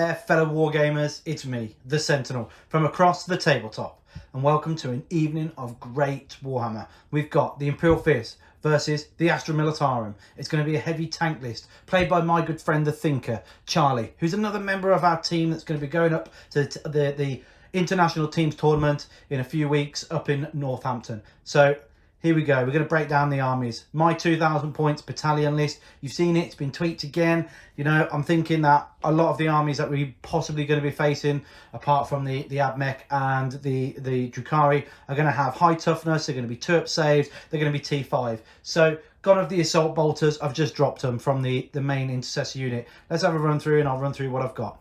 there, fellow wargamers, it's me, the Sentinel, from across the tabletop, and welcome to an evening of great Warhammer. We've got the Imperial Fist versus the Astra Militarum. It's going to be a heavy tank list, played by my good friend the Thinker, Charlie, who's another member of our team that's going to be going up to the International Teams Tournament in a few weeks up in Northampton. So here we go. We're going to break down the armies. My 2,000 points battalion list. You've seen it. It's been tweaked again. You know, I'm thinking that a lot of the armies that we're possibly going to be facing, apart from the Abmech and the Drukhari, are going to have high toughness. They're going to be turp saves. They're going to be T5. So gone of the assault bolters. I've just dropped them from the main intercessor unit. Let's have a run through and I'll run through what I've got.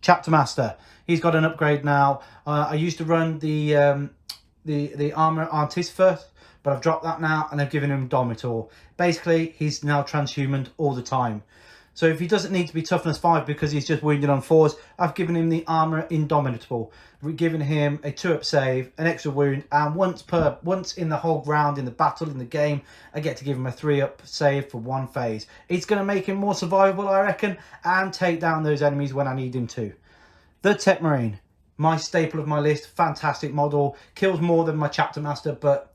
Chapter Master. He's got an upgrade now. I used to run the armor artist first, but I've dropped that now and I've given him Domitor. Basically, he's now transhumaned all the time. So if he doesn't need to be toughness 5 because he's just wounded on 4s, I've given him the armor Indomitable. We've given him a 2-up save, an extra wound, and once in the whole round, in the battle, in the game, I get to give him a 3-up save for 1 phase. It's going to make him more survivable, I reckon, and take down those enemies when I need him to. The Tech Marine, my staple of my list, fantastic model, kills more than my Chapter Master, but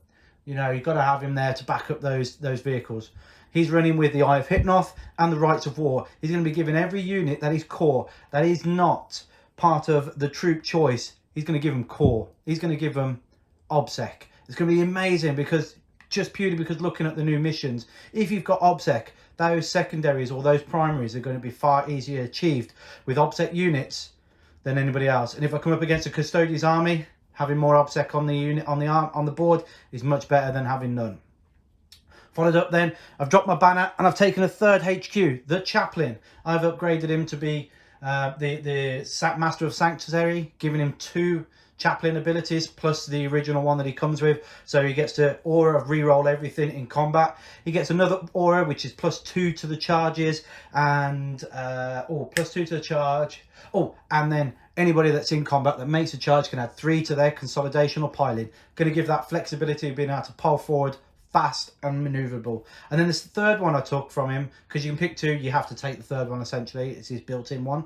you know, you've got to have him there to back up those vehicles. He's running with the Eye of Hypnoth and the Rights of War. He's going to be giving every unit that is core, that is not part of the troop choice, he's going to give them core. He's going to give them OBSEC. It's going to be amazing because, just purely because looking at the new missions, if you've got OBSEC, those secondaries or those primaries are going to be far easier achieved with OBSEC units than anybody else. And if I come up against a Custodian's army, having more OBSEC on the unit on the board is much better than having none. Followed up then, I've dropped my banner and I've taken a third HQ, the Chaplain. I've upgraded him to be the Master of Sanctuary, giving him 2 Chaplain abilities plus the original one that he comes with. So he gets the aura of reroll everything in combat. He gets another aura which is +2 to the charges and +2 to the charge. Oh, and then anybody that's in combat that makes a charge can add 3 to their consolidation or piling. Going to give that flexibility of being able to pile forward fast and maneuverable. And then this third one I took from him, because you can pick 2, you have to take the third one essentially. It's his built-in one.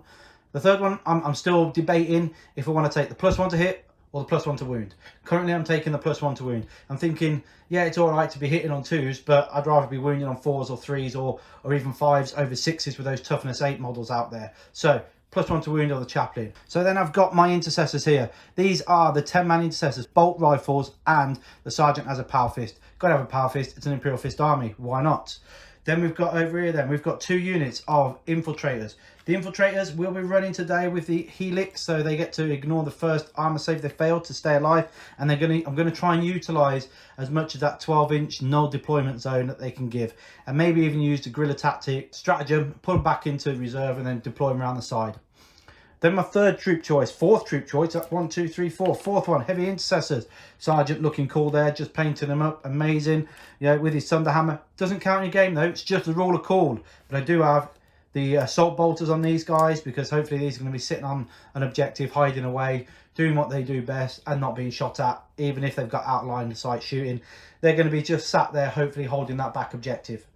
The third one, I'm still debating if I want to take the +1 to hit or the +1 to wound. Currently I'm taking the +1 to wound. I'm thinking, yeah, it's all right to be hitting on 2s, but I'd rather be wounding on 4s or 3s or even 5s over 6s with those toughness 8 models out there. So +1 to wound or the Chaplain. So then I've got my intercessors here. These are the 10-man intercessors, bolt rifles, and the sergeant has a power fist. Got to have a power fist. It's an Imperial Fist army. Why not? Then we've got over here, then we've got 2 units of infiltrators. The infiltrators will be running today with the Helix, so they get to ignore the first armor save they failed to stay alive, and I'm going to try and utilize as much of that 12-inch null deployment zone that they can give, and maybe even use the guerrilla tactic stratagem, pull them back into reserve, and then deploy them around the side. Then my fourth troop choice, that's 1, 2, 3, 4. Fourth one, heavy intercessors. Sergeant looking cool there, just painting them up, amazing. Yeah, with his Thunderhammer. Doesn't count in your game though, it's just a rule of cool. But I do have the assault bolters on these guys because hopefully these are going to be sitting on an objective, hiding away, doing what they do best and not being shot at, even if they've got outline of sight shooting. They're going to be just sat there, hopefully holding that back objective.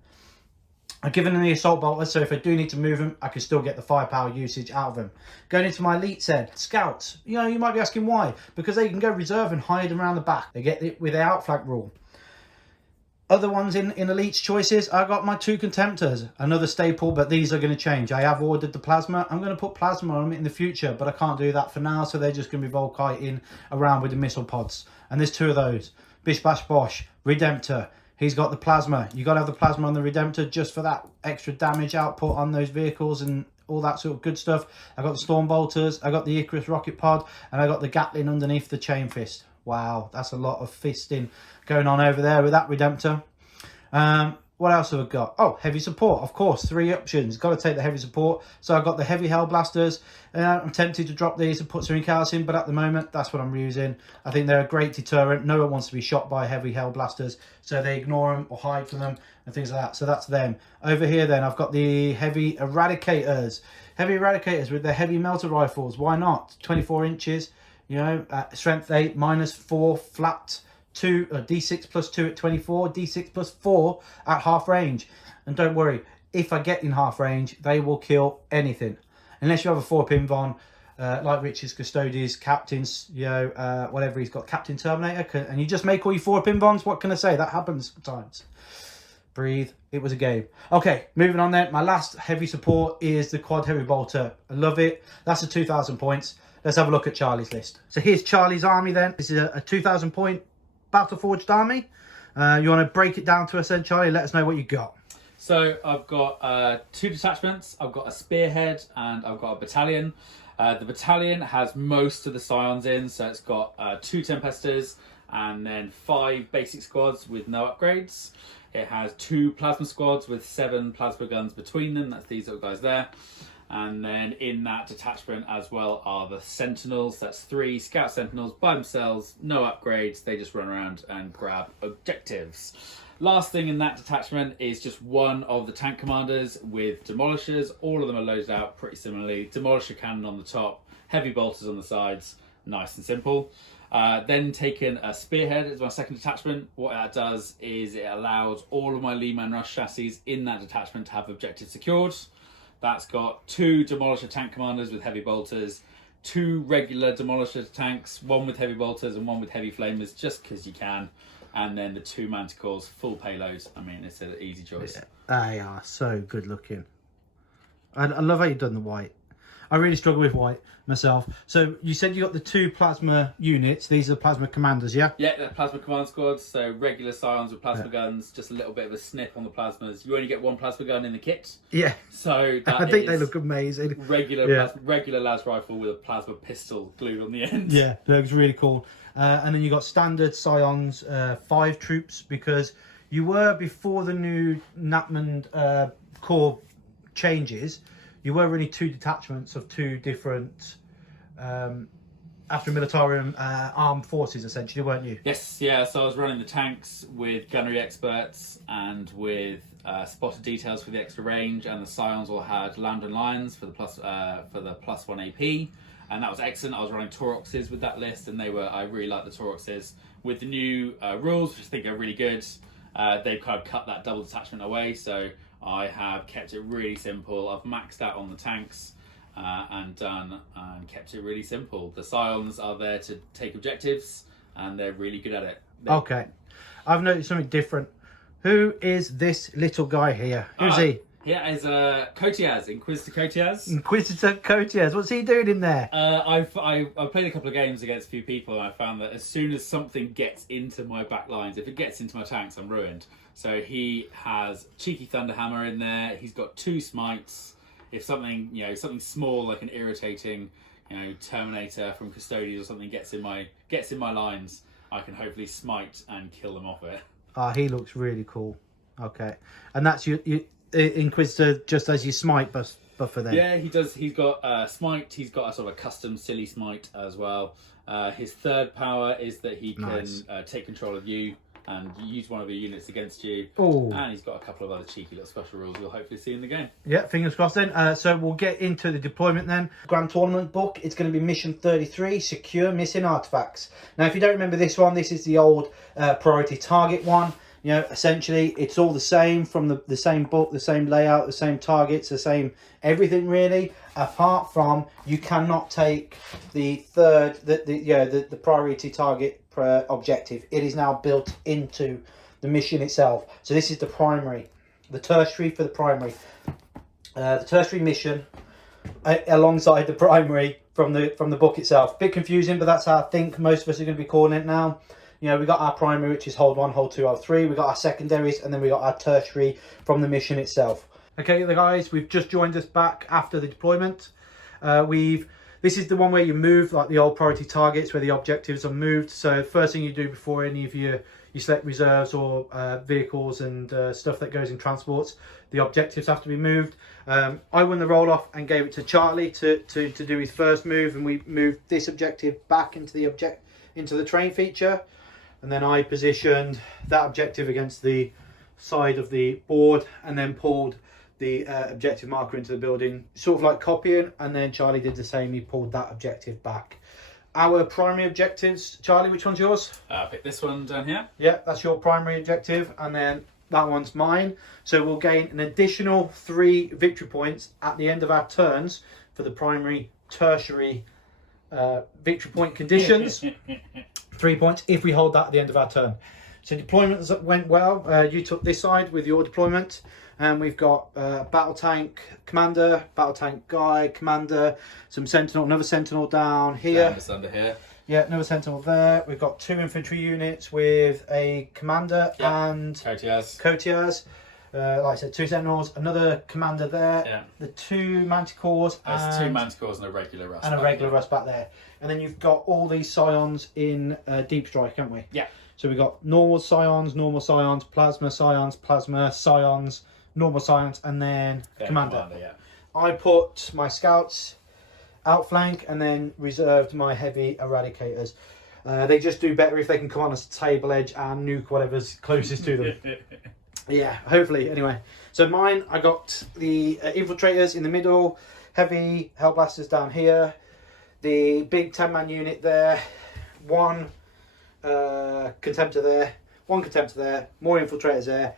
I've given them the assault bolters, so if I do need to move them, I can still get the firepower usage out of them. Going into my elite set, scouts. You know, you might be asking why. Because they can go reserve and hide around the back. They get it with the outflank rule. Other ones in elite's choices, I got my 2 contemptors. Another staple, but these are going to change. I have ordered the plasma. I'm going to put plasma on them in the future, but I can't do that for now, so they're just going to be Volkiting around with the missile pods. And there's 2 of those. Bish Bash Bosh, Redemptor. He's got the plasma. You got to have the plasma on the Redemptor just for that extra damage output on those vehicles and all that sort of good stuff. I got the Storm Bolters, I got the Icarus Rocket Pod, and I got the Gatling underneath the Chain Fist. Wow, that's a lot of fisting going on over there with that Redemptor. What else have I got? Oh, heavy support, of course, 3 options. Got to take the heavy support. So I've got the heavy Hell Blasters. I'm tempted to drop these and put some else in, but at the moment, that's what I'm using. I think they're a great deterrent. No one wants to be shot by heavy Hell Blasters, so they ignore them or hide from them and things like that. So that's them. Over here, then, I've got the heavy Eradicators. Heavy Eradicators with their heavy melter rifles. Why not? 24 inches, you know, strength 8, -4, flat. D6 +2 at 24, D6 +4 at half range. And don't worry, if I get in half range, they will kill anything. unless you have a 4-pin Von, like Richard's Custodies, Captain's, whatever he's got, Captain Terminator, and you just make all your 4-pin Vons. What can I say? That happens sometimes. Breathe. It was a game. Okay, moving on then. My last heavy support is the Quad Heavy Bolter. I love it. That's a 2,000 points. Let's have a look at Charlie's list. So here's Charlie's army then. This is a 2,000 point Battleforged army. You want to break it down to us then, Charlie? Let us know what you got. So I've got 2 detachments. I've got a spearhead and I've got a battalion. The battalion has most of the scions in, so it's got 2 Tempesters and then 5 basic squads with no upgrades. It has 2 plasma squads with 7 plasma guns between them. That's these little guys there. And then in that detachment as well are the Sentinels. That's 3 Scout Sentinels by themselves, no upgrades. They just run around and grab objectives. Last thing in that detachment is just one of the tank commanders with demolishers. All of them are loaded out pretty similarly. Demolisher cannon on the top, heavy bolters on the sides, nice and simple. Then taken a spearhead as my second detachment. What that does is it allows all of my Lehman Rush chassis in that detachment to have objectives secured. That's got 2 demolisher tank commanders with heavy bolters, 2 regular demolisher tanks, one with heavy bolters and one with heavy flamers, just because you can. And then the 2 Manticores, full payloads. I mean, it's an easy choice. Yeah, they are so good looking. I love how you've done the white. I really struggle with white myself. So you said you got the 2 plasma units. These are the plasma commanders, yeah? Yeah, they're plasma command squads. So regular scions with plasma guns, just a little bit of a snip on the plasmas. You only get 1 plasma gun in the kit. Yeah. So that I think they look amazing. Regular las rifle with a plasma pistol glued on the end. Yeah, it looks really cool. And then you got standard scions, 5 troops, because you were, before the new Nachmund Corps changes, you were really 2 detachments of 2 different Astra Militarum armed forces, essentially, weren't you? Yes, yeah. So I was running the tanks with gunnery experts and with spotted details for the extra range, and the scions all had Lambda Lions for the +1 AP, and that was excellent. I was running Tauroxes with that list, and I really like the Tauroxes. With the new rules, which I think are really good, they've kind of cut that double detachment away, so I have kept it really simple. I've maxed out on the tanks and kept it really simple. The scions are there to take objectives, and they're really good at it. Okay. I've noticed something different. Who is this little guy here? Who's he? Here is Kotiaz, Inquisitor Kotiaz. Inquisitor Kotiaz. What's he doing in there? I've played a couple of games against a few people, and I found that as soon as something gets into my back lines, if it gets into my tanks, I'm ruined. So he has Cheeky Thunderhammer in there. He's got 2 smites. If something, something small like an irritating, Terminator from Custodies or something gets in my lines, I can hopefully smite and kill them off it. He looks really cool. Okay, and that's your Inquisitor just as you smite buffer then. Yeah, he does. He's got smite. He's got a sort of a custom silly smite as well. His third power is that he can take control of you and use one of your units against you. Ooh. And he's got a couple of other cheeky little special rules you'll hopefully see in the game. Yeah, fingers crossed then. So we'll get into the deployment then. Grand Tournament book, it's going to be mission 33, Secure Missing Artifacts. Now, if you don't remember this one, this is the old priority target one. Essentially, it's all the same from the same book, the same layout, the same targets, the same everything really, apart from you cannot take the third, the priority target objective. It is now built into the mission itself. So this is the primary, the tertiary for the primary. The tertiary mission alongside the primary from the book itself. Bit confusing, but that's how I think most of us are going to be calling it now. We got our primary, which is hold 1, hold 2, hold 3. We got our secondaries, and then we got our tertiary from the mission itself. Okay, guys, we've just joined us back after the deployment. This is the one where you move, like the old priority targets, where the objectives are moved. So first thing you do before any of you select reserves or vehicles and stuff that goes in transports, the objectives have to be moved. I won the roll off and gave it to Charlie to do his first move, and we moved this objective back into the train feature. And then I positioned that objective against the side of the board and then pulled the objective marker into the building, sort of like copying, and then Charlie did the same. He pulled that objective back. Our primary objectives, Charlie, which one's yours? Pick this one down here. Yeah, that's your primary objective, and then that one's mine. So we'll gain an additional 3 victory points at the end of our turns for the primary, tertiary victory point conditions. 3 points if we hold that at the end of our turn. So deployments that went well. You took this side with your deployment, and we've got battle tank commander, battle tank guy, commander, some sentinel, another sentinel down here. Just under here. Yeah, another sentinel there. We've got 2 infantry units with a commander and courtiers. Like I said, 2 sentinels, another commander there. Yeah. The 2 manticores. There's 2 manticores and a regular rust. And a regular rust back there. And then you've got all these scions in deep strike, haven't we? Yeah. So we've got normal scions, plasma scions, normal scions, and then commander. Yeah. I put my scouts outflank and then reserved my heavy eradicators. They just do better if they can come on a table edge and nuke whatever's closest to them. Yeah, hopefully. Anyway, so mine, I got the infiltrators in the middle, heavy hellblasters down here, the big 10-man unit there, 1 contemptor there, 1 contemptor there, more infiltrators there,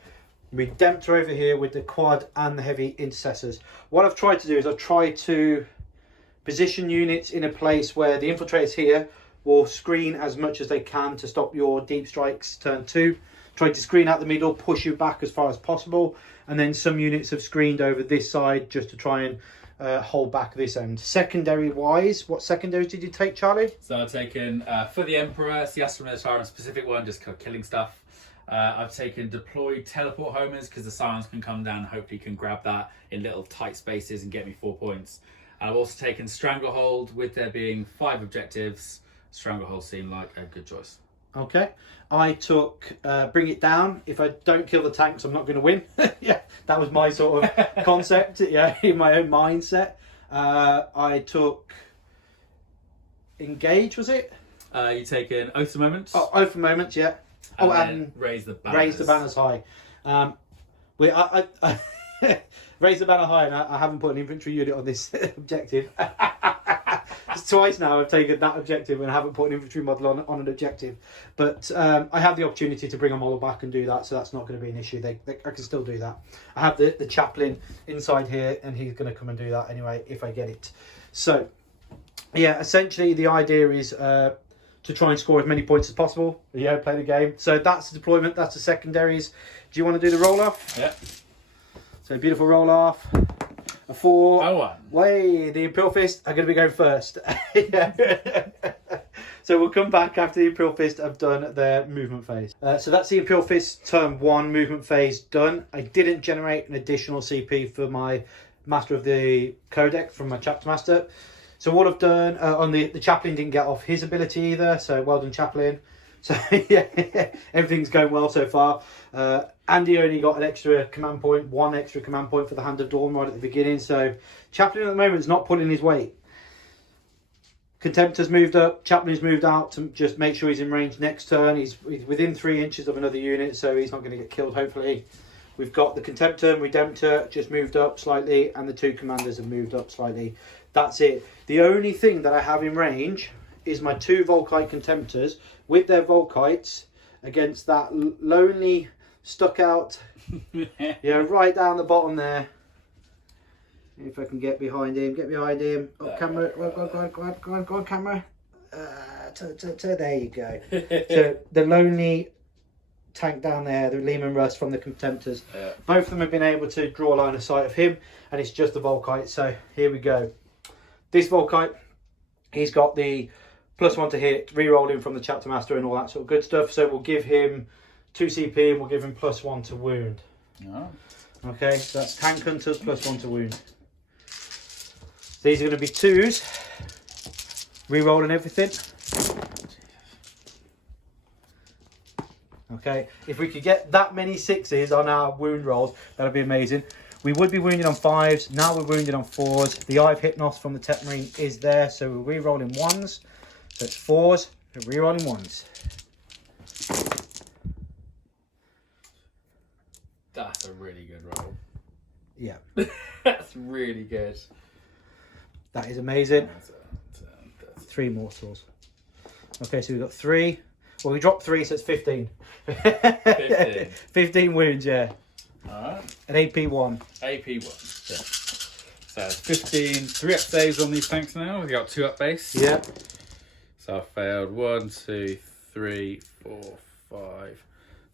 redemptor over here with the quad and the heavy intercessors. What I've tried to do is I've tried to position units in a place where the infiltrators here will screen as much as they can to stop your deep strikes turn 2. Try to screen out the middle, push you back as far as possible, and then some units have screened over this side just to try and hold back this end. Secondary wise, what secondaries did you take, Charlie? So I've taken for the Emperor, it's the Astra Militarum, specific one, just killing stuff. I've taken deployed teleport homers because the scions can come down and hopefully can grab that in little tight spaces and get me 4 points. I've also taken Stranglehold, with there being 5 objectives. Stranglehold seemed like a good choice. Okay. I took bring it down. If I don't kill the tanks, I'm not going to win. Yeah, that was my sort of concept. Yeah, in my own mindset. I took engage. Was it? You taken Oath of Moments. Oh, Oath of Moments. Yeah. And raise the banners. Raise the banners high. I raise the banner high, and I haven't put an infantry unit on this objective. It's twice now I've taken that objective and I haven't put an infantry model on an objective. But I have the opportunity to bring a model back and do that, so that's not going to be an issue. I can still do that. I have the chaplain inside here, and he's going to come and do that anyway if I get it. So, yeah, essentially the idea is to try and score as many points as possible. Yeah, play the game. So that's the deployment, that's the secondaries. Do you want to do the roll-off? Yeah. So beautiful roll-off. A 4. Oh, 1. Way, the Imperial Fist are going to be going first. So we'll come back after the Imperial Fist have done their movement phase. So that's the Imperial Fist turn 1 movement phase done. I didn't generate an additional CP for my Master of the Codex from my Chapter Master. So what I've done, on the Chaplain didn't get off his ability either, so well done, Chaplain. So yeah, everything's going well so far. Andy only got an extra command point, 1 extra command point for the Hand of Dawn right at the beginning. So Chaplain at the moment is not pulling his weight. Contemptor's moved up, Chaplain's moved out to just make sure he's in range next turn. He's within 3 inches of another unit, so he's not going to get killed, hopefully. We've got the Contemptor and Redemptor just moved up slightly, and the 2 commanders have moved up slightly. That's it. The only thing that I have in range is my 2 Volkite Contemptors with their Volkites against that lonely, stuck out, yeah, right down the bottom there. If I can get behind him, Oh, camera, go on, camera. There you go. So the lonely tank down there, the Lehman Russ from the Contemptors. Yeah. Both of them have been able to draw a line of sight of him, and it's just the Volkite. So here we go. This Volkite, he's got the +1 to hit, re-rolling from the Chapter Master and all that sort of good stuff. So we'll give him 2 CP and we'll give him +1 to wound. Oh. Okay, so that's Tank Hunters +1 to wound. So these are going to be 2s, re-rolling everything. Okay, if we could get that many 6s on our wound rolls, that would be amazing. We would be wounded on 5s, now we're wounded on 4s. The Eye of Hypnos from the Tech Marine is there, so we're re-rolling 1s. So it's 4s, we're re-rolling 1s. That's a really good roll. Yeah. That's really good. That is amazing. 3 mortals. Okay, so we've got 3. Well, we dropped 3, so it's 15. 15 wounds, yeah. Alright. An AP 1. AP 1. Yeah. So 15, 3 up saves on these tanks now. We've got 2 up base. Yeah. So I failed 1, 2, 3, 4, 5,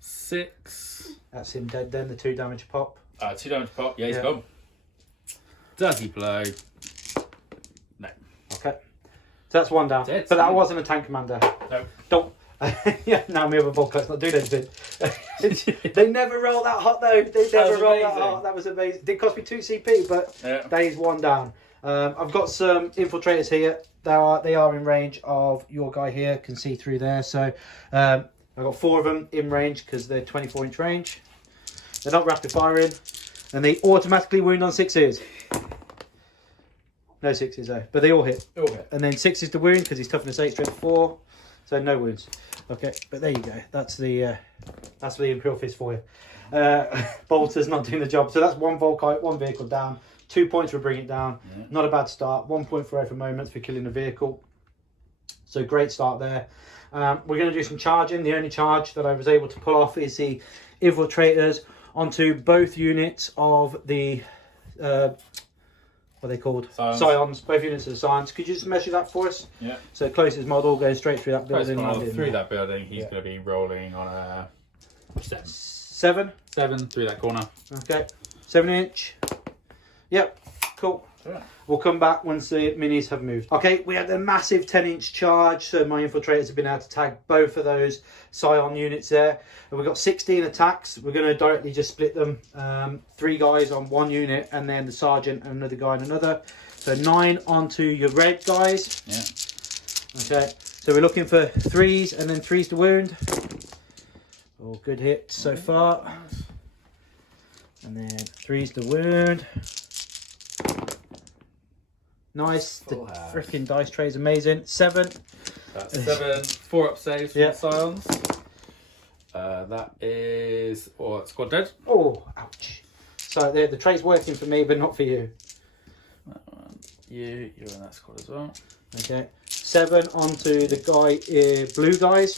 6. That's him dead then, the 2 damage pop. 2 damage pop. Yeah, he's gone. Does he blow? No. Okay. So that's 1 down. Dead, but that wasn't a tank commander. No. Don't. Yeah, now me other Volk's not doing anything. They never roll that hot though. They never roll that hot. That was amazing. Did cost me 2 CP, but that is 1 down. I've got some infiltrators here. They are in range of your guy here. Can see through there. So I've got 4 of them in range because they're 24-inch range. They're not rapid firing, and they automatically wound on 6s. No 6s though, but they all hit. And then 6s to wound because he's toughness 8, strength 4, so no wounds. Okay, but there you go. That's the Imperial Fist for you. Bolter's not doing the job, so that's 1 Volkite, 1 vehicle down. 2 points for bringing it down. Yeah. Not a bad start. 1 point for every moment for killing a vehicle. So great start there. We're going to do some charging. The only charge that I was able to pull off is the infiltrators onto both units of the what are they called? Scions. Both units of the Scions. Could you just measure that for us? Yeah. So closest model going straight through that building. Through that building, he's going to be rolling on a 7. 7? 7 through that corner. Okay. 7-inch. Yep. Cool. Yeah. We'll come back once the minis have moved. Okay, we had a massive 10-inch charge, so my infiltrators have been able to tag both of those Scion units there. And we've got 16 attacks. We're going to directly just split them. 3 guys on 1 unit, and then the sergeant and another guy on another. So 9 onto your red guys. Yeah. Okay, so we're looking for 3s and then 3s to wound. All good hits so far. And then 3s to wound. Nice. The freaking dice tray is amazing. 7. That's 7. 4 up saves for the Scions. That is squad dead. Oh, ouch. So the tray's working for me, but not for you. That one. You're in that squad as well. Okay. 7 onto the guy, blue guys.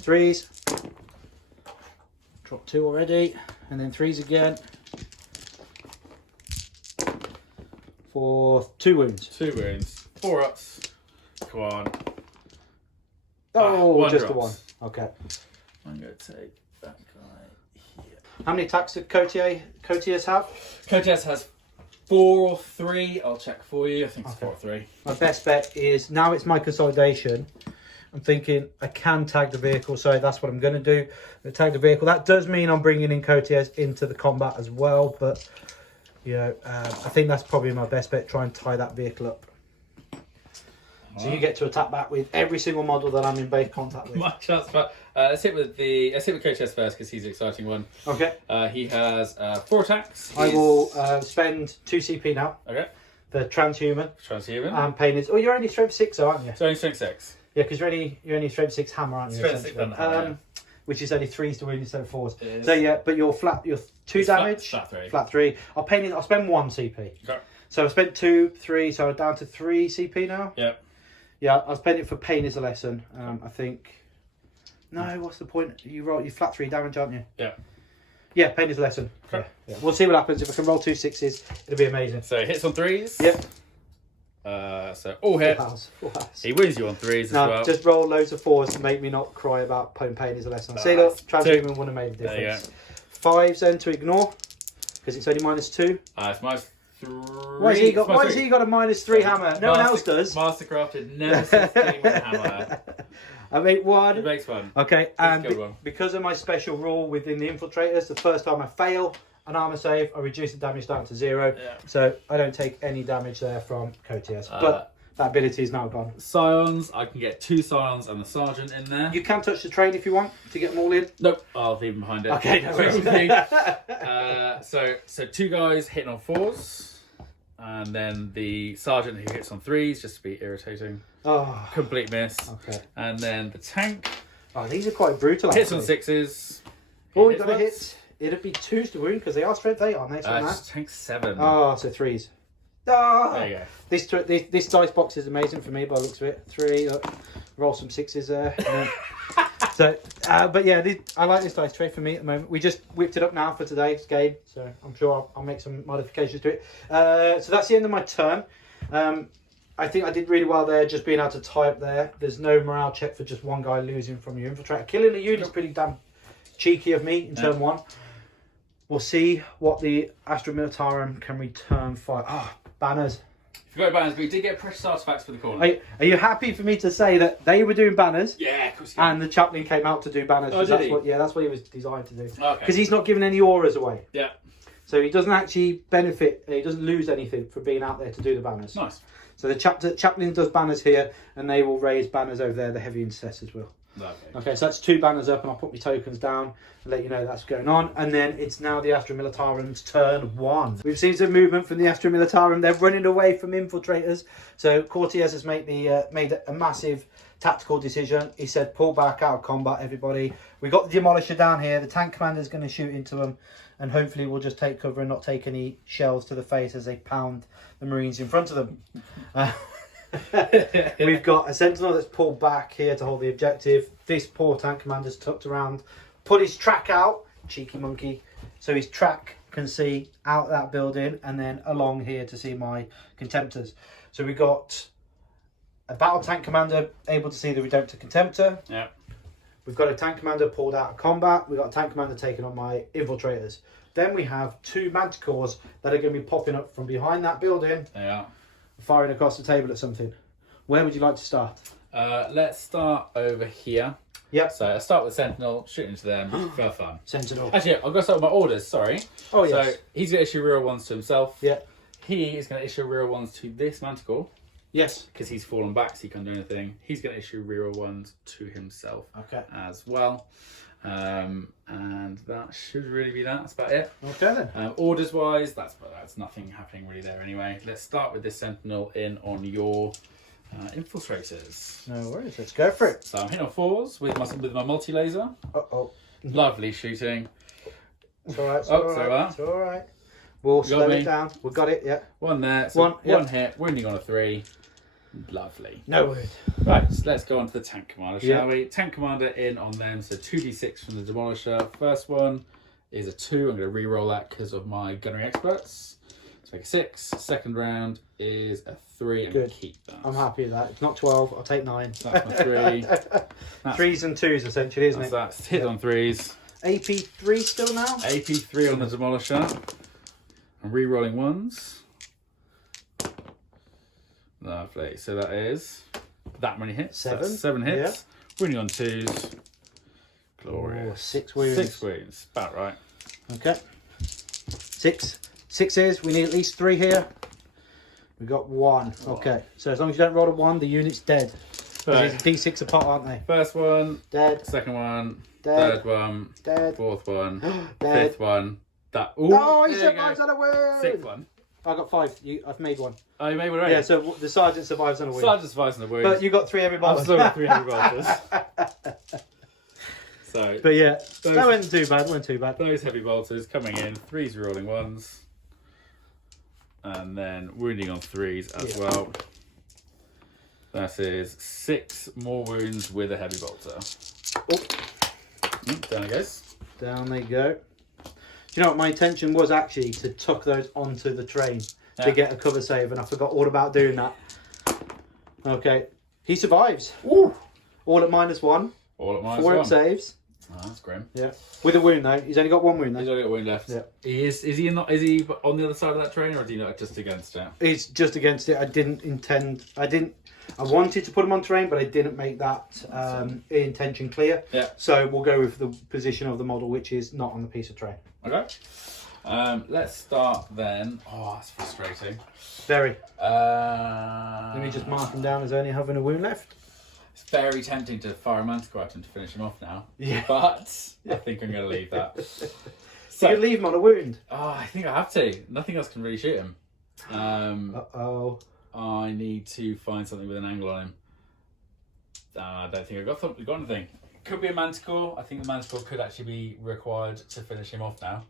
3s. Drop 2 already. And then 3s again. For 2 wounds. 2 wounds. 4 ups. Come on. Oh, just drops. The 1. Okay. I'm going to take that guy here. How many attacks did Cotiers have? Cotiers has 4 or 3. I'll check for you. I think it's 4 or 3. My best bet is, now it's my consolidation, I'm thinking I can tag the vehicle, so that's what I'm going to do. Tag the vehicle. That does mean I'm bringing in Cotiers into the combat as well, but you know, I think that's probably my best bet. Try and tie that vehicle up. So you get to attack back with every single model that I'm in base contact with. My chance, but let's hit with Cotiers first because he's the exciting one. Okay. He has 4 attacks. I will spend 2 CP now. Okay. For transhuman. Transhuman. And pain is. Oh, you're only strength 6, aren't you? So only strength 6. Yeah, because you're only strength 6 hammer, aren't you? Strength 6 hammer. Which is only 3s to wound instead of 4s. So yeah, but you're 2 damage. Flat 3. Flat 3. I'll spend 1 CP. Okay. So I spent 2, 3, so I'm down to 3 CP now. Yep. Yeah, I'll spend it for pain is a lesson. I think. No, what's the point? You flat 3 damage, aren't you? Yeah. Yeah, pain is a lesson. Okay. Yeah. We'll see what happens. If I can roll 2 6s, it'll be amazing. So hits on 3s. Yep. So all hit. He wins you on 3s as well. Just roll loads of 4s to make me not cry about pain is a lesson. See, look, transhuman wouldn't have made a difference. 5s then to ignore, because it's only -2. It's -3. Why has he got a -3 hammer? No one else does. Mastercrafted never says game with a hammer. I make 1. He makes 1. Okay, and because of my special rule within the infiltrators, the first time I fail an armor save, I reduce the damage down to 0. Yeah. So I don't take any damage there from Cotiers. But that ability is now gone. Scions, I can get 2 Scions and the Sergeant in there. You can touch the train if you want to get them all in. Nope, I'll leave them behind it. Okay, no worries. So 2 guys hitting on 4s. And then the Sergeant who hits on 3s, just to be irritating. Oh. Complete miss. Okay. And then the tank. Oh, these are quite brutal. Hits on 6s. Oh, we got a hit. It'd be 2s to wound because they are strength 8, aren't they? Tank 7. Oh, so 3s. Oh, there you go. This dice box is amazing for me by the looks of it. 3, roll some 6s there. So, but yeah, I like this dice tray for me at the moment. We just whipped it up now for today's game, so I'm sure I'll make some modifications to it. So that's the end of my turn. I think I did really well there, just being able to tie up there. There's no morale check for just one guy losing from your infiltrator. Killing a unit is pretty damn cheeky of me in turn one. We'll see what the Astra Militarum can return fire. Ah, banners. If you got banners, we did get precious artifacts for the corner. Are you happy for me to say that they were doing banners? Yeah, of course. And the chaplain came out to do banners. Oh, did he? That's what he was designed to do. Okay. Because he's not giving any auras away. Yeah. So he doesn't actually benefit. He doesn't lose anything for being out there to do the banners. Nice. So the chaplain does banners here, and they will raise banners over there. The heavy intercessors will. Okay, so that's 2 banners up, and I'll put my tokens down and let you know that's going on. And then it's now the Astra Militarum's turn 1. We've seen some movement from the Astra Militarum. They're running away from infiltrators. So Cortez has made a massive tactical decision. He said, pull back out of combat, everybody. We got the Demolisher down here. The tank commander is going to shoot into them. And hopefully we'll just take cover and not take any shells to the face as they pound the Marines in front of them. We've got a sentinel that's pulled back here to hold the objective. This poor tank commander's tucked around, put his track out, cheeky monkey, so his track can see out that building and then along here to see my contemptors. So we got a battle tank commander able to see the Redemptor Contemptor. Yeah. We've got a tank commander pulled out of combat. We've got a tank commander taking on my infiltrators. Then we have 2 manticores that are going to be popping up from behind that building. Yeah. Firing across the table at something. Where would you like to start? Let's start over here. Yep. So I'll start with Sentinel, shooting to them for fun. Sentinel. Actually, I've got to start with my orders, sorry. Oh, yes. So he's going to issue real ones to himself. Yeah. He is going to issue real ones to this Manticore. Yes. Because he's fallen back, so he can't do anything. He's going to issue real ones to himself as well. And that should really be that. That's about it. Okay then. Orders wise, that's nothing happening really there anyway. Let's start with this Sentinel in on your infiltrators. No worries, let's go for it. So I'm hitting on 4s with my multi laser. Uh-oh. Lovely shooting. It's alright, It's alright. We'll slow it down. We've got it, yeah. One there. So one yep. hit, wounding on a 3. Lovely. No worries. Right, so let's go on to the tank commander, shall we? Tank commander in on them, so 2d6 from the Demolisher. First one is a 2. I'm going to re-roll that because of my gunnery experts. So make a 6. Second round is a 3. I'm going to keep that. I'm happy with that. It's not 12. I'll take 9. That's my 3. 3s and 2s essentially, isn't it? That's hit on 3s. AP 3 still now? AP 3 on the Demolisher. I'm re-rolling 1s. Lovely. So that is that many hits. 7. That's 7 hits. Yeah. Winning on 2s. Glorious. 6 wounds. 6 wounds. About right. Okay. 6. 6s. We need at least 3 here. We got 1. Okay. So as long as you don't roll a 1, the unit's dead. Right. D6 apart, aren't they? First one. Dead. Second one. Dead. Third one. Dead. Fourth one. Dead. 5th one. That. Ooh, no, he survives on a wound. 6th one. I got 5. I've made 1. Oh, you made one already? Yeah, so the sergeant survives on a wound. Sergeant survives on a wound. But you got 3 heavy bolters. I've still got 3 heavy bolters. So. But yeah, that wasn't too bad. Wasn't too bad. Those heavy bolters coming in. 3s rolling 1s. And then wounding on 3s as well. That is 6 more wounds with a heavy bolter. Oh. Down it goes. Down they go. Do you know what my intention was actually to tuck those onto the train to get a cover save, and I forgot all about doing that. Okay, he survives. Ooh. All at -1. All at -1. 4 hit saves. Oh, that's grim. Yeah, with a wound though. He's only got 1 wound though. He's only got 1 wound left. Yeah. Is he not? Is he on the other side of that train, or is he not just against it? He's just against it. I wanted to put him on terrain, but I didn't make that intention clear. Yeah. So we'll go with the position of the model, which is not on the piece of terrain. Okay. Let's start then. Oh, that's frustrating. Very. Let me just mark him down as only having a wound left. It's very tempting to fire a Manticore at him to finish him off now. Yeah. But I think I'm going to leave that. So you leave him on a wound. Oh, I think I have to. Nothing else can really shoot him. Uh-oh. I need to find something with an angle on him. I don't think I've got anything. Could be a Manticore. I think the Manticore could actually be required to finish him off now.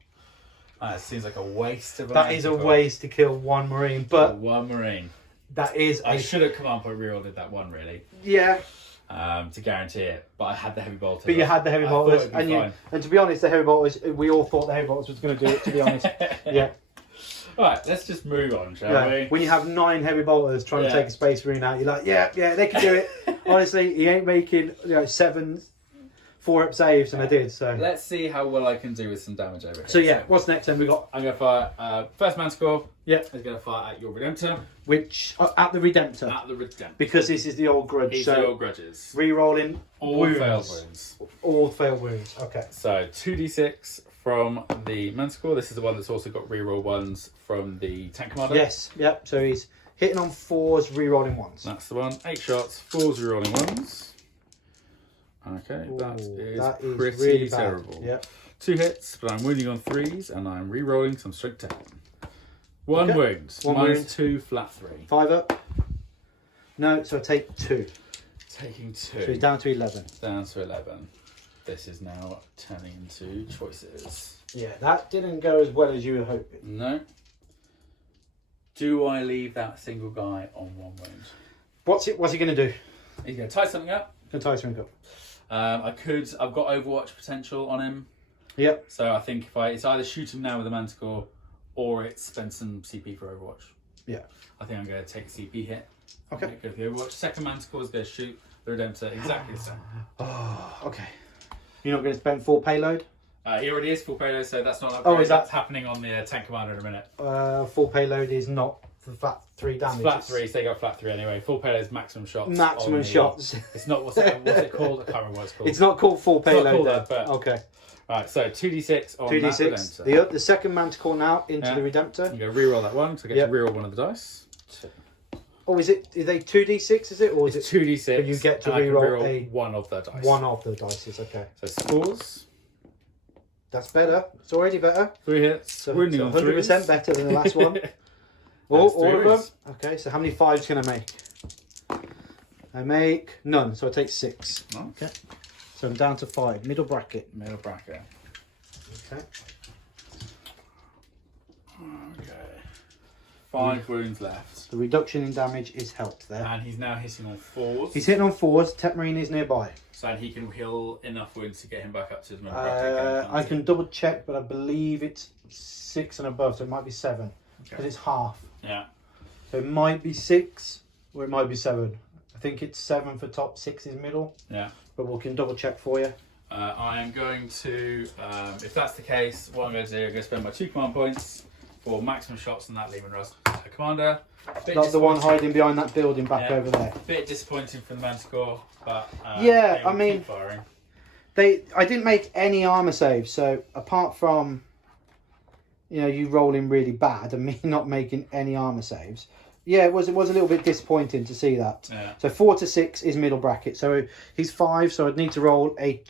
It seems like a waste of a That is a waste to kill 1 Marine, but 1 Marine. that is I should have come up and reordered that 1 really. Yeah. to guarantee it. But I had the heavy bolters. But you had the heavy bolters, and and to be honest, the heavy bolters, we all thought the heavy bolters was going to do it. To be honest, yeah. All right, let's just move on, shall we? When you have 9 heavy bolters trying to take a space marine out, you're like, yeah, they can do it. Honestly, he ain't making 7 4-up saves, and I did. So let's see how well I can do with some damage over here. So yeah, what's next? Then we got. I'm gonna fire first man score. Yeah, is gonna fire at your Redemptor. Which at the Redemptor. At the Redemptor. Because this is the old grudge. It's so the old grudges. Re-rolling all failed wounds. All failed wounds. Okay. So 2d6 from the man score. This is the one that's also got reroll ones from the tank commander. Yes. Yep. So he's hitting on 4s, re-rolling 1s. That's the one. 8 shots, 4s, re-rolling 1s. Okay, that is pretty really terrible. Yep. 2 hits, but I'm wounding on 3s, and I'm re-rolling some straight 10. 1 wound. One minus wound. 2, flat 3. 5 up. No, so I take 2. Taking 2. So he's down to 11. Down to 11. This is now turning into choices. Yeah, that didn't go as well as you were hoping. No. Do I leave that single guy on 1 wound? What's he going to do? He's going to tie something up. Going to tie something up. I've got Overwatch potential on him. Yep. So I think it's either shoot him now with a manticore, or it's spend some CP for Overwatch. Yeah. I think I'm going to take a CP hit. Okay. Go for the Overwatch. Second manticore is going to shoot the Redemptor exactly the same. Oh, okay. You're not going to spend full payload? He already is full payload, so that's not. Oh, is that happening on the tank commander in a minute? Full payload is not for flat 3 damage. It's flat 3, so they got flat 3 anyway. Full payload is maximum shots. Maximum shots. It's not what's it called? I can't remember what it's called. It's not called full payload. It's not called then. that, but okay. Right, so 2d6 on 2d6. that Redemptor. The second manticore now into the Redemptor. You go re-roll that one, so I get to re-roll one of the dice. 2. Oh, is they 2d6? Is it, or is it's it 2d6? But you get to re-roll one of the dice. One of the dice. Okay. So scores. That's better. It's already better. 3 hits. So, wounding on 100% better than the last one. all of them. Okay. So how many 5s can I make? I make none. So I take 6. Okay. So I'm down to 5. Middle bracket. Middle bracket. Okay. Okay. 5 wounds left. The reduction in damage is helped there. And he's now hitting on 4s. He's hitting on 4s. Tech Marine is nearby. So he can heal enough wounds to get him back up to his middle bracket. I can double check, but I believe it's 6 and above, so it might be 7 because it's half. Yeah. So it might be 6 or it might be 7. I think it's 7 for top, 6 is middle. Yeah. But we can double check for you. I am going to, if that's the case, what I'm going to do, I'm going to spend my 2 command points for maximum shots on that Lehman Russ commander. Not the one hiding behind that building back over there. Bit disappointing for the Manticore, but yeah, I mean, keep firing. I didn't make any armor saves, so apart from you rolling really bad and me not making any armor saves, yeah, it was a little bit disappointing to see that. Yeah. So 4 to 6 is middle bracket. So he's 5, so I'd need to roll a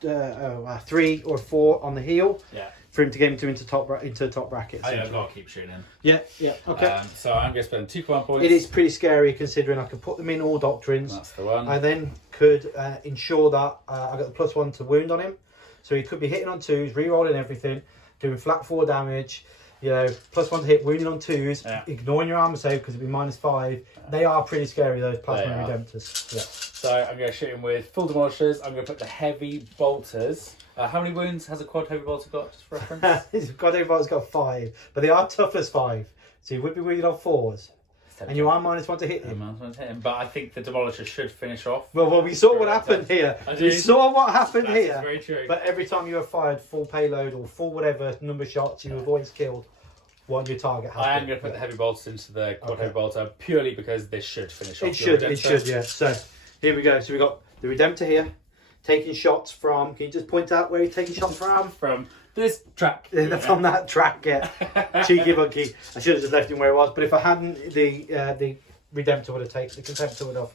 3 or 4 on the heel. Yeah. For him to get into top bracket. I've got to keep shooting him. Yeah, okay. So I'm going to spend 2 command points. It is pretty scary considering I could put them in all doctrines. That's the one. I then could ensure that I got the +1 to wound on him. So he could be hitting on 2s, re-rolling everything, doing flat 4 damage, +1 to hit, wounding on 2s, ignoring your armor save because it'd be -5. Yeah. They are pretty scary, those plasma redemptors. Yeah. So I'm going to shoot him with full demolishers. I'm going to put the heavy bolters. How many wounds has a quad heavy bolter got, just for reference? His quad heavy bolter's got 5, but they are tough as 5. So you would be wounded on 4s. And you are -1 to hit him. But I think the demolisher should finish off. Well, we saw what happened here. We saw what happened here. Very true. But every time you were fired full payload or full whatever number of shots, you were always killed. What your target has. I am going to put the heavy bolters into the quad heavy bolter purely because this should finish off. It should, yeah. So here we go. So we got the Redemptor here, taking shots from. Can you just point out where he's taking shots from? From this track. From that track, yeah. Cheeky monkey. I should have just left him where it was, but if I hadn't, the Redemptor would have taken, the Contemptor would have.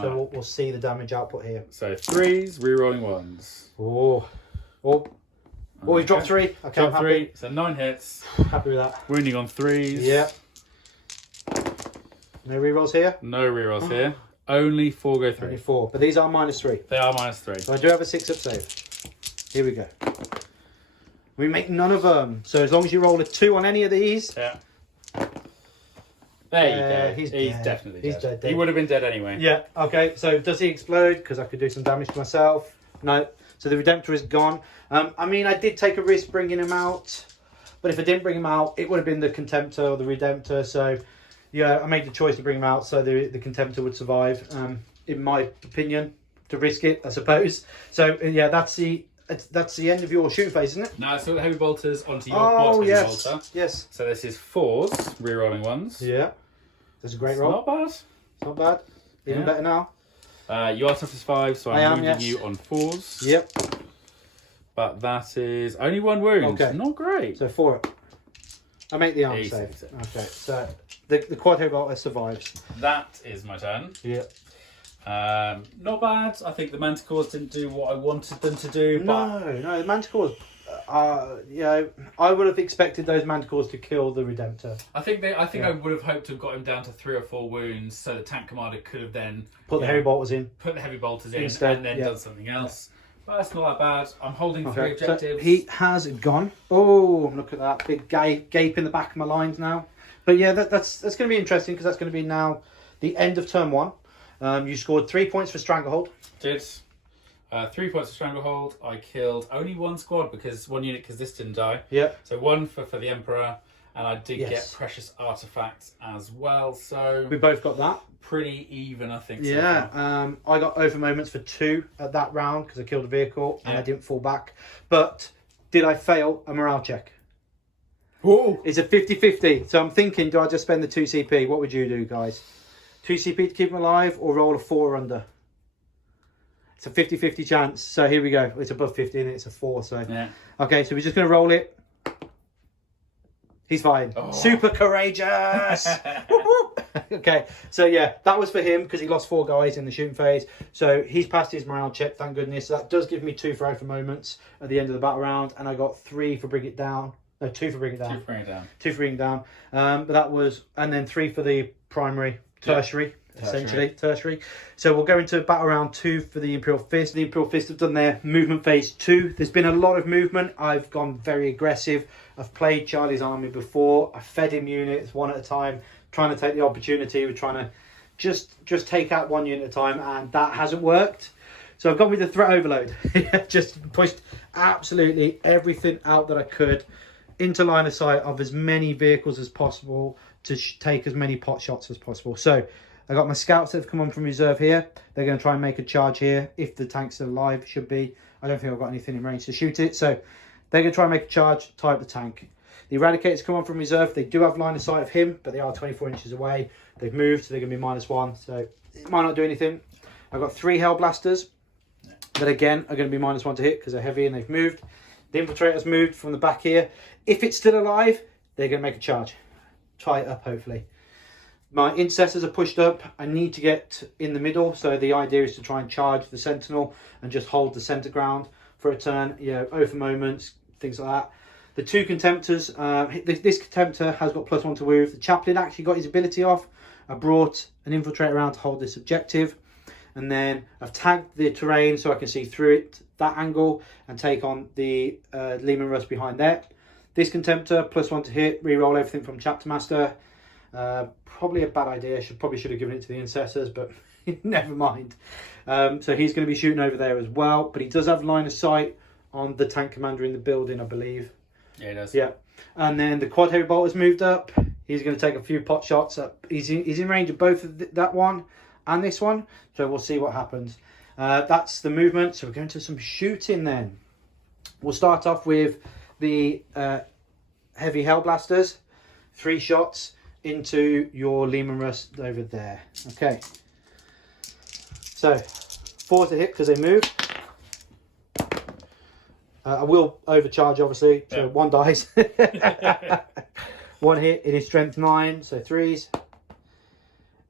So we'll see the damage output here. So 3s, re-rolling 1s. Oh, we've dropped 3. Okay, dropped 3, so 9 hits. Happy with that. Wounding on 3s. Yeah. No rerolls here? No rerolls here. Only 4 go through. Only 4, but these are -3. They are -3. So I do have a 6-up save. Here we go. We make none of them. So as long as you roll a 2 on any of these, There you go. He's He's dead. definitely He's dead. dead. He would have been dead anyway. Yeah, okay, so does he explode? Because I could do some damage to myself. No, so the Redemptor is gone. I mean, I did take a risk bringing him out, but if I didn't bring him out, it would have been the Contemptor or the Redemptor. So, yeah, I made the choice to bring him out so the Contemptor would survive, in my opinion, to risk it, I suppose. So, yeah, that's the end of your shooting phase, isn't it? No, so the heavy bolters onto your Oh, quad heavy yes. bolter. Yes. So this is 4s, rerolling ones. Yeah. That's a great It's roll. not bad. It's not bad. Even Yeah. better now. You are toughness 5, so I am, I'm wounding yes. you on 4s. Yep. But that is only 1 wound. Okay. Not great. So 4 up. I make the arm Easy. save. Okay, so the quad heavy bolter survives. That is my turn. Yeah. Not bad. I think the Manticores didn't do what I wanted them to do. But No, the Manticores. You know, I would have expected those Manticores to kill the Redemptor. I think I would have hoped to have got him down to 3 or 4 wounds, so the tank commander could have then Put the heavy bolters in. put the heavy bolters in Instead, and then yeah. done something else. But that's not that bad. I'm holding 3 Okay, objectives. so he has gone. Oh, look at that big gape in the back of my lines now. But yeah, that's going to be interesting because that's going to be now the end of turn 1. You scored 3 points for Stranglehold. Did 3 points of Stranglehold. I killed only 1 squad because 1 unit because this didn't die. Yeah. So 1 for the Emperor, and I did Yes. get precious artifacts as well. So We both got that. pretty even, I think. So Yeah, far. I got over moments for 2 at that round because I killed a vehicle and Yeah. I didn't fall back. But did I fail a morale check? Whoa. It's a 50-50. So I'm thinking, do I just spend the 2 CP? What would you do, guys? 2 CP to keep him alive or roll a 4 or under? It's a 50-50 chance. So here we go. It's above 50 and it's a 4. So Yeah. okay, so we're just going to roll it. He's fine. Oh. Super courageous. Okay, so yeah, that was for him because he lost 4 guys in the shooting phase. So he's passed his morale check, thank goodness. So that does give me 2 for over moments at the end of the battle round, and I got 3 for bring it down. No, 2 for bring it down. 2 for bring it down. 2 for bring it down. But that was, and then 3 for the primary, tertiary. Essentially, tertiary. So we'll go into battle round 2 for the Imperial Fist. The Imperial Fist have done their movement phase 2. There's been a lot of movement. I've gone very aggressive. I've played Charlie's army before. I fed him units one at a time, trying to take the opportunity. We're trying to just take out 1 unit at a time, and that hasn't worked. So I've gone with the threat overload. Just pushed absolutely everything out that I could into line of sight of as many vehicles as possible to take as many pot shots as possible. So I got my scouts that have come on from reserve here. They're going to try and make a charge here if the tank's still alive. Should be. I don't think I've got anything in range to shoot it. So they're going to try and make a charge, tie up the tank. The Eradicators come on from reserve. They do have line of sight of him, but they are 24 inches away. They've moved, so they're going to be -1. So it might not do anything. I've got 3 Hellblasters that again are going to be -1 to hit because they're heavy and they've moved. The Infiltrator's moved from the back here. If it's still alive, they're going to make a charge. Tie it up, hopefully. My Intercessors are pushed up. I need to get in the middle, so the idea is to try and charge the Sentinel and just hold the centre ground for a turn, you know, over moments, things like that. The 2 Contemptors, this Contemptor has got +1 to wound. The Chaplain actually got his ability off. I brought an Infiltrator around to hold this objective, and then I've tagged the terrain so I can see through it, that angle, and take on the Lehman Russ behind there. This Contemptor, +1 to hit, reroll everything from Chapter Master. Probably a bad idea. Probably should have given it to the Intercessors, but never mind. So he's going to be shooting over there as well, but he does have line of sight on the tank commander in the building, I believe. Yeah, he does. Yeah, and then the quad heavy bolt has moved up. He's going to take a few pot shots up. He's in range of both of that one and this one, so we'll see what happens. That's the movement. So we're going to some shooting then. We'll start off with the heavy Hellblasters. 3 shots into your Lehman Russ over there. Okay. So 4 to hit because they move. I will overcharge, obviously. So Yeah. 1 dies. 1 hit. It is strength 9, so 3s.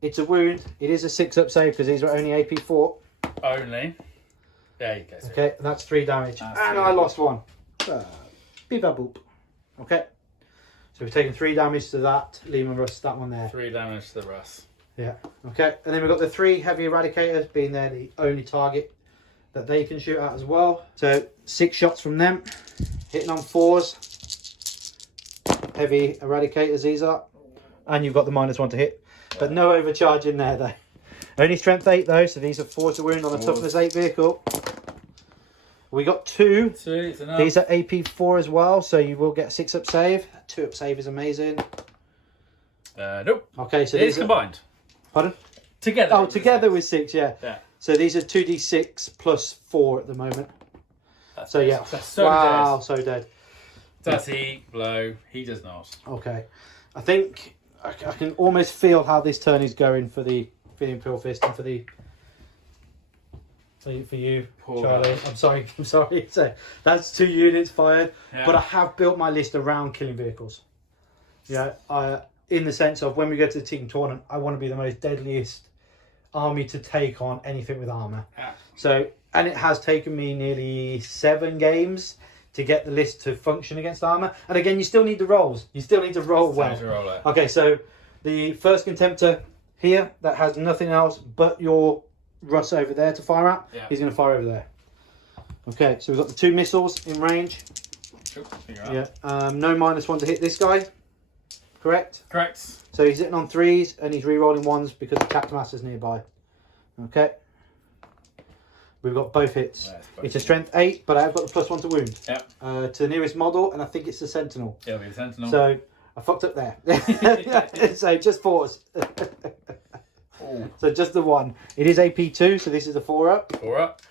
It's a wound. It is a 6-up save because these are only AP 4. Only. There you go. Okay, and that's 3 damage. That's And 3. I lost 1. Beep a boop. Okay. So we've taken 3 damage to that Lehman Russ, that one there. 3 damage to the Russ. Yeah. Okay. And then we've got the 3 heavy Eradicators being there the only target that they can shoot at as well. So 6 shots from them, hitting on 4s. Heavy Eradicators these are. And you've got the -1 to hit. But no overcharge in there, though. Only strength 8, though, so these are 4 to wound on a toughness 8 vehicle. We got 2. It's enough. These are AP4 as well, so you will get 6 up save. 2 up save is amazing. Nope. Okay, so these combined. Pardon? Together. Oh, together with 6, yeah. Yeah. So these are 2d6 plus 4 at the moment. That's So yeah, that's so wow, dead. so dead. Does he blow? He does not. Okay, I think I can almost feel how this turn is going for the Imperial Fist and for you, Poor Charlie. guy. I'm sorry. So that's 2 units fired, Yeah. but I have built my list around killing vehicles. Yeah, in the sense of when we go to the team tournament, I want to be the most deadliest army to take on anything with armor. Yeah. So, and it has taken me nearly 7 games to get the list to function against armor. And again, you still need the rolls. You still need to roll well. Okay, so the first contemptor here that has nothing else but your Russ over there to fire at. Yeah. He's going to fire over there. Okay, so we've got the 2 missiles in range. Yeah, no -1 to hit this guy. Correct? Correct. So he's hitting on 3s and he's re-rolling 1s because the Chapter Master's nearby. Okay. We've got both hits. Yeah, both it's a strength 8, but I've got the +1 to wound. Yep. To the nearest model, and I think it's the Sentinel. It'll be the Sentinel. So I fucked up there. So just 4s. So just the 1. It is AP2, so this is a 4 up. 4 up.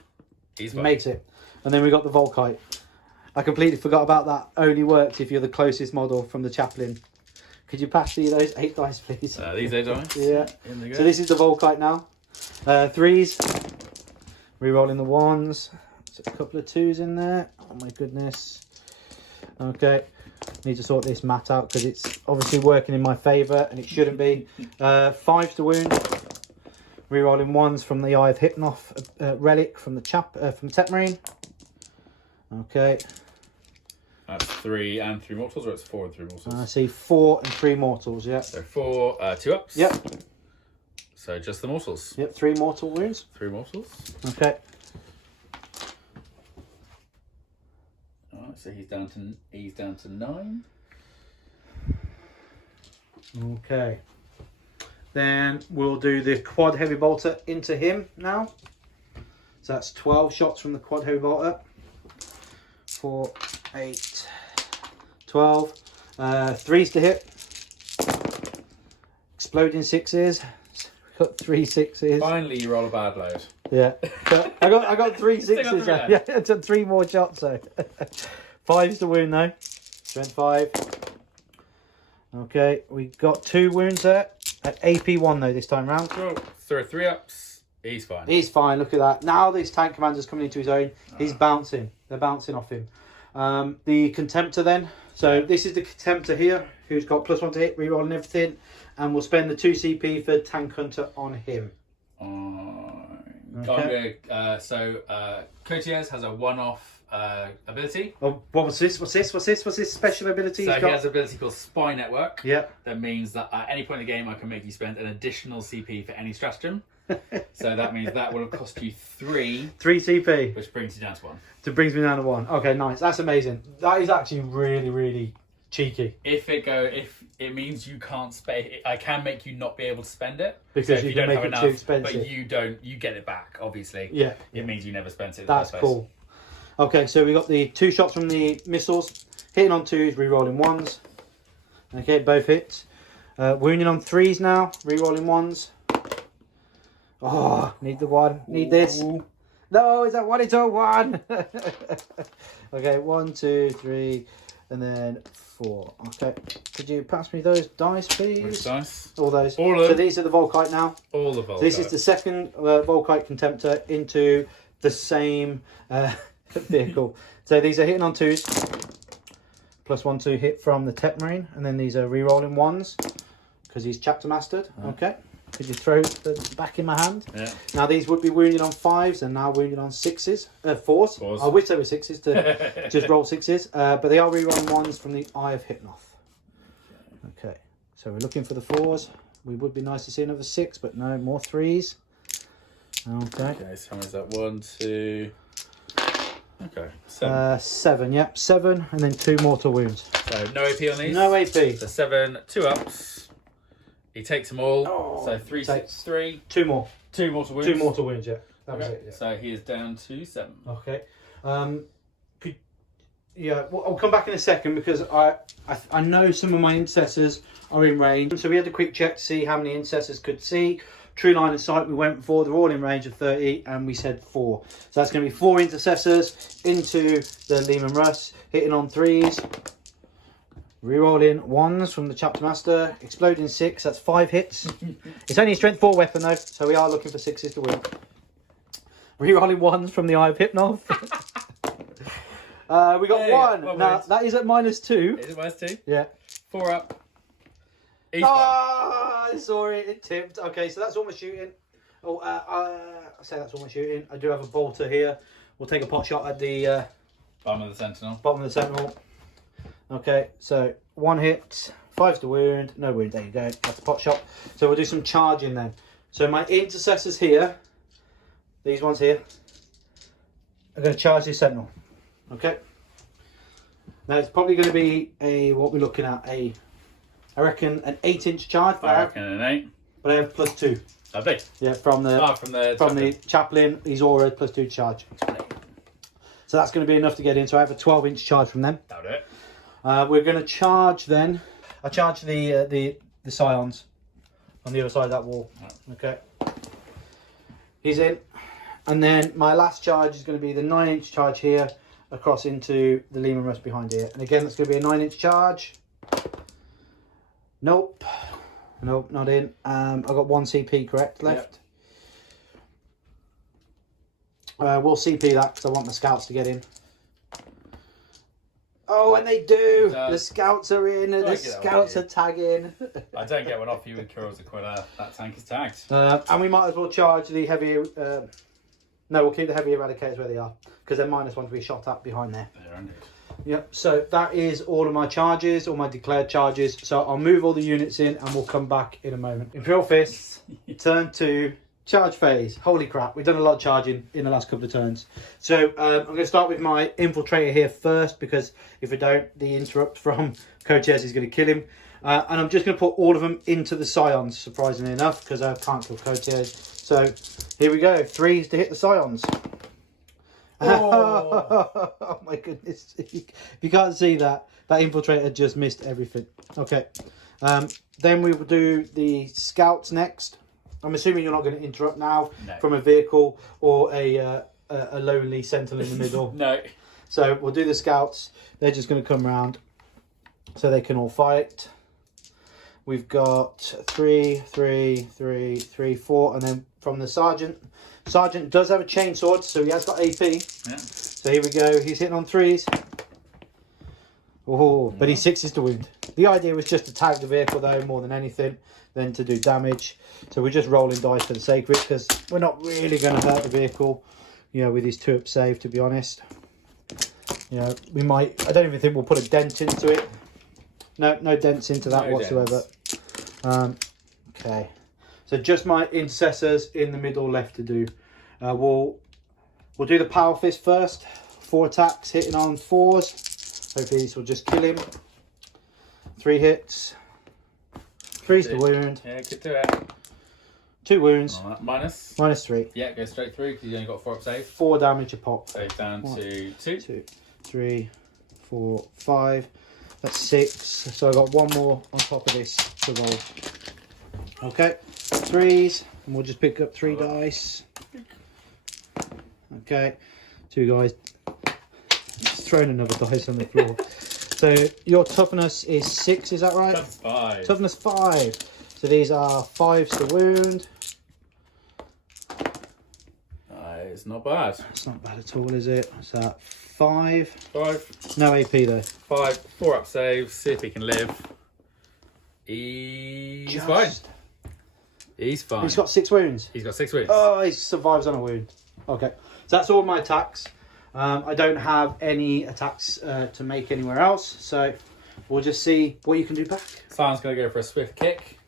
He's fine. Makes it. And then we got the Volkite. I completely forgot about that. Only works if you're the closest model from the Chaplain. Could you pass me those 8 dice, please? These 8 dice? Yeah. In they go. So this is the Volkite now. 3s. Re-rolling the 1s. So a couple of 2s in there. Oh my goodness. Okay. Need to sort this mat out because it's obviously working in my favour and it shouldn't be. 5s to wound. Re-rolling 1s from the Eye of Hypnoth relic from the Tech Marine. Okay. That's 3 and 3 mortals, or it's 4 and 3 mortals? I see 4 and 3 mortals, yeah. So 4, 2 ups? Yep. So just the mortals? Yep, 3 mortal wounds. 3 mortals. Okay. Alright, so he's down to 9. Okay. Then we'll do the quad heavy bolter into him now. So that's 12 shots from the quad heavy bolter. 4, 8, 12. 3s to hit. Exploding 6s. Got 3 6s. Finally, you roll a bad load. Yeah. So I got 3 6s. Yeah, I took 3 more shots though. 5s to wound though. Strength 5. Okay, we got 2 wounds there. At AP1 though this time round. Cool. So 3 ups. He's fine. He's fine. Look at that. Now this tank commander's coming into his own. He's bouncing. They're bouncing off him. The contemptor then. So this is the contemptor here, who's got +1 to hit, reroll and everything, and we'll spend the 2 CP for tank hunter on him. Okay. Cotiers has a one-off ability. Oh, what's this? Special ability? So he's he has an ability called Spy Network. Yeah. That means that at any point in the game, I can make you spend an additional CP for any stratagem. So that means that will have cost you 3. 3 CP. Which brings you down to 1. It brings me down to 1. Okay, nice. That's amazing. That is actually really, really cheeky. If it means you can't spend, I can make you not be able to spend it because so you don't make it too expensive. But you don't. You get it back, obviously. Yeah. It means you never spent it. That's cool. Okay, so we got the 2 shots from the missiles, hitting on 2s, re-rolling 1s. Okay, both hits. Wounding on 3s now, re-rolling 1s. Oh, need the 1. Need this. No, is that 1 into a 1? Okay, 1, 2, 3, and then 4. Okay, could you pass me those dice, please? Which dice? All those. All of them. So these are the Volkite now. All the Volkite. So this is the second Volkite Contemptor into the same vehicle. So these are hitting on 2s. +1 to hit from the Tech Marine. And then these are re-rolling 1s. Because he's chapter mastered. Okay. Could you throw the back in my hand? Yeah. Now these would be wounded on 5s and now wounded on 6s. 4s. I wish they were 6s to just roll 6s. But they are re-rolling 1s from the Eye of Hypnoth. Okay. So we're looking for the 4s. We would be nice to see another 6, but no, more 3s. Okay. So how many is that? 1, 2... Okay. 7. 7, yep. 7, and then 2 mortal wounds. So no AP on these? No AP. So 7, 2 ups. He takes them all. Oh, so 3, 6, 3. Two more. 2 mortal wounds. 2 mortal wounds, yeah. That was it. Yeah. So he is down to 7. Okay. Well, I'll come back in a second because I know some of my intercessors are in range. So we had a quick check to see how many intercessors could see. True line of sight we went for. They're all in range of 30 and we said 4. So that's going to be 4 intercessors into the Lehman Russ, hitting on 3s. Rerolling 1s from the Chapter Master. Exploding 6, that's 5 hits. It's only a strength 4 weapon though, so we are looking for 6s to win. Rerolling 1s from the Eye of Hypnol. We got 1. Now, that is at -2. Is it -2? Yeah. 4 up. I saw it. It tipped. Okay, so that's all my shooting. Oh, I say that's all my shooting. I do have a bolter here. We'll take a pot shot at the Bottom of the Sentinel. Bottom of the Sentinel. Okay, so 1 hit, 5 to wound. No wound. There you go. That's the pot shot. So we'll do some charging then. So my intercessors here, these ones here, are going to charge this Sentinel. Okay. Now it's probably going to be what we're looking at, I reckon an 8-inch charge. I reckon an 8. But I have +2. Lovely. Yeah, from the chaplain, he's aura +2 charge. So that's going to be enough to get in. So I have a 12-inch charge from them. That'll do it. We're going to charge then. I charge the scions on the other side of that wall. Okay. He's in. And then my last charge is going to be the 9-inch charge here across into the Lehman Russ behind here. And again, that's going to be a 9-inch charge. Nope. Nope, not in. I've got 1 CP correct left. Yep. We'll CP that because I want the scouts to get in. Oh, and they do. The scouts are in. The scouts are tagging. I don't get one off you with Kyril's Aquila. That tank is tagged. And we might as well charge the heavier. No, we'll keep the heavy eradicators where they are because they're -1 to be shot at behind there. Yep. So that is all of my charges, all my declared charges. So I'll move all the units in and we'll come back in a moment. Imperial Fists, turn 2, charge phase. Holy crap, we've done a lot of charging in the last couple of turns. So I'm going to start with my infiltrator here first because if I don't, the interrupt from Coaches is going to kill him. And I'm just going to put all of them into the scions, surprisingly enough, because I can't kill Coaches. So here we go, 3s to hit the scions. Oh. Oh my goodness, if you can't see that infiltrator just missed everything. Okay, then we will do the scouts next. I'm assuming you're not going to interrupt now from a vehicle or a lonely sentinel in the middle. No. So we'll do the scouts. They're just going to come round so they can all fight. We've got 3, 3, 3, 3, 4, and then from the sergeant. Sergeant does have a chainsword, so he has got AP. Yeah. So here we go. He's hitting on 3s. Oh, but he's 6s to wound. The idea was just to tag the vehicle though, more than anything, than to do damage. So we're just rolling dice for the sake of it because we're not really going to hurt the vehicle, you know, with his 2-up save. To be honest, you know, we might. I don't even think we'll put a dent into it. No dents into that whatsoever. Okay. So just my intercessors in the middle left to do. We'll do the power fist first. 4 attacks hitting on 4s. Hopefully this will just kill him. 3 hits. 3s to wound. Yeah, could do it. 2 wounds. Minus? -3. Yeah, go straight through because he's only got 4 up save. 4 damage a pop. So he's down to 2. 2, 3, 4, 5. That's 6. So I got 1 more on top of this to roll. Okay, 3s, and we'll just pick up 3 dice. Okay, 2 guys. Just throwing another dice on the floor. So your toughness is 6, is that right? Toughness 5. Toughness 5. So these are 5s to wound. It's not bad. It's not bad at all, is it? So 5. 5. No AP though. 5. 4 up saves. See if he can live. He's fine. He's fine. He's got 6 wounds. He's got 6 wounds. Oh, he survives on a wound. Okay, so that's all my attacks. I don't have any attacks to make anywhere else, so we'll just see what you can do back. Simon's going to go for a swift kick,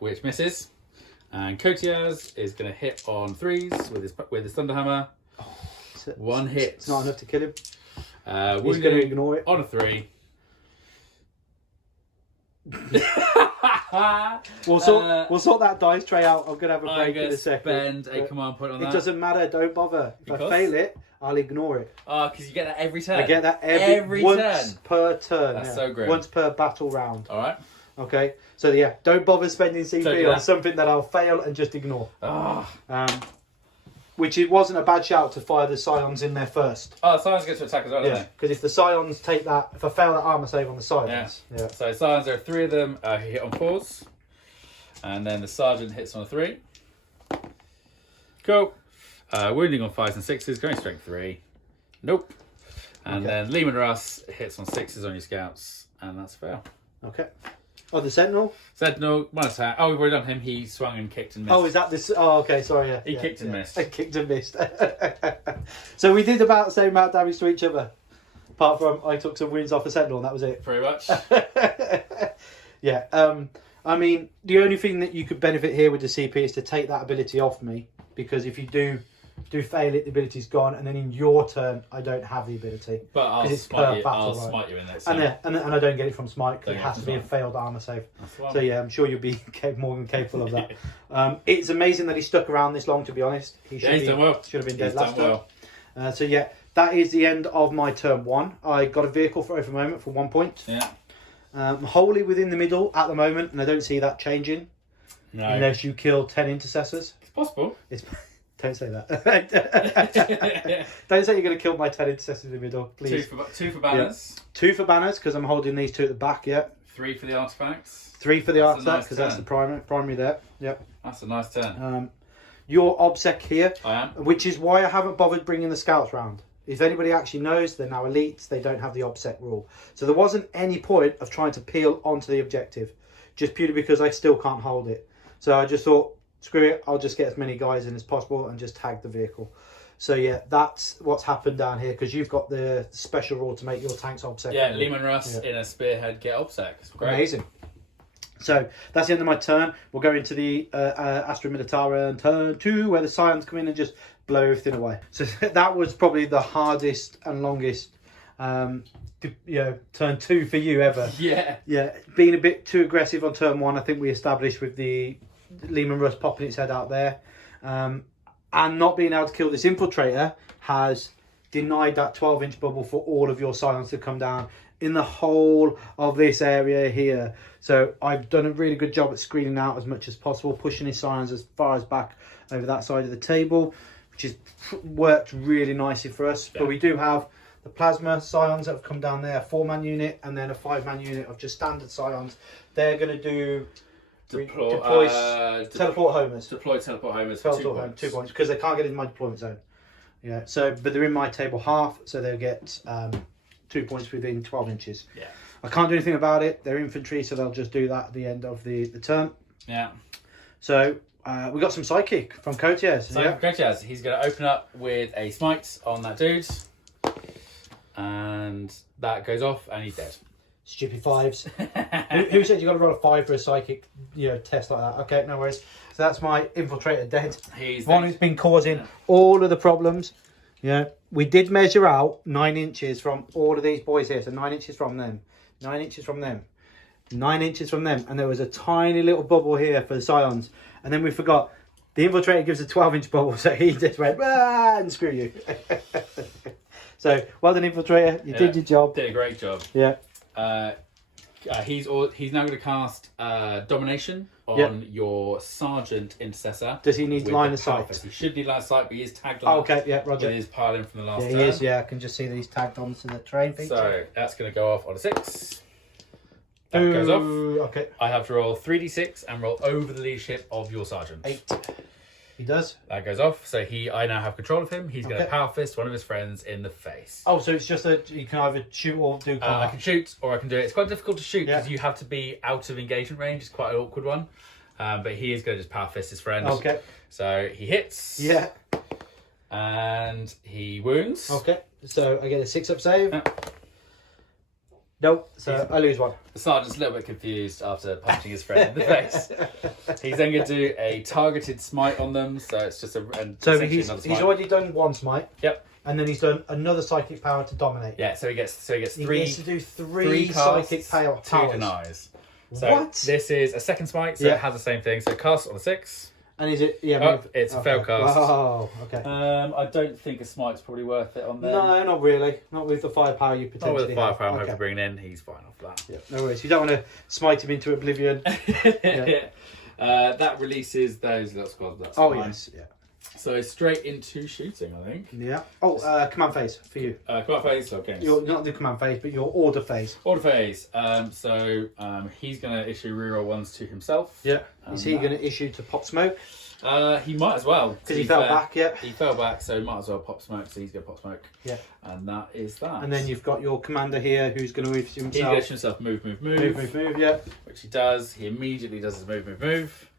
which misses. And Cotiaz is going to hit on 3s with his Thunderhammer. Oh, 1 hit. It's not enough to kill him. He's going to ignore it. On a 3. We'll sort that dice tray out. I'm gonna have a break in a second. Spend a command point on that. It doesn't matter. Don't bother. If I fail it, I'll ignore it. Oh, because you get that every turn. I get that every once turn per turn. That's so grim. Once per battle round. All right. Okay. So yeah, don't bother spending CP on something that I'll fail and just ignore. Which it wasn't a bad shout to fire the Scions in there first. Oh, the Scions get to attack as well, don't they? Because if the Scions take that, if I fail that armor save on the Scions. Yeah. So Scions, there are 3 of them. He hit on 4s. And then the Sergeant hits on a 3. Cool. Wounding on 5s and 6s, going strength 3. Nope. And then Lehman Russ hits on 6s on your scouts, and that's a fail. Okay. Oh, the Sentinel? Sentinel, 1 attack. Oh, we've already done him. He swung and kicked and missed. Oh, is that this? Oh, okay, sorry. Yeah. He kicked and missed. I kicked and missed. So we did about the same amount of damage to each other. Apart from I took some wounds off the Sentinel and that was it. Pretty much. Yeah. I mean, the only thing that you could benefit here with the CP is to take that ability off me. Because if you do fail it, the ability's gone, and then in your turn I don't have the ability. But I'll smite you in that. And I don't get it from smite because it has to be a failed armor save. So yeah, I'm sure you'll be more than capable of that. It's amazing that he stuck around this long. To be honest, he's done well. Should have been dead last turn. So yeah, that is the end of my turn 1. I got a vehicle for over a moment for 1 point. Yeah. I'm wholly within the middle at the moment, and I don't see that changing. No. Unless you kill 10 intercessors. It's possible. Don't say that. Don't say you're going to kill my 10 intercessors in the middle, please. 2 for banners. 2 for banners, because I'm holding these 2 at the back, 3 for the artifacts. 3 for the artifacts, because that's the primary there. Yep. That's a nice turn. You're OBSEC here. I am. Which is why I haven't bothered bringing the scouts round. If anybody actually knows, they're now elites. They don't have the OBSEC rule. So there wasn't any point of trying to peel onto the objective. Just purely because I still can't hold it. So I just thought, screw it, I'll just get as many guys in as possible and just tag the vehicle. So yeah, that's what's happened down here, because you've got the special rule to make your tanks OBSEC. Yeah, Lehman Russ in a spearhead get OBSEC. It's great. Amazing. So that's the end of my turn. We'll go into the Astra Militarum turn 2, where the Scions come in and just blow everything away. So that was probably the hardest and longest turn 2 for you ever. Yeah, being a bit too aggressive on turn 1, I think we established with the Lehman Russ popping its head out there, and not being able to kill this infiltrator has denied that 12-inch bubble for all of your Scions to come down in the whole of this area here. So I've done a really good job at screening out as much as possible, pushing his Scions as far as back over that side of the table, which has worked really nicely for us. But we do have the plasma Scions that have come down there, a 4-man unit, and then a 5-man unit of just standard Scions. They're going to do teleport homers. Deploy teleport homers for 2 points. 2 points, because they can't get in my deployment zone. Yeah. So, but they're in my table half, so they'll get 2 points within 12 inches. Yeah. I can't do anything about it. They're infantry, so they'll just do that at the end of the turn. Yeah. So we got some psychic from Kotias. Kotias, he's going to open up with a smite on that dude, and that goes off, and he's dead. Stupid 5s. who said you got to roll a 5 for a psychic test like that? Okay, no worries. So that's my infiltrator dead. He's one who's been causing all of the problems. Yeah, we did measure out 9 inches from all of these boys here. So 9 inches from them, 9 inches from them, 9 inches from them. And there was a tiny little bubble here for the Scions. And then we forgot the infiltrator gives a 12-inch bubble. So he just went, and screw you. So well done, infiltrator. You did your job. Did a great job. Yeah. He's now going to cast domination on your sergeant intercessor. Does he need line of sight? He should need line of sight, but he is tagged on. Okay, yeah, Roger. With his pile in from the last turn. He is. Yeah, I can just see that he's tagged onto the terrain feature. So that's going to go off on a 6. That goes off. Okay. I have to roll 3d6 and roll over the leadership of your sergeant. 8. He does. That goes off. So I now have control of him. He's going to power fist one of his friends in the face. Oh, so it's just that you can either shoot or do combat. I can shoot or I can do it. It's quite difficult to shoot because you have to be out of engagement range. It's quite an awkward one. But he is going to just power fist his friend. Okay. So he hits. Yeah. And he wounds. Okay. So I get a 6-up save. Nope. So I lose 1. The sergeant's a little bit confused after punching his friend in the face. He's then going to do a targeted smite on them. So it's just so he's already done 1 smite. Yep. And then he's done another psychic power to dominate. Yeah. So he gets 3. He gets to do 3 psychic powers. 2 denies. So What? this is a second smite, so it has the same thing. So cast on a 6. And is it? Yeah. Oh, it's a failed cast. Oh, okay. I don't think a smite's probably worth it on there. No, not really. Not with the firepower you potentially Not with the firepower I'm have. hoping bringing in. He's fine off that. Yeah, no worries. You don't want to smite him into oblivion. That releases those little squads. That's fine. Yes. Yeah. So straight into shooting, I think. Yeah. Oh, command phase for you. Command phase, okay. You're not the command phase, but your order phase. Order phase. He's going to issue reroll 1s to himself. Yeah. Is he going to issue to pop smoke? He might as well. Because he fell back, yeah. He fell back, so might as well pop smoke, so he's going to pop smoke. Yeah. And that is that. And then you've got your commander here who's going to issue himself. He's going to issue himself move, yeah. which he does. He immediately does his move.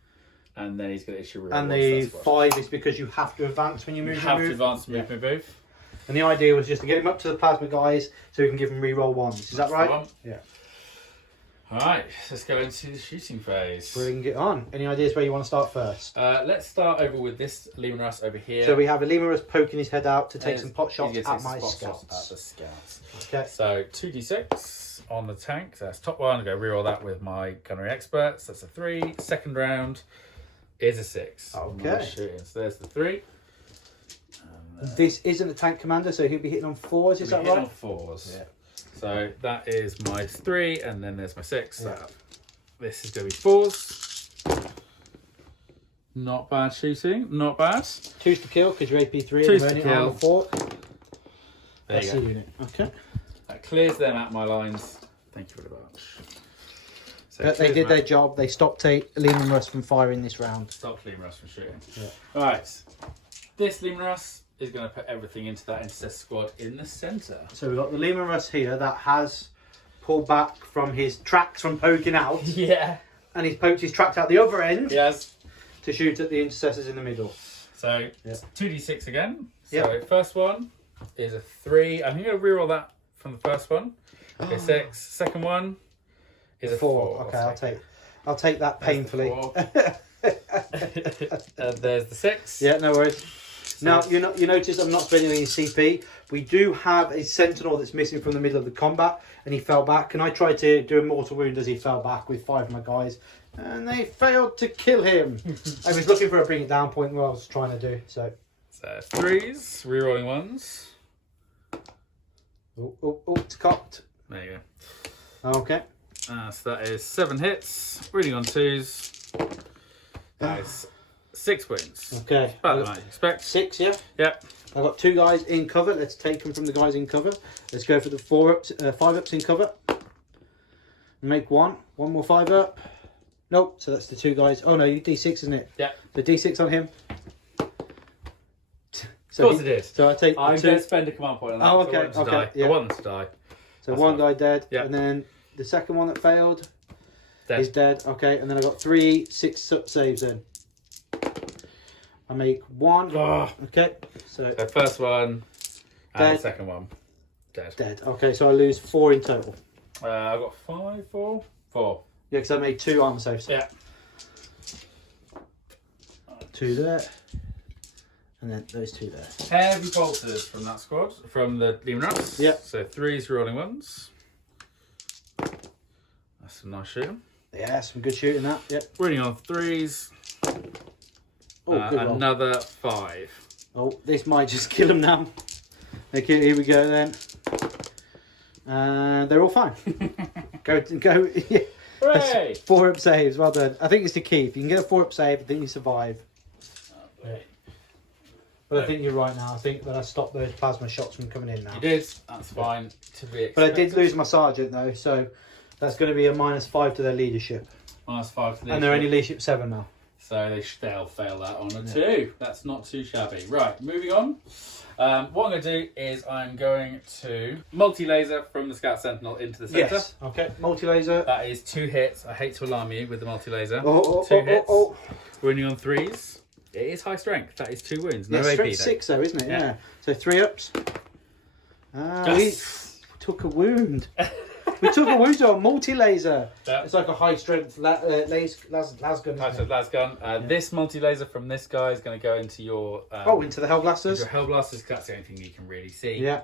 And then he's going to issue reroll. And the 5 is because you have to advance when you move. You have to advance move. And the idea was just to get him up to the plasma guys so we can give him reroll 1s. Is that right? Yeah. Alright, let's go into the shooting phase. Bring it on. Any ideas where you want to start first? Let's start over with this Lehman Russ over here. So we have a Lehman Russ poking his head out to take some pot shots at my scouts. Okay. So 2d6 on the tank. So that's top one. I'll go reroll that with my gunnery experts. That's a 3. Second round is a 6. Okay. So there's the 3. This isn't a tank commander, so he'll be hitting on 4s, is that right? On 4s. Yeah. So that is my 3, and then there's my 6. Yeah. So this is going to be 4s. Not bad shooting. Not bad. 2's to kill because you're AP3 2's and to you're only on 4. There you go. Unit. Okay. That clears them out my lines. Thank you very much. So But they did their job. They stopped Lehman Russ from firing this round. Stop Lehman Russ from shooting. Yeah. Right. This Lehman Russ is going to put everything into that intercessor squad in the centre. So we've got the Lehman Russ here that has pulled back from his tracks from poking out. Yeah. And he's poked his tracks out the other end. Yes. To shoot at the intercessors in the middle. So 2d6 again. So Yep. first one is a 3. I'm going to reroll that from the first one. Okay, 6. Second one is a 4. Okay, I'll take that painfully. And there's the 6. Yeah, no worries. Now, you notice I'm not spending any CP. We do have a sentinel that's missing from the middle of the combat, and he fell back. And I tried to do a mortal wound as he fell back with 5 of my guys, and they failed to kill him. I was looking for a bring it down point what I was trying to do. So 3s, rerolling 1s. Oh, it's cocked. There you go. Okay. So that is 7 hits, reading on 2s. That is 6 wins. Okay. About what I expect. 6, yeah? Yep. I've got 2 guys in cover. Let's take them from the guys in cover. Let's go for the 5 ups in cover. Make 1 more 5 up. Nope, so that's the 2 guys. Oh no, D6, isn't it? Yeah. So D6 on him. So of course it is. So I take I'm 2. going to spend a command point on that. Oh, okay. I want them to die. So that's 1 guy dead. Yeah. And then the second one that failed Dead. is dead. Okay, and then I got 3 6 saves in. I make 1. Oh. Okay, so The first one and Dead. the second one. Dead. dead. Okay, so I lose 4 in total. I've got 5, 4. Yeah, because I made 2 armor saves. Yeah. 2 there. And then those 2 there. Heavy bolters from that squad, from the Lehman Russ. Yeah. So 3s rolling 1s. That's some nice shooting. Yeah, some good shooting that. Yep. Reading on 3s. Oh, good roll. Another 5. Oh, this might just kill them now. Okay, here we go then. They're all fine. go. Yeah. Hooray! 4 up saves. Well done. I think it's the key. If you can get a 4 up save, I think you survive. But I think you're right now. I think that I stopped those plasma shots from coming in now. You did. That's fine to be expected. But I did lose my sergeant though, so that's going to be a -5 to their leadership. -5 to leadership. And they're only leadership 7 now. So they'll fail that on a 2. That's not too shabby. Right, moving on. What I'm going to do is I'm going to multi-laser from the Scout Sentinel into the centre. Yes. Okay. Multi-laser. That is 2 hits. I hate to alarm you with the multi-laser. 2 hits. Wounding on 3s. It is high strength. That is 2 wounds. No AP strength though. 6 though, isn't it? Yeah. So 3 ups. We took a wound. We took a wound on multi-laser. Yeah. It's like a high strength lasgun. Lasgun. This multi-laser from this guy is going to go into your... into the Hellblasters. Your Hellblasters, 'cause that's the only thing you can really see. Yeah.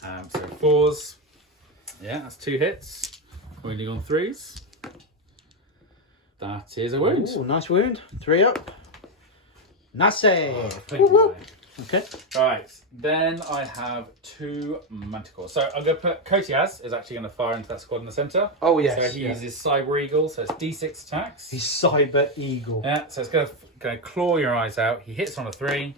So 4s. Yeah, that's 2 hits. Wounding on 3s. That is a wound. Ooh, nice wound. 3 up. Nice. Thank you, Ryan. Okay. Right, then I have 2 Manticores. So I'm going to put Kotiaz is actually going to fire into that squad in the centre. Oh, yes. So he uses Cyber Eagle, so it's D6 attacks. He's Cyber Eagle. Yeah, so it's going to claw your eyes out. He hits on a 3.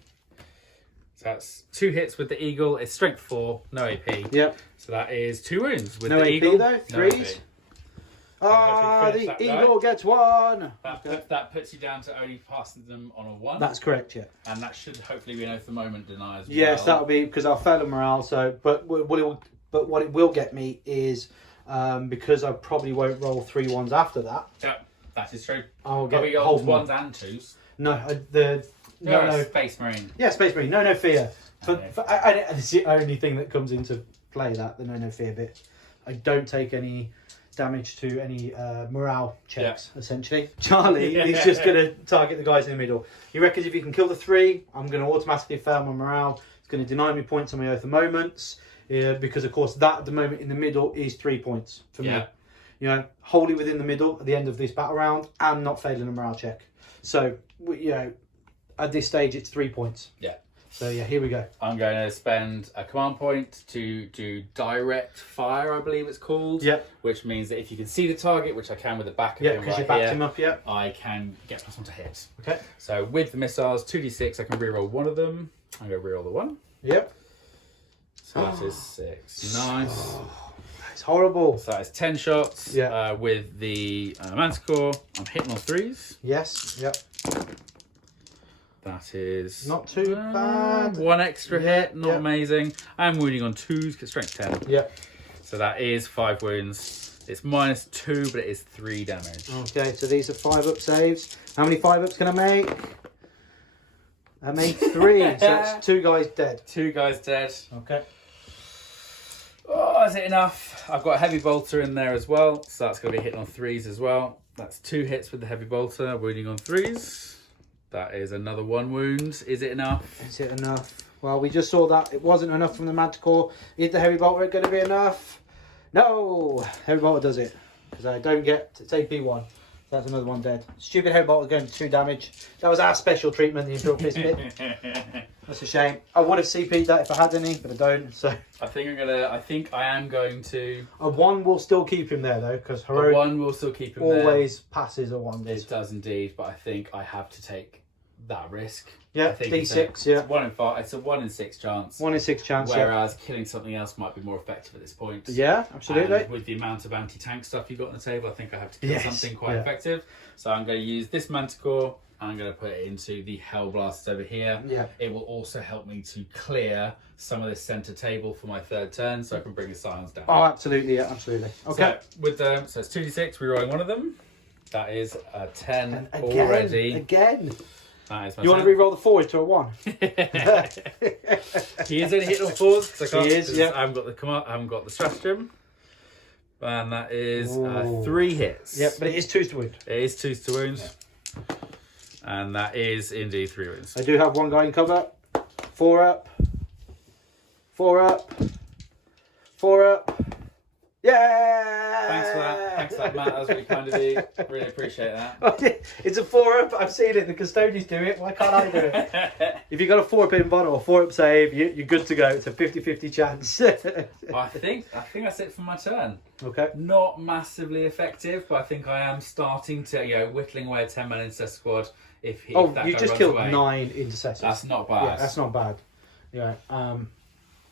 So that's 2 hits with the Eagle. It's strength 4, no AP. Yep. So that is 2 wounds with No the AP Eagle. though? No 3s? AP. Ah, Finish the that Eagle gets 1. That puts you down to only passing them on a 1. That's correct, yeah. And that should hopefully be an oath of moment deny as well. Yes, that'll be because I'll fail on morale. So, but what it will get me is because I probably won't roll 3 1s after that. Yeah, that is true. I'll get Probably hold 1s and 2s. No, No, Space Marine. Yeah, Space Marine. No fear. Okay. It's the only thing that comes into play. The no fear bit. I don't take any damage to any morale checks, essentially. Charlie is just going to target the guys in the middle. He reckons if he can kill the 3, I'm going to automatically fail my morale. It's going to deny me points on my Oath of Moments, because of course that at the moment in the middle is 3 points for me. You know, wholly within the middle at the end of this battle round and not failing a morale check. So, you know, at this stage it's 3 points. Yeah. So yeah, here we go. I'm going to spend a command point to do direct fire, I believe it's called. Yep. Which means that if you can see the target, which I can with the back of Yeah, him because right you backed here, him up, yeah. I can get +1 to hit. Okay. So with the missiles, 2d6, I can reroll 1 of them. I'm going to reroll the 1. Yep. So that is 6. Nice. It's horrible. So that is 10 shots. Yeah. With the Manticore, I'm hitting on 3s. Yes. Yep. That is Not too bad. 1 extra hit, not yeah. amazing. I'm wounding on 2s, because strength 10. Yep. So that is 5 wounds. It's -2, but it is 3 damage. Okay, so these are 5-up saves. How many 5-ups can I make? I made 3, so that's 2 guys dead. 2 guys dead. Okay. Oh, is it enough? I've got a heavy bolter in there as well, so that's going to be hitting on 3s as well. That's 2 hits with the heavy bolter, wounding on 3s. That is another 1 wound. Is it enough? Is it enough? Well, we just saw that it wasn't enough from the Manticore. Is the heavy bolter going to be enough? No! Heavy bolter does it. Because I don't get... It's AP1. So that's another 1 dead. Stupid heavy bolter going to 2 damage. That was our special treatment, the Imperial Fist bit. That's a shame. I would have CP'd that if I had any, but I don't. So I think I am going to. A 1 will still keep him there though, because A heroic 1 will still keep him there. always passes a 1. It does indeed, but I think I have to take that risk. Yeah, I think D6, yeah. It's 1 in 5. It's a 1 in 6 chance. 1 in 6 chance. Whereas killing something else might be more effective at this point. Yeah, absolutely. And with the amount of anti-tank stuff you've got on the table, I think I have to kill Yes, something quite yeah. effective. So I'm going to use this Manticore. I'm going to put it into the Hell Blasters over here. Yeah. It will also help me to clear some of this centre table for my 3rd turn, so I can bring the Scions down. Oh, absolutely, yeah, absolutely. Okay. So with so it's 2d6, rerolling 1 of them. That is a 10 And already. Again. That is my You want to 10. re-roll the 4 to a 1? He is only hitting on 4s because I can't. He is, yeah. I haven't got the command. I haven't got the stratagem. And that is Ooh. 3 hits. Yeah, but it is 2 to wound. It is 2 to wounds. Yeah. And that is indeed 3 wounds. I do have 1 guy in cover. 4 up. 4 up. 4 up. Yeah! Thanks for that, Matt. That was really kind of you. Really appreciate that. It's a 4 up. I've seen it. The custodians do it. Why can't I do it? If you got a 4-up in bottle or 4-up save, you're good to go. It's a 50-50 chance. I think that's it for my turn. Okay. Not massively effective, but I think I am starting to, whittling away a 10-man intercessor squad. If that you guy just runs killed away. 9 intercessors. That's not bad. Yeah, that's not bad. Yeah.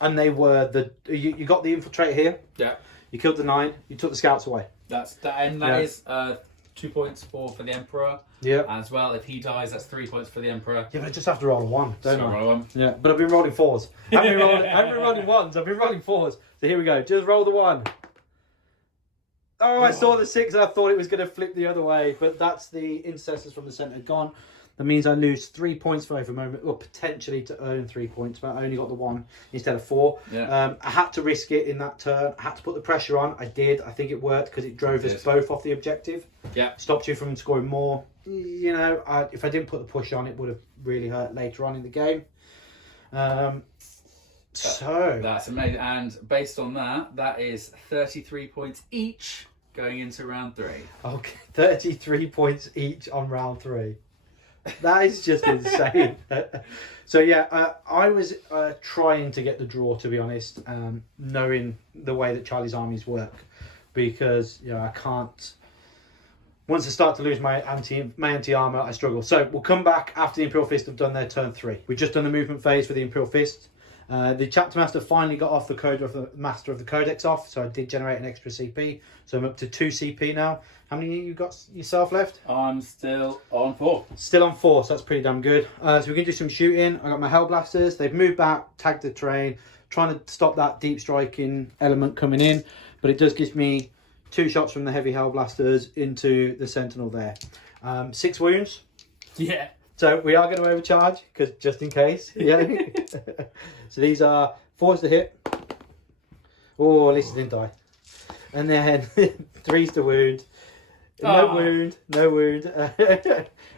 And they were you got the infiltrator here. Yeah. You killed the 9. You took the scouts away. That is 2 points for the Emperor. Yeah. As well, if he dies, that's 3 points for the Emperor. Yeah, but I just have to roll a 1, don't So I? roll 1. Yeah, but I've been rolling 4s. I haven't been rolling 1s. I've been rolling 4s. So here we go. Just roll the 1. Oh, I saw the 6 and I thought it was going to flip the other way, but that's the intercessors from the centre gone. That means I lose 3 points for over moment, or potentially to earn 3 points, but I only got the 1 instead of 4. Yeah. I had to risk it in that turn. I had to put the pressure on. I did. I think it worked because it drove us both off the objective. Yeah. Stopped you from scoring more. You know, if I didn't put the push on, it would have really hurt later on in the game. So that's amazing. And based on that, that is 33 points each going into round 3. Okay, 33 points each on round 3. That is just insane. So yeah, I was trying to get the draw, to be honest, knowing the way that Charlie's armies work, because I can't. Once I start to lose my anti armor, I struggle. So we'll come back after the Imperial Fist have done their turn 3. We've just done the movement phase for the Imperial Fist. The Chapter Master finally got off the code of the Master of the Codex off, so I did generate an extra CP. So I'm up to 2 CP now. How many you got yourself left? I'm still on 4. Still on 4, so that's pretty damn good. So we can do some shooting. I got my Hellblasters. They've moved back, tagged the terrain, trying to stop that deep striking element coming in. But it does give me 2 shots from the heavy Hellblasters into the Sentinel there. 6 wounds. Yeah. So we are going to overcharge, because just in case. Yeah. So these are 4s to hit. Oh, at least it didn't die. And then 3s to wound. No wound, no wound.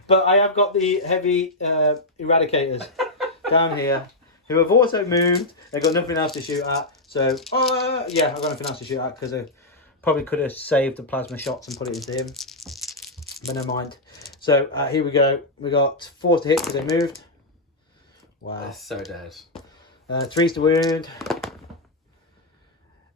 But I have got the heavy eradicators down here, who have also moved. They've got nothing else to shoot at. So, yeah, I've got nothing else to shoot at, because I probably could have saved the plasma shots and put it into him. But never mind. So here we go. We got 4 to hit because they moved. Wow. They're so dead. 3s to wound.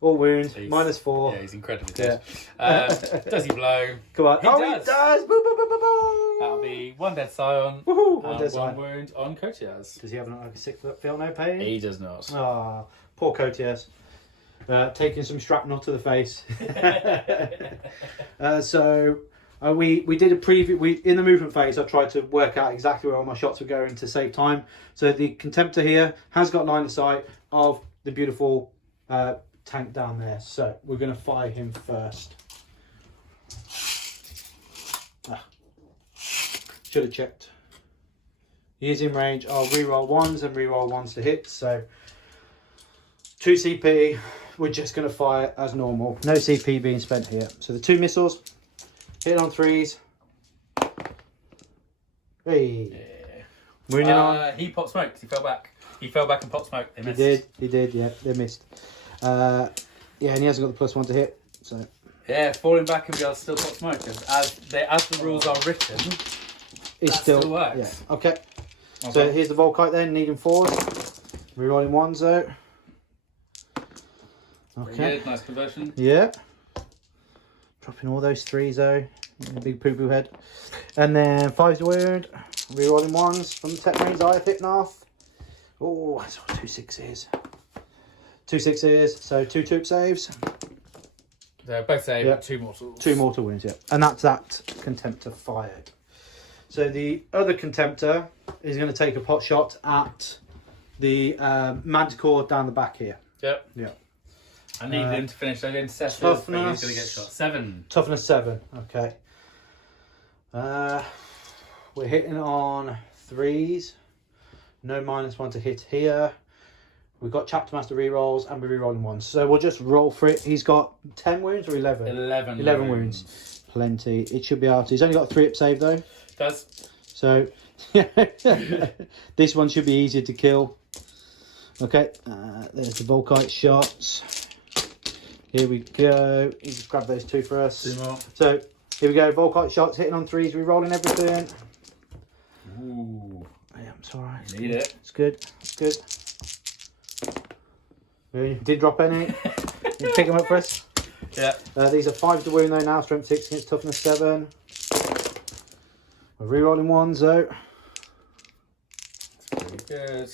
All wound. He's, -4. Yeah, he's incredibly dead. Does he blow? Come on. He does. He does. Boom, boom, boom, boom, boom. That'll be 1 dead Scion. Woohoo. And 1 dead 1 Scion. wound on Cotias. Does he have like a 6-foot feel no pain? He does not. Ah, poor Cotias. Taking some shrapnel to the face. So we did a preview. In the movement phase, I tried to work out exactly where all my shots were going to save time. So the Contemptor here has got line of sight of the beautiful tank down there. So we're going to fire him first. Should have checked. He is in range. I'll reroll 1s and reroll 1s to hit. So 2 CP. We're just going to fire as normal. No CP being spent here. So the 2 missiles. Hit on 3s. Hey. Yeah. Wounding on. He popped smoke. He fell back. He fell back and popped smoke. They missed. He did, yeah, they missed. Yeah, and he hasn't got the +1 to hit, so. Yeah, falling back and be able to still pop smoke. As the rules are written, It still works. Yeah, okay. So here's the Volkite then, needing 4s. Rerolling 1s though. Okay. Good, nice conversion. Yeah. Dropping all those 3s though. In the big poo-poo head. And then 5s to wound. Rerolling 1s from the Tech Marines I have hit off. Oh, I saw 2 6s. 2 6s, so 2 toop saves. They're both saved, Yep. 2 mortals. 2 mortal wounds, yeah. And that's that Contemptor fired. So the other Contemptor is going to take a pot shot at the Manticore down the back here. Yep. Yeah. I need him to finish those intercessors, Toughness. but he's going to get shot. 7. Toughness 7, okay. We're hitting on 3s. No -1 to hit here. We've got Chapter Master rerolls and we're rerolling 1s. So we'll just roll for it. He's got 10 wounds or 11? 11 wounds. Plenty. It should be able to. He's only got a 3-up save though. Does. So this one should be easier to kill. Okay, there's the Volkite shots. Here we go. You just grab those 2 for us. 2 more. So here we go. Volkite shots hitting on 3s. Rerolling everything. Ooh. Yeah, it's all right. You need it. It's good. It's good. Did drop any? You pick them up for us. Yeah. These are 5 to wound though now. Strength 6 against toughness 7. We're rerolling 1s though. Pretty good.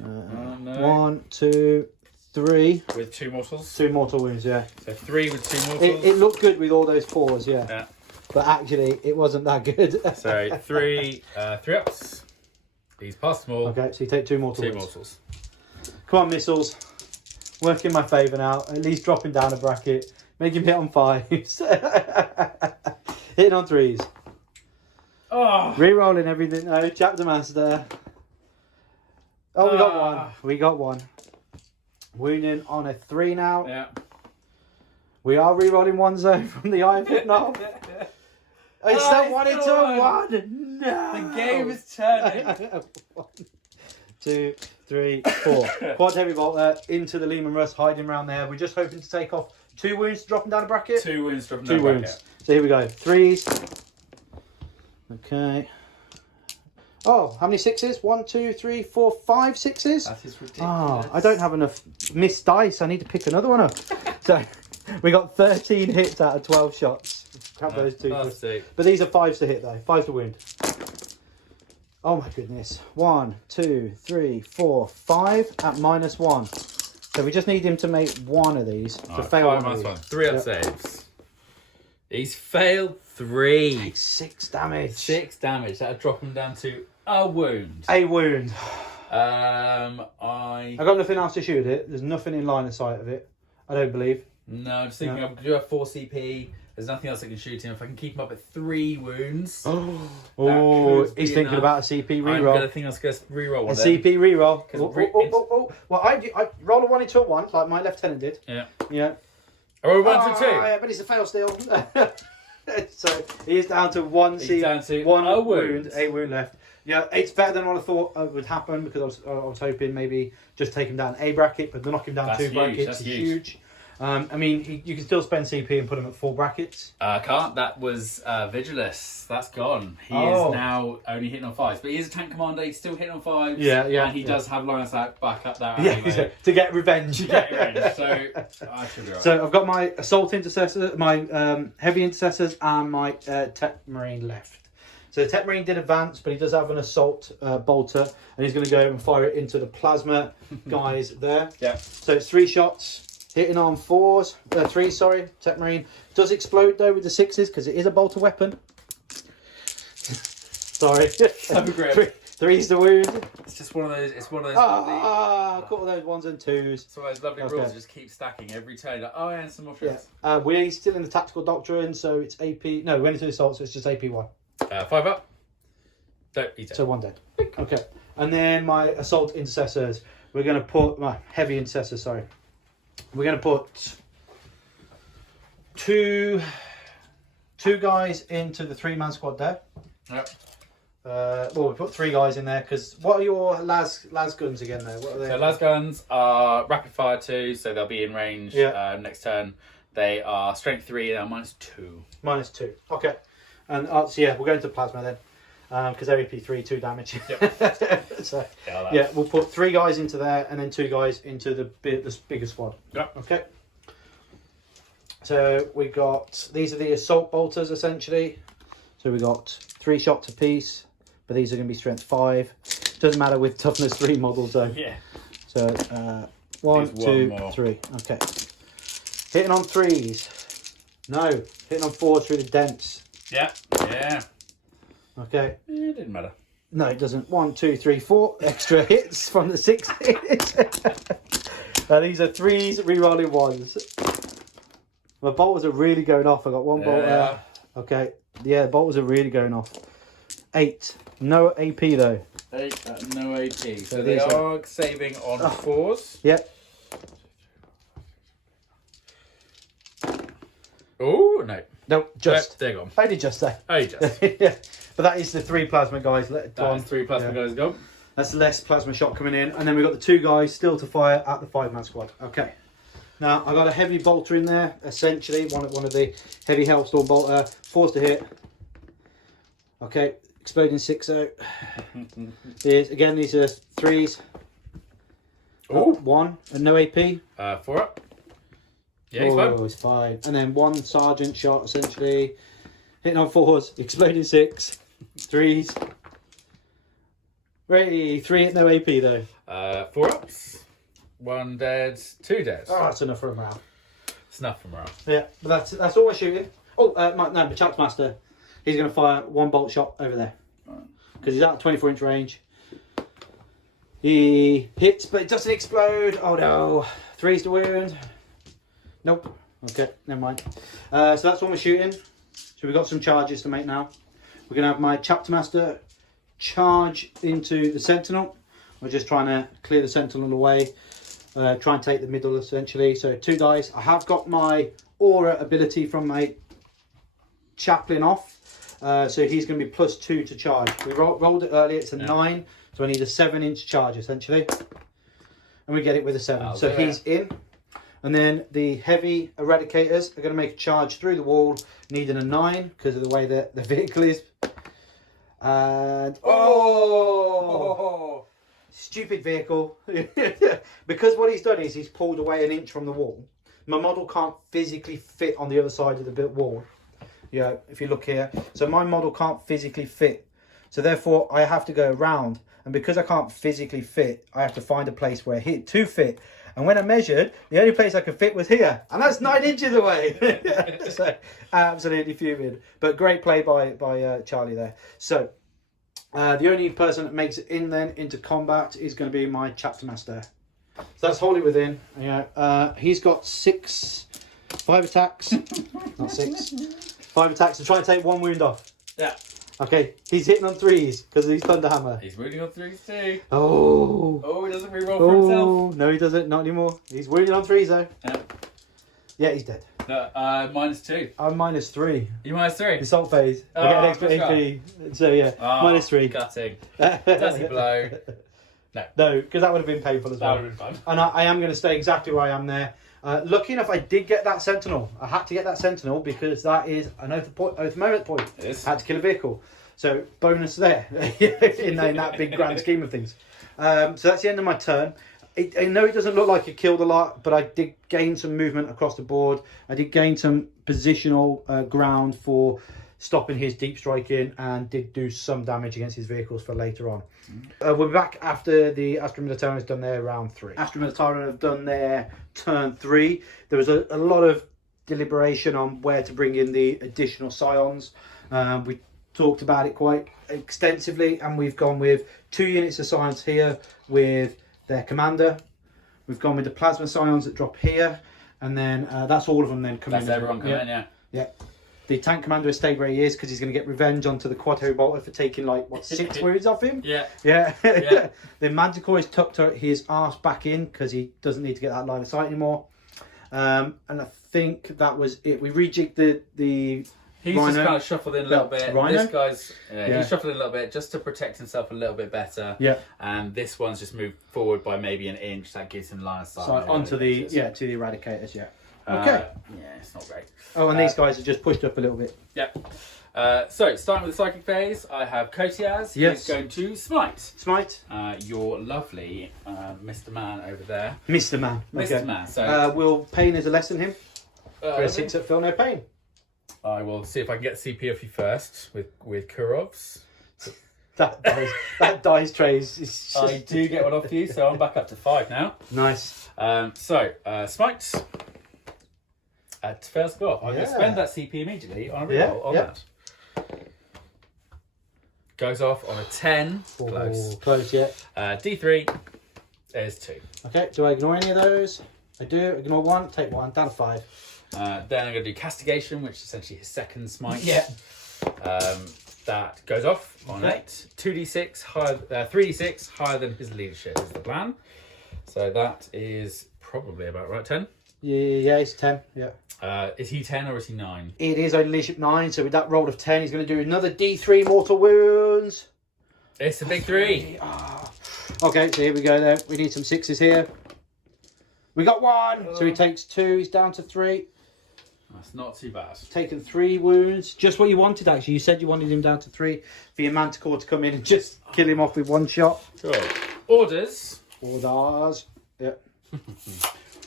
No. 1, 2, 3. With 2 mortals. 2 mortal wounds, yeah. So 3 with 2 mortals. It looked good with all those 4s, yeah. Yeah. But actually, it wasn't that good. So 3 ups. He's passed them all. Okay, so you take 2 mortal 2 wounds. mortals. Come on, missiles. Work in my favour now. At least dropping down a bracket. Make him hit on 5s. Hitting on 3s. Oh. Rerolling everything. No, Chapter Master. Oh, we got 1. We got 1. Wounding on a 3 now. Yeah. We are rerolling 1s though from the Iron Foot knob. It's not 1 into 1. No. The game is turning. 1, 2, 3, 4. Quad heavy bolter into the Lehman Russ, hiding around there. We're just hoping to take off 2 wounds to drop him down a bracket? 2 wounds dropping 2 down wounds. bracket. So here we go. 3s. Okay. Oh, how many 6s? 1, 2, 3, 4, 5 6s? That is ridiculous. Oh, I don't have enough missed dice. I need to pick another one up. So we got 13 hits out of 12 shots. Grab those 2. But these are 5s to hit though. 5 to wound. Oh my goodness. 1, 2, 3, 4, 5 at -1. So we just need him to make 1 of these to fail 5 one of -1. these. 3 on saves. He's failed 3. Takes 6 damage. 6 damage. That'll drop him down to a wound. A wound. I got nothing else to shoot it. There's nothing in line of sight of it. I don't believe. No, I'm just thinking I do have 4 CP. There's nothing else I can shoot him. If I can keep him up at 3 wounds. Oh, he's thinking about a CP reroll. I think I was going to reroll A CP reroll. Because Well, I roll a 1 into a 1 like my lieutenant did. Yeah. Yeah. Oh, 1 to 2. Yeah, but it's a fail still. So he is down to 1 He's down to 1 a wound, wound. a wound left. Yeah, it's better than what I thought would happen because I was hoping maybe just take him down a bracket, but to knock him down That's 2 huge, brackets that's is huge. huge. I mean, you can still spend CP and put him at 4 brackets. Can't. That was Vigilus. That's gone. He Oh. is now only hitting on 5s. But he is a tank commander. He's still hitting on 5s. Yeah, yeah, And he yeah. does have line of sight back up there. Yeah, Anyway. to get revenge. To get range. So I should be right. So I've got my assault intercessor, my heavy intercessors, and my tech marine left. So the tech marine did advance, but he does have an assault bolter, and he's going to go and fire it into the plasma guys there. Yeah. So it's 3 shots, hitting on 4s, 3. Sorry, tech marine does explode though with the 6s because it is a bolter weapon. Sorry. So grim. 3's the wound. It's just one of those. It's one of those. Ah, caught all those 1s and 2s. It's one of those lovely Okay. rules. Just keep stacking every turn. Like, oh, yeah, and some more shots. Yeah. We're still in the tactical doctrine, so it's AP. No, we went into the assault, so it's just AP1. 5 up. No, he's dead. So 1 dead. Okay. And then my assault intercessors. We're going to put my heavy intercessors. Sorry. We're going to put two guys into the 3-man squad there. Yep. Well, we put 3 guys in there because what are your las guns again? There. What are they? So las guns are rapid fire 2, so they'll be in range next turn. They are strength 3 and they're -2. -2. Okay. And so yeah, we'll go into plasma then. Because they're EP3, 2 damage. Yep. So yeah, we'll put 3 guys into there and then 2 guys into the bigger squad. Yep. Okay. So we got, these are the assault bolters essentially. So we got 3 shots apiece, but these are going to be strength 5. Doesn't matter with toughness 3 models though. Yeah. So 1, There's 2, one more. 3. Okay. Hitting on 3s. No, hitting on 4s through the dents. Yeah. Yeah. Okay. It didn't matter. No, it doesn't. 1, 2, 3, 4 extra hits from the 6 hits. These are 3s, rerolling 1s. My bolters are really going off. I got 1 bolt there. Okay. Yeah, the bolters are really going off. 8. No AP though. 8 no AP. So they these are saving on 4s. Yep. Oh, no. No, just. They're gone. I did just say. Oh, you just. Yeah. But that is the 3 plasma guys. That is 3 plasma guys gone. That's less plasma shot coming in. And then we've got the 2 guys still to fire at the 5-man squad. Okay. Now, I've got a heavy bolter in there, essentially. One of the heavy Hellstorm bolter. 4s to hit. Okay. Exploding 6-0. Again, these are 3s. Oh. 1 and no AP. 4 up. Yeah, he's fine. It's 5. And then 1 sergeant shot, essentially. Hitting on 4s. Exploding 6. 3s. 3 at no AP, though. 4 ups. 1 dead. 2 dead. Oh, that's enough for a morale. It's enough for morale. Yeah, but that's all we're shooting. Oh, no, the Chaps Master. He's going to fire 1 bolt shot over there. Because he's out of 24-inch range. He hits, but it doesn't explode. Oh, no. 3's to wound. Nope. Okay, never mind. So that's what we're shooting. So we've got some charges to make now. We're going to have my Chapter Master charge into the Sentinel. We're just trying to clear the Sentinel away. Try and take the middle, essentially. So 2 dice. I have got my Aura ability from my Chaplain off. So he's going to be +2 to charge. We rolled it earlier. It's a 9. So I need a 7-inch charge, essentially. And we get it with a 7. So he's in. And then the heavy eradicators are going to make a charge through the wall, needing a 9 because of the way that the vehicle is. And stupid vehicle. Because what he's done is he's pulled away an inch from the wall. My model can't physically fit on the other side of the wall. Yeah, if you look here. So my model can't physically fit. So therefore I have to go around. And because I can't physically fit, I have to find a place where to fit. And when I measured, the only place I could fit was here. And that's 9 inches away. So absolutely fuming. But great play by Charlie there. So the only person that makes it into combat is going to be my chapter master. So that's wholly within. Yeah, he's got 5 attacks. Not 6. 5 attacks to try and take 1 wound off. Yeah. Okay, he's hitting on 3s because of his Thunderhammer. He's wounding on 3s too. Oh, he doesn't reroll for himself. No, he doesn't. Not anymore. He's wounded on 3s though. Yeah, he's dead. No, -2. I'm -3. You -3? The salt phase. I get an extra AP. So yeah, -3. Gutting. Does he blow? No, because that would have been painful as well. That would have been fun. And I am going to stay exactly where I am there. Lucky enough, I did get that Sentinel. I had to get that Sentinel because that is an oath merit point. It is. I had to kill a vehicle. So bonus there in that big grand scheme of things. So that's the end of my turn. I know it doesn't look like it killed a lot, but I did gain some movement across the board. I did gain some positional ground for stopping his deep striking and did do some damage against his vehicles for later on. We're back after the Astra Militarum has done their round 3. Astra Militarum have done their turn 3. There was a lot of deliberation on where to bring in the additional scions. We talked about it quite extensively, and we've gone with 2 units of scions here with their commander. We've gone with the plasma scions that drop here, and then that's all of them then coming in. That's everyone coming in, yeah. Yeah. The tank commander has stayed where he is because he's going to get revenge onto the quadro bolter for taking 6 wounds off him. Yeah. Yeah. Yeah. The Manticore has tucked his arse back in because he doesn't need to get that line of sight anymore. And I think that was it. We rejigged the He's Rhino. just kind of shuffled in a little bit. Rhino? This guy's he's shuffled in a little bit just to protect himself a little bit better. Yeah. And this one's just moved forward by maybe an inch. That gives him line of sight. So onto the to the eradicators. Yeah. Okay. Yeah, it's not great. Oh, and these guys are just pushed up a little bit. Yeah. So starting with the psychic phase, I have Kotiaz. Yes. He's going to smite. Smite. Your lovely Mr. Man over there. Mr. Man. Okay. Mr. Man. So will pain is a lesson him for a 6 up fill no pain. I will see if I can get CP off you first with Kurovs. That dice trays is I do get one off you, so I'm back up to 5 now. nice. Smite. At first go off. I'm going to spend that CP immediately on a reroll on that. Goes off on a 10. Close. Close, yeah. D3 is 2. Okay, do I ignore any of those? I do. Ignore 1, take 1, down to 5. Then I'm going to do Castigation, which is essentially his second smite. Yeah. That goes off on 8. 2d6 higher, 3d6 higher than his leadership is the plan. So that is probably about right. 10. Yeah, it's 10. Yeah. Is he 10 or is he 9? It is only leadership 9, so with that roll of 10, he's going to do another D3 mortal wounds. It's a big 3. Okay, so here we go then. We need some 6s here. We got 1, so he takes 2. He's down to 3. That's not too bad. Taken 3 wounds. Just what you wanted, actually. You said you wanted him down to 3 for your Manticore to come in and just kill him off with 1 shot. Cool. Orders. Orders. Yep.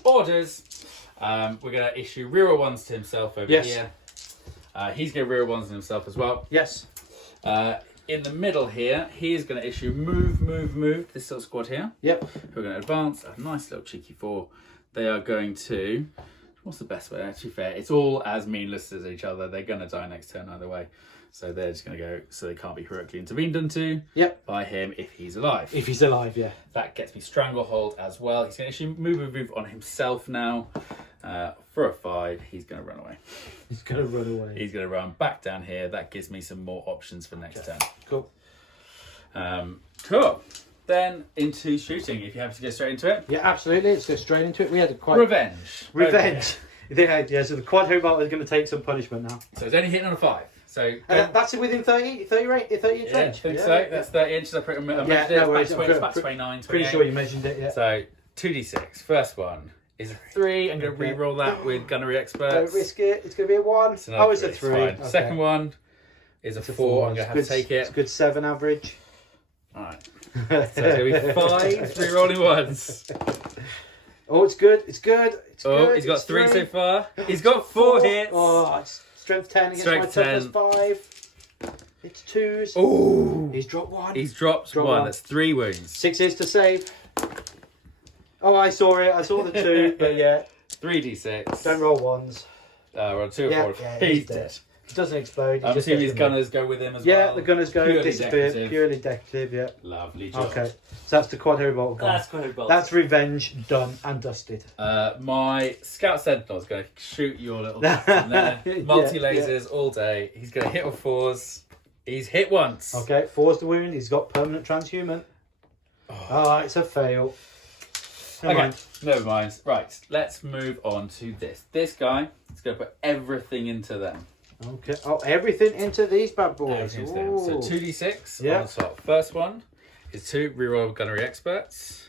Orders. We're going to issue reroll 1s to himself over here. He's going to reroll 1s to himself as well. Yes. In the middle here, he is going to issue move, this little squad here. Yep. We're going to advance, a nice little cheeky 4. They are going to, what's the best way? To be fair, it's all as meaningless as each other. They're going to die next turn either way. So they're just going to go, so they can't be heroically intervened into by him if he's alive. If he's alive, yeah. That gets me Stranglehold as well. He's going to issue move on himself now. For a 5, he's going to run away. He's going to run away. He's going to run back down here. That gives me some more options for next turn. Cool. Cool. Then into shooting, if you have to go straight into it. Yeah, absolutely. Let's go straight into it. We had a quite... Revenge. Yeah, so the quad hobart is going to take some punishment now. So it's only hitting on a 5. So that's it within 30 inch range? I think so. That's 30 inches. I measured it. No worries. It's about 29, 28. Pretty sure you measured it, yeah. So 2d6. First one is a 3. I'm going to re-roll that with Gunnery Experts. Don't risk it. It's going to be a 1. It's a 3. Okay. Second one is a 4. I'm going to have to take it. It's a good 7 average. Alright. So it's going to be 5 re-rolling ones. Oh, it's good. It's good. He's got 3 so far. He's got 4 hits. Oh, it's strength 10 against my toughness 5. It's 2s. Oh, he's dropped 1. He's dropped 1. That's 3 wounds. 6 hits to save. Oh, I saw it. I saw the 2, but yeah. 3d6. Don't roll 1s. Roll 2 or 4. Yeah, he's dead. He doesn't explode. I'm assuming his gunners go with him as well. Yeah, the gunners go Purely disappear. decorative. Purely decorative, yeah. Lovely job. Okay, so that's the quad hero bolt gone. That's quad bolt. That's revenge done and dusted. My Scout Sentinel is going to shoot your little in there. Multi-lasers all day. He's going to hit with 4s. He's hit once. Okay, 4's the wound. He's got permanent transhuman. Oh, it's a fail. Never mind. Right, let's move on to this. This guy is going to put everything into them. Okay. Oh, everything into these bad boys. So 2d6 Yeah. on the top. First one is 2 reroll Gunnery Experts.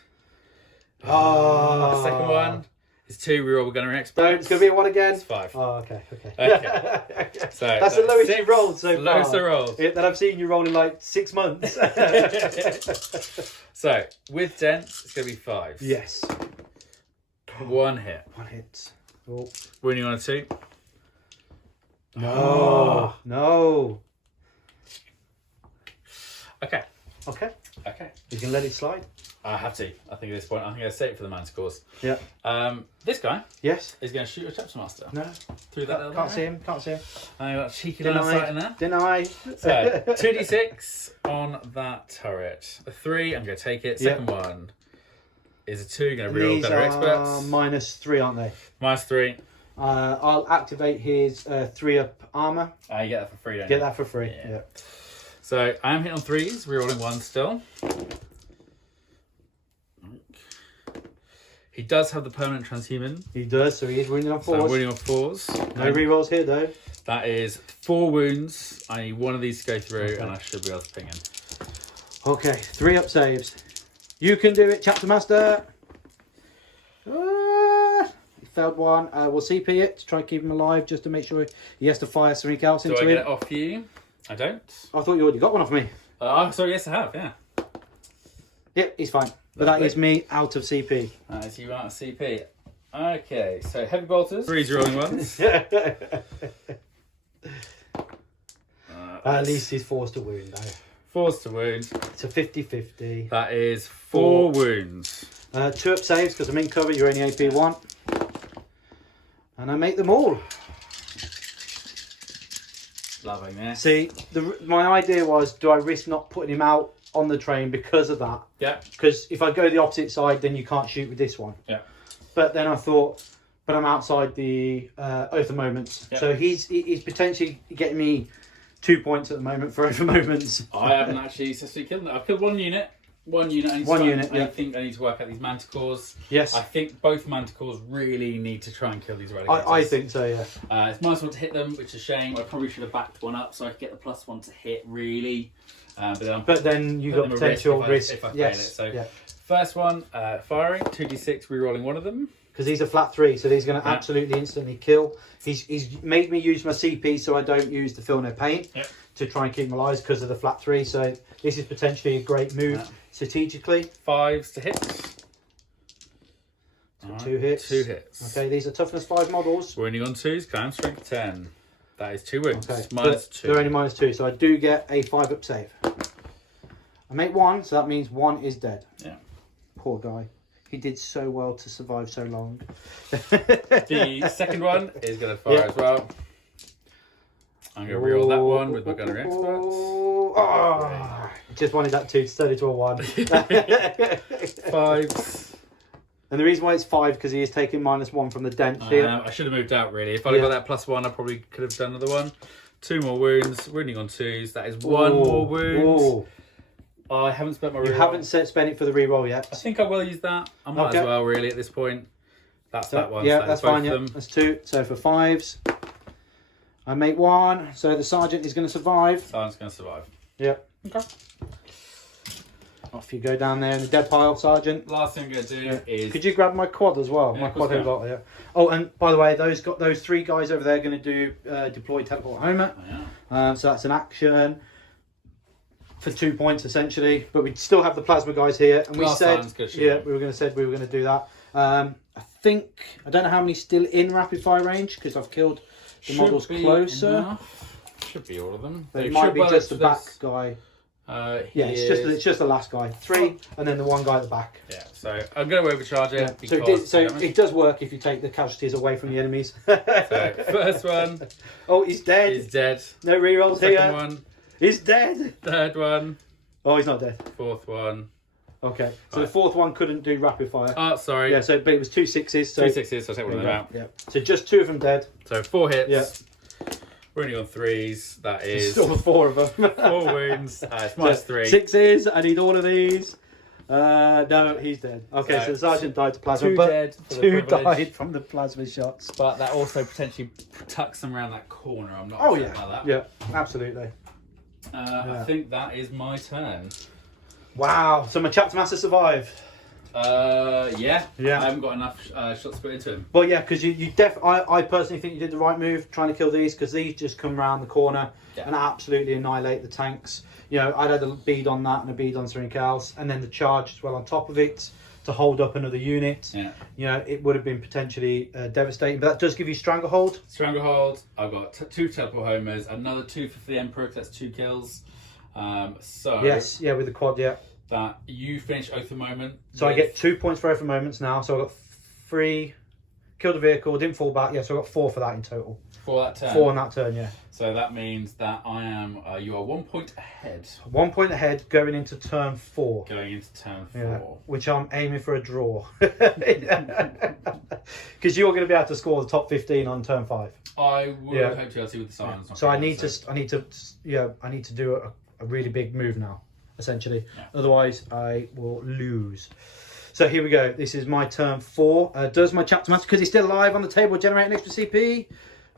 Oh. Second one is 2 reroll Gunnery Experts. Don't. It's going to be a 1 again. It's 5. Oh, okay. Okay. So that's the lowest six, you rolled so far. Lowest I rolled. That I've seen you roll in like 6 months. So with dents, it's going to be 5. Yes. 1 hit. 1 hit. Oh. Wounding on a 2. No. No. Okay. Okay. Okay. You can let it slide. I have to. I think at this point, I think I save it for the Manticores. Yeah. This guy Yes. is going to shoot a Chapter Master. No. Through that little Can't see him. Can't see him. I got a cheeky line of sight in there. Deny. So 2d6 on that turret. A 3. I'm going to take it. Second one is a 2. Going to reroll Gunnery Experts. -3, aren't they? -3. I'll activate his 3-up armor. You get that for free, don't Get you? that for free. Yeah. So I am hitting on 3s, rerolling 1 still. He does have the permanent transhuman. He does, so he is wounded on 4s. So I'm wounding on 4s. No rerolls here though. That is 4 wounds. I need one of these to go through, and I should be able to ping him. Okay, 3-up saves. You can do it, Chapter Master. He failed 1. We'll CP it to try and keep him alive, just to make sure he has to fire something else Do into I it. get it off you? I don't. I thought you already got one off me. Sorry, yes I have, yeah. Yep, he's fine. But that is me out of CP. That is you out of CP. Okay, so heavy bolters. 3s rolling ones. At least he's forced to wound though. 4s to wound. It's a 50-50. That is 4 wounds. 2-up saves because I'm in cover. You're only AP 1. And I make them all. Loving this. See, my idea was, do I risk not putting him out on the train because of that? Yeah. Because if I go the opposite side, then you can't shoot with this one. Yeah. But then I thought, but I'm outside the Oath of Moments. Yeah. So he's potentially getting me 2 points at the moment for Oath of Moments. I haven't actually successfully killed it. I've killed 1 unit. 1 unit. I think I need to work out these Manticores. Yes. I think both Manticores really need to try and kill these Relegators. I think so, yeah. It's -1 to hit them, which is a shame. I probably should have backed 1 up so I could get the +1 to hit, really. But then you've got potential risk. If I fail yes. it. So yeah. first one, firing, 2d6, rerolling 1 of them. Because he's a flat 3, so he's going to absolutely instantly kill. He's made me use my CP so I don't use the Feel No Pain to try and keep him alive because of the flat 3. So this is potentially a great move strategically. 5s to hit. So 2 hits. 2 hits. Okay, these are toughness 5 models. Wounding on 2s, climb strength 10. That is 2 wounds. Okay, -2. They're only -2, so I do get a 5-up save. I make 1, so that means 1 is dead. Yeah. Poor guy. He did so well to survive so long. The second one is going to fire as well. I'm going to reroll that one with my Gunnery Experts. Oh, just wanted that 2 to turn into a 1. 5s. And the reason why it's 5 because he is taking -1 from the dent here. I should have moved out really. If I'd have got that +1, I probably could have done another one. 2 more wounds. Wounding on 2s. That is 1 more wound. I haven't spent my reroll. You haven't spent it for the reroll yet. I think I will use that. I might as well really at this point. That's that one. Yeah, so that's both fine. Yeah, them. that's 2. So for 5s, I make 1. So the sergeant is going to survive. Silence going to survive. Yeah. Okay. Off you go down there in the dead pile, Sergeant. Last thing I'm going to do is... Could you grab my quad as well? Yeah, My of course quad I headlock, yeah. Oh, and by the way, those 3 guys over there are going to do deploy teleport homer. Oh, yeah. So that's an action for 2 points essentially. But we still have the plasma guys here, and we said we were going to do that. I think I don't know how many still in rapid fire range because I've killed the models closer. Enough. Should be all of them. But it might be just the back guy. Yeah, it's just the last guy. 3, and then the one guy at the back. Yeah, so I'm going to overcharge it. Yeah. So it does work if you take the casualties away from the enemies. So first one. Oh, he's dead. He's dead. No rerolls here. Second one. He's dead. Third one. Oh, he's not dead. Fourth one. Okay, so the 4th one couldn't do rapid fire. Oh, sorry. Yeah, but it was 2 6s. So 2 6s, so I'll take one of them out. Yeah. So just 2 of them dead. So 4 hits. Yeah. We're only on 3s. That is still 4 of them. 4 wounds. It's minus 3. 6s. I need all of these. No, he's dead. Okay, so the sergeant died to plasma, 2 but dead. 2 died from the plasma shots. But that also potentially tucks them around that corner. I'm not upset about that. Yeah, absolutely. I think that is my turn. Wow. So my chapter master survived. Yeah. I Yeah. haven't got enough shots to put into him. Well, yeah, because I personally think you did the right move trying to kill these because these just come around the corner and absolutely annihilate the tanks. You know, I'd had a bead on that and a bead on something else, and then the charge as well on top of it to hold up another unit. Yeah. You know, it would have been potentially devastating, but that does give you stranglehold. Stranglehold. I've got 2 teleport homers, another 2 for the Emperor, 'cause that's 2 kills. So Yes, yeah, with the quad, yeah. that you finish Oath of Moment. So I get 2 points for every moments now. So I got 3, killed a vehicle, didn't fall back. Yeah, so I got 4 for that in total. For that turn. 4 on that turn, yeah. So that means that I am. You are 1 point ahead. 1 point ahead going into turn 4. Going into turn 4. Yeah, which I'm aiming for a draw. Because you're going to be able to score the top 15 on turn 5. I would hope to be able to with the silence. So I need to do a really big move now, essentially. Yeah. Otherwise, I will lose. So here we go. This is my turn 4. Does my chapter master, because he's still alive on the table, generate an extra CP?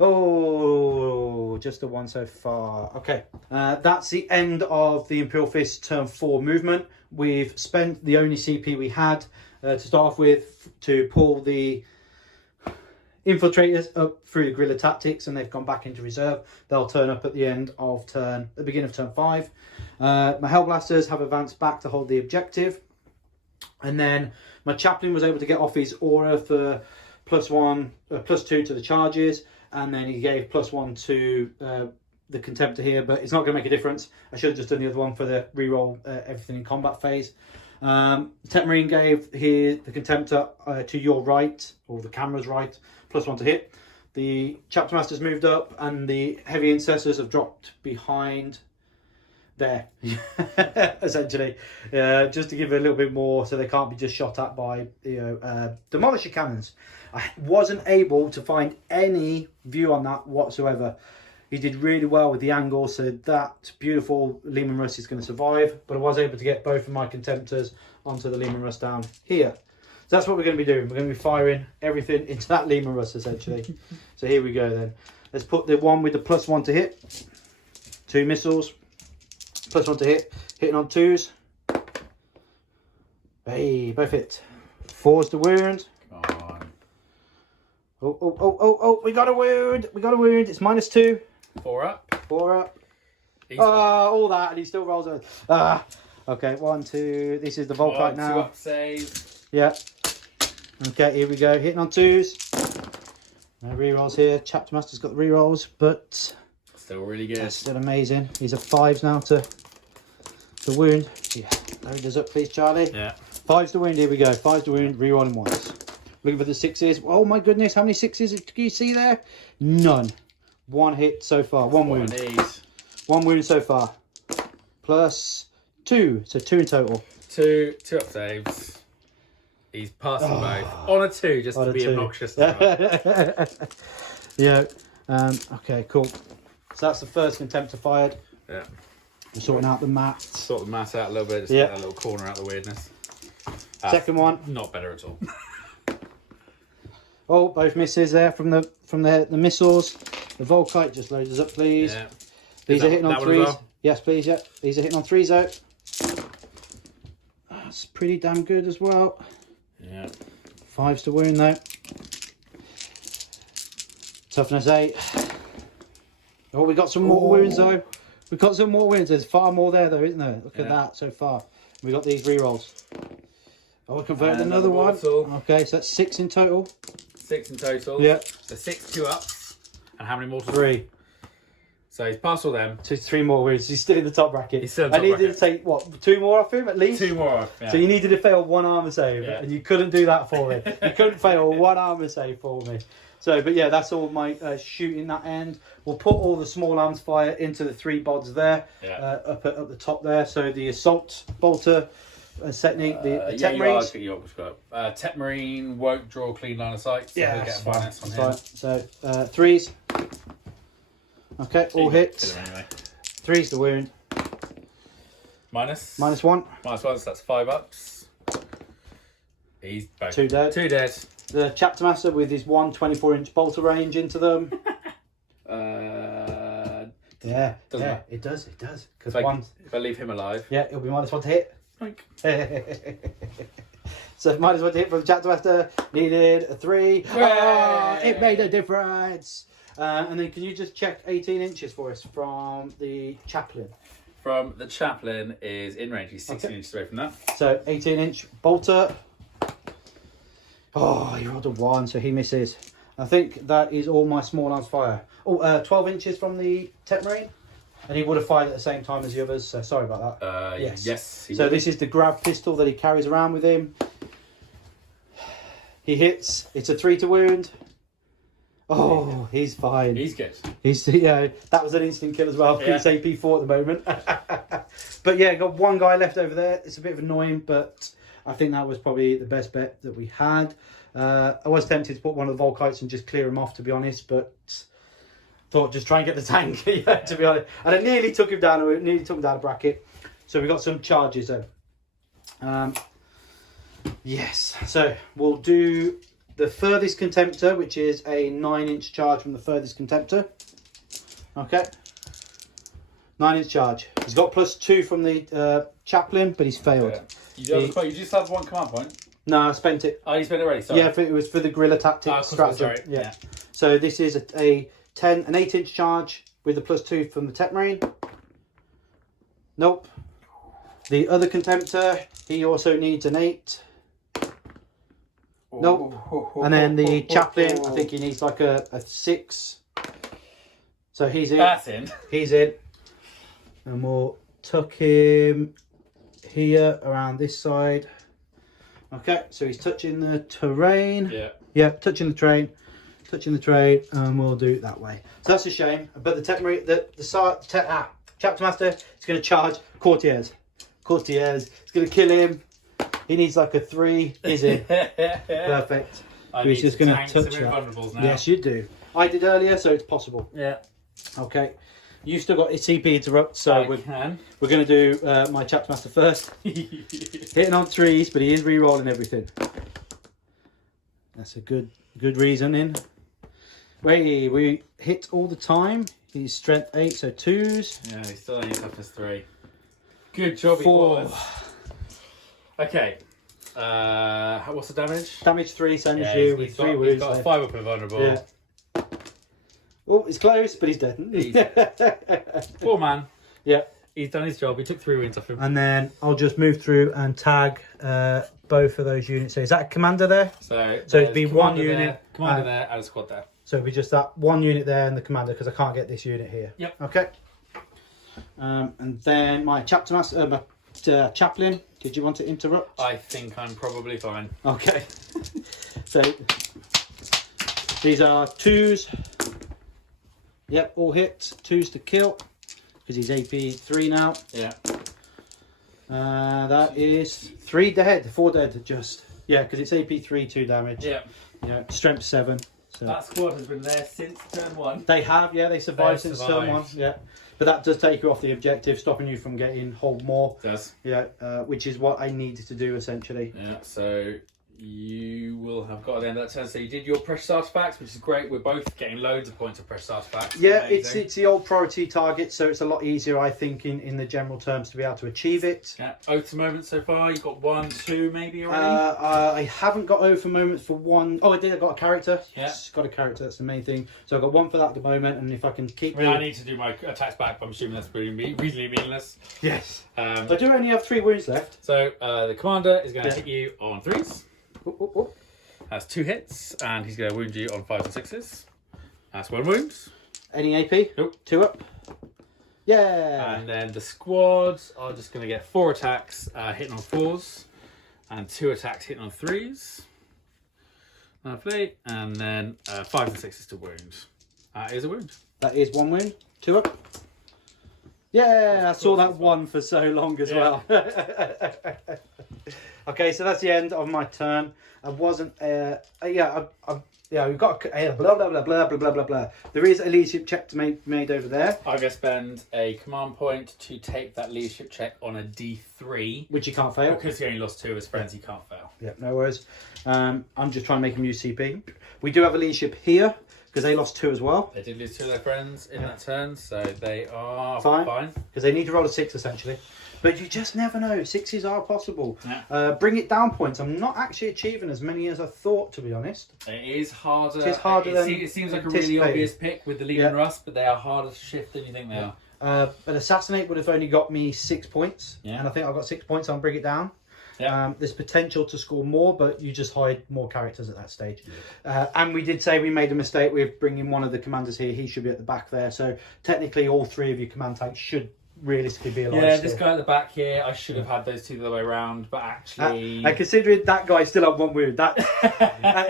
Oh, just the 1 so far. Okay, that's the end of the Imperial Fist turn 4 movement. We've spent the only CP we had to start off with to pull the infiltrators up through the guerrilla tactics, and they've gone back into reserve. They'll turn up at the end of the beginning of turn 5. My Hellblasters have advanced back to hold the objective, and then my chaplain was able to get off his aura for +2 to the charges, and then he gave +1 to the contemptor here, but it's not going to make a difference. I should have just done the other one for the reroll everything in combat phase. Tech Marine gave here the contemptor to your right, or the camera's right, +1 to hit. The chapter masters moved up, and the heavy intercessors have dropped behind there, essentially, just to give it a little bit more, so they can't be just shot at by demolisher cannons. I wasn't able to find any view on that whatsoever. He did really well with the angle, so that beautiful Lehman Russ is going to survive. But I was able to get both of my contemptors onto the Lehman Russ down here. So that's what we're going to be doing. We're going to be firing everything into that Lehman Russ, essentially. So here we go then. Let's put the one with the +1 to hit. 2 missiles. +1 to hit. Hitting on 2s. Hey, both hit. 4's the wound. Come on. Oh, we got a wound. We got a wound. It's -2. 4 up. 4 up. All that, and he still rolls over. Okay, 1, 2. This is the Volkite now. 2 up save. Yeah. Okay, here we go. Hitting on 2s. No rerolls here. Chapter Master's got the rerolls, but still really good. that's still amazing. These are 5s now to the wound. Yeah. Load those up, please, Charlie. Yeah. 5's the wound. Here we go. 5's the wound. Rerolling 1s. Looking for the 6s. Oh my goodness, how many 6s can you see there? None. 1 hit so far. 1 wound. 1 wound so far. +2, so 2 in total. 2 up saves. He's passing both on a 2 just to be obnoxious. Yeah. Okay, cool. So that's the first contemptor fired. Yeah. I'm sorting out the mat. Sort the mat out a little bit, just get that little corner out of the weirdness. Second one. Not better at all. Oh, both misses there from the missiles. The Volkite, just load us up, please. Yeah. These are hitting on 3s. Well? Yes, please, yeah. These are hitting on 3s out. That's pretty damn good as well. Yeah. 5's to wound though. Toughness 8. Oh, we got some more wounds though. We've got some more wounds. There's far more there though, isn't there? Look at that so far. We got these rerolls. Oh, we converted another one. Okay, so that's 6 in total. 6 in total. Yeah. So 6 2-ups. And how many mortals? 3. So he's passed all them. So 3 more wounds. He's still in the top bracket. He's still in the top I needed bracket. to take, what, 2 more off him at least? 2 more. Yeah. So you needed to fail 1 armour save, and you couldn't do that for me. You couldn't fail 1 armour save for me. So, but yeah, that's all my shooting that end. We'll put all the small arms fire into the 3 bods there, up at the top there. So the assault bolter technique, the Tech Marines. Tech Marine won't draw a clean line of sight, so he'll get a bonus on him. Right. So 3s. Okay, all hits. Anyway. 3's the wound. Minus? -1. -1, so that's 5 ups. He's both. 2 dead. 2 dead. The Chapter Master with his 1 24-inch bolter range into them. Yeah, it does. Because if I leave him alive. Yeah, it'll be -1 to hit. Oink. So -1 to hit from the Chapter Master. Needed a 3. Oh, it made a difference. And then can you just check 18 inches for us from the Chaplain? From the Chaplain is in range. He's 16 inches away from that. So 18-inch bolter. Oh, he rolled a 1, so he misses. I think that is all my small arms fire. Oh, 12 inches from the Tech Marine. And he would have fired at the same time as the others, so sorry about that. Yes. So this is the grab pistol that he carries around with him. He hits. It's a 3 to wound. Oh, he's fine. He's good. That was an instant kill as well. He's AP4 at the moment. But yeah, got 1 guy left over there. It's a bit of annoying, but I think that was probably the best bet that we had. I was tempted to put one of the Volkites and just clear him off, to be honest, but thought just try and get the tank, to be honest. And I nearly took him down a bracket. So we got some charges though. Yes, so we'll do the furthest contemptor, which is a 9-inch charge from the furthest contemptor. Okay. 9-inch charge. He's got +2 from the Chaplain, but he's failed. You just have 1 command point? No, I spent it. Oh, you spent it already, sorry. Yeah, it was for the guerrilla tactics strategy. Yeah. So this is an 8-inch charge with a +2 from the Tech Marine. Nope. The other contemptor, he also needs an 8. Nope. And then the Chaplain, I think he needs like a 6. So he's in. That's in. He's in. And we'll tuck him here around this side. Okay, so he's touching the terrain. Yeah, touching the terrain. And we'll do it that way. So that's a shame. But the Tech Marine, Chapter Master is going to charge Courtiers. It's going to kill him. He needs like a 3. He's in. Perfect. He's just going to touch that. Yes, you do. I did earlier, so it's possible. Yeah. Okay. You've still got CP interrupt, so we're going to do my Chapter Master first. Hitting on 3s, but he is re-rolling everything. That's a good reasoning. Wait, we hit all the time. He's strength 8, so 2s. Yeah, he's still only toughness 3. Good job, 4. he was. Okay. What's the damage? Damage 3, same as you, with 3 wounds. He's got 5 up and vulnerable. Yeah. Oh, he's close, but he's dead. Poor man. Yeah. He's done his job. He took 3 wounds off him. And then I'll just move through and tag both of those units. So is that a commander there? So it'd be 1 unit. Commander there and a squad there. So it'd be just that 1 unit there and the commander, because I can't get this unit here. Yep. Okay. And then my Chapter Master, my Chaplain. Did you want to interrupt? I think I'm probably fine. Okay. So these are 2s. Yep, all hits. 2s to kill, because he's AP 3 now. Yeah. That is 3 dead, 4 dead just. Yeah, because it's AP 3, 2 damage. Yeah. Yeah, strength 7. So that squad has been there since turn 1. they have, yeah, they survived since turn 1. Yeah. But that does take you off the objective, stopping you from getting hold more. It does. Yeah, which is what I needed to do essentially. Yeah, so You will have got at the end of that turn. So you did your precious artifacts, which is great. We're both getting loads of points of precious artifacts. Yeah, Amazing. it's the old priority target, so it's a lot easier, I think, in the general terms to be able to achieve it. Yeah. Oaths of moments so far. You've got 1, 2 maybe already. I haven't got over moments for one. Oh, I did. I got a character. Yeah. Yes, got a character. That's the main thing. So I've got one for that at the moment, and if I can keep. I need to do my attacks back, but I'm assuming that's reasonably meaningless. Yes. I I do only have 3 wounds left. So the commander is going to hit you on 3s. Ooh, ooh, ooh. Has 2 hits, and he's going to wound you on 5s and 6s. That's 1 wound. Any AP? Nope. 2 up. Yeah. And then the squad are just going to get 4 attacks hitting on 4s, and 2 attacks hitting on 3s. Lovely. And then 5s and 6s to wound. That is a wound. That is 1 wound. 2 up. Yeah, I saw that one for so long as well. Okay, so that's the end of my turn. I wasn't. Yeah, we've got blah blah blah blah blah blah blah blah. There is a leadership check to made over there, I'm going to spend a command point to take that leadership check on a D3. which you can't fail. Because he only lost 2 of his friends, he can't fail. Yeah, no worries. I'm just trying to make him use CP. We do have a leadership here because they lost 2 as well. They did lose 2 of their friends in that turn, so they are Fine. fine. Because they need to roll a 6 essentially. But you just never know. 6s are possible. Yeah. Bring it down points. I'm not actually achieving as many as I thought, to be honest. It is harder. It is harder than it seems like a really anticipated. obvious pick with the lead and rust, but they are harder to shift than you think they are. But Assassinate would have only got me 6 points. Yeah. And I think I've got 6 points on Bring It Down. Yeah. There's potential to score more, but you just hide more characters at that stage. And we did say we made a mistake with bringing one of the commanders here. He should be at the back there. So technically all 3 of your command tanks should realistically be alive. Yeah, still. this guy at the back here, I should have had those 2 the other way around, but actually... And considering that guy still had 1 wound, that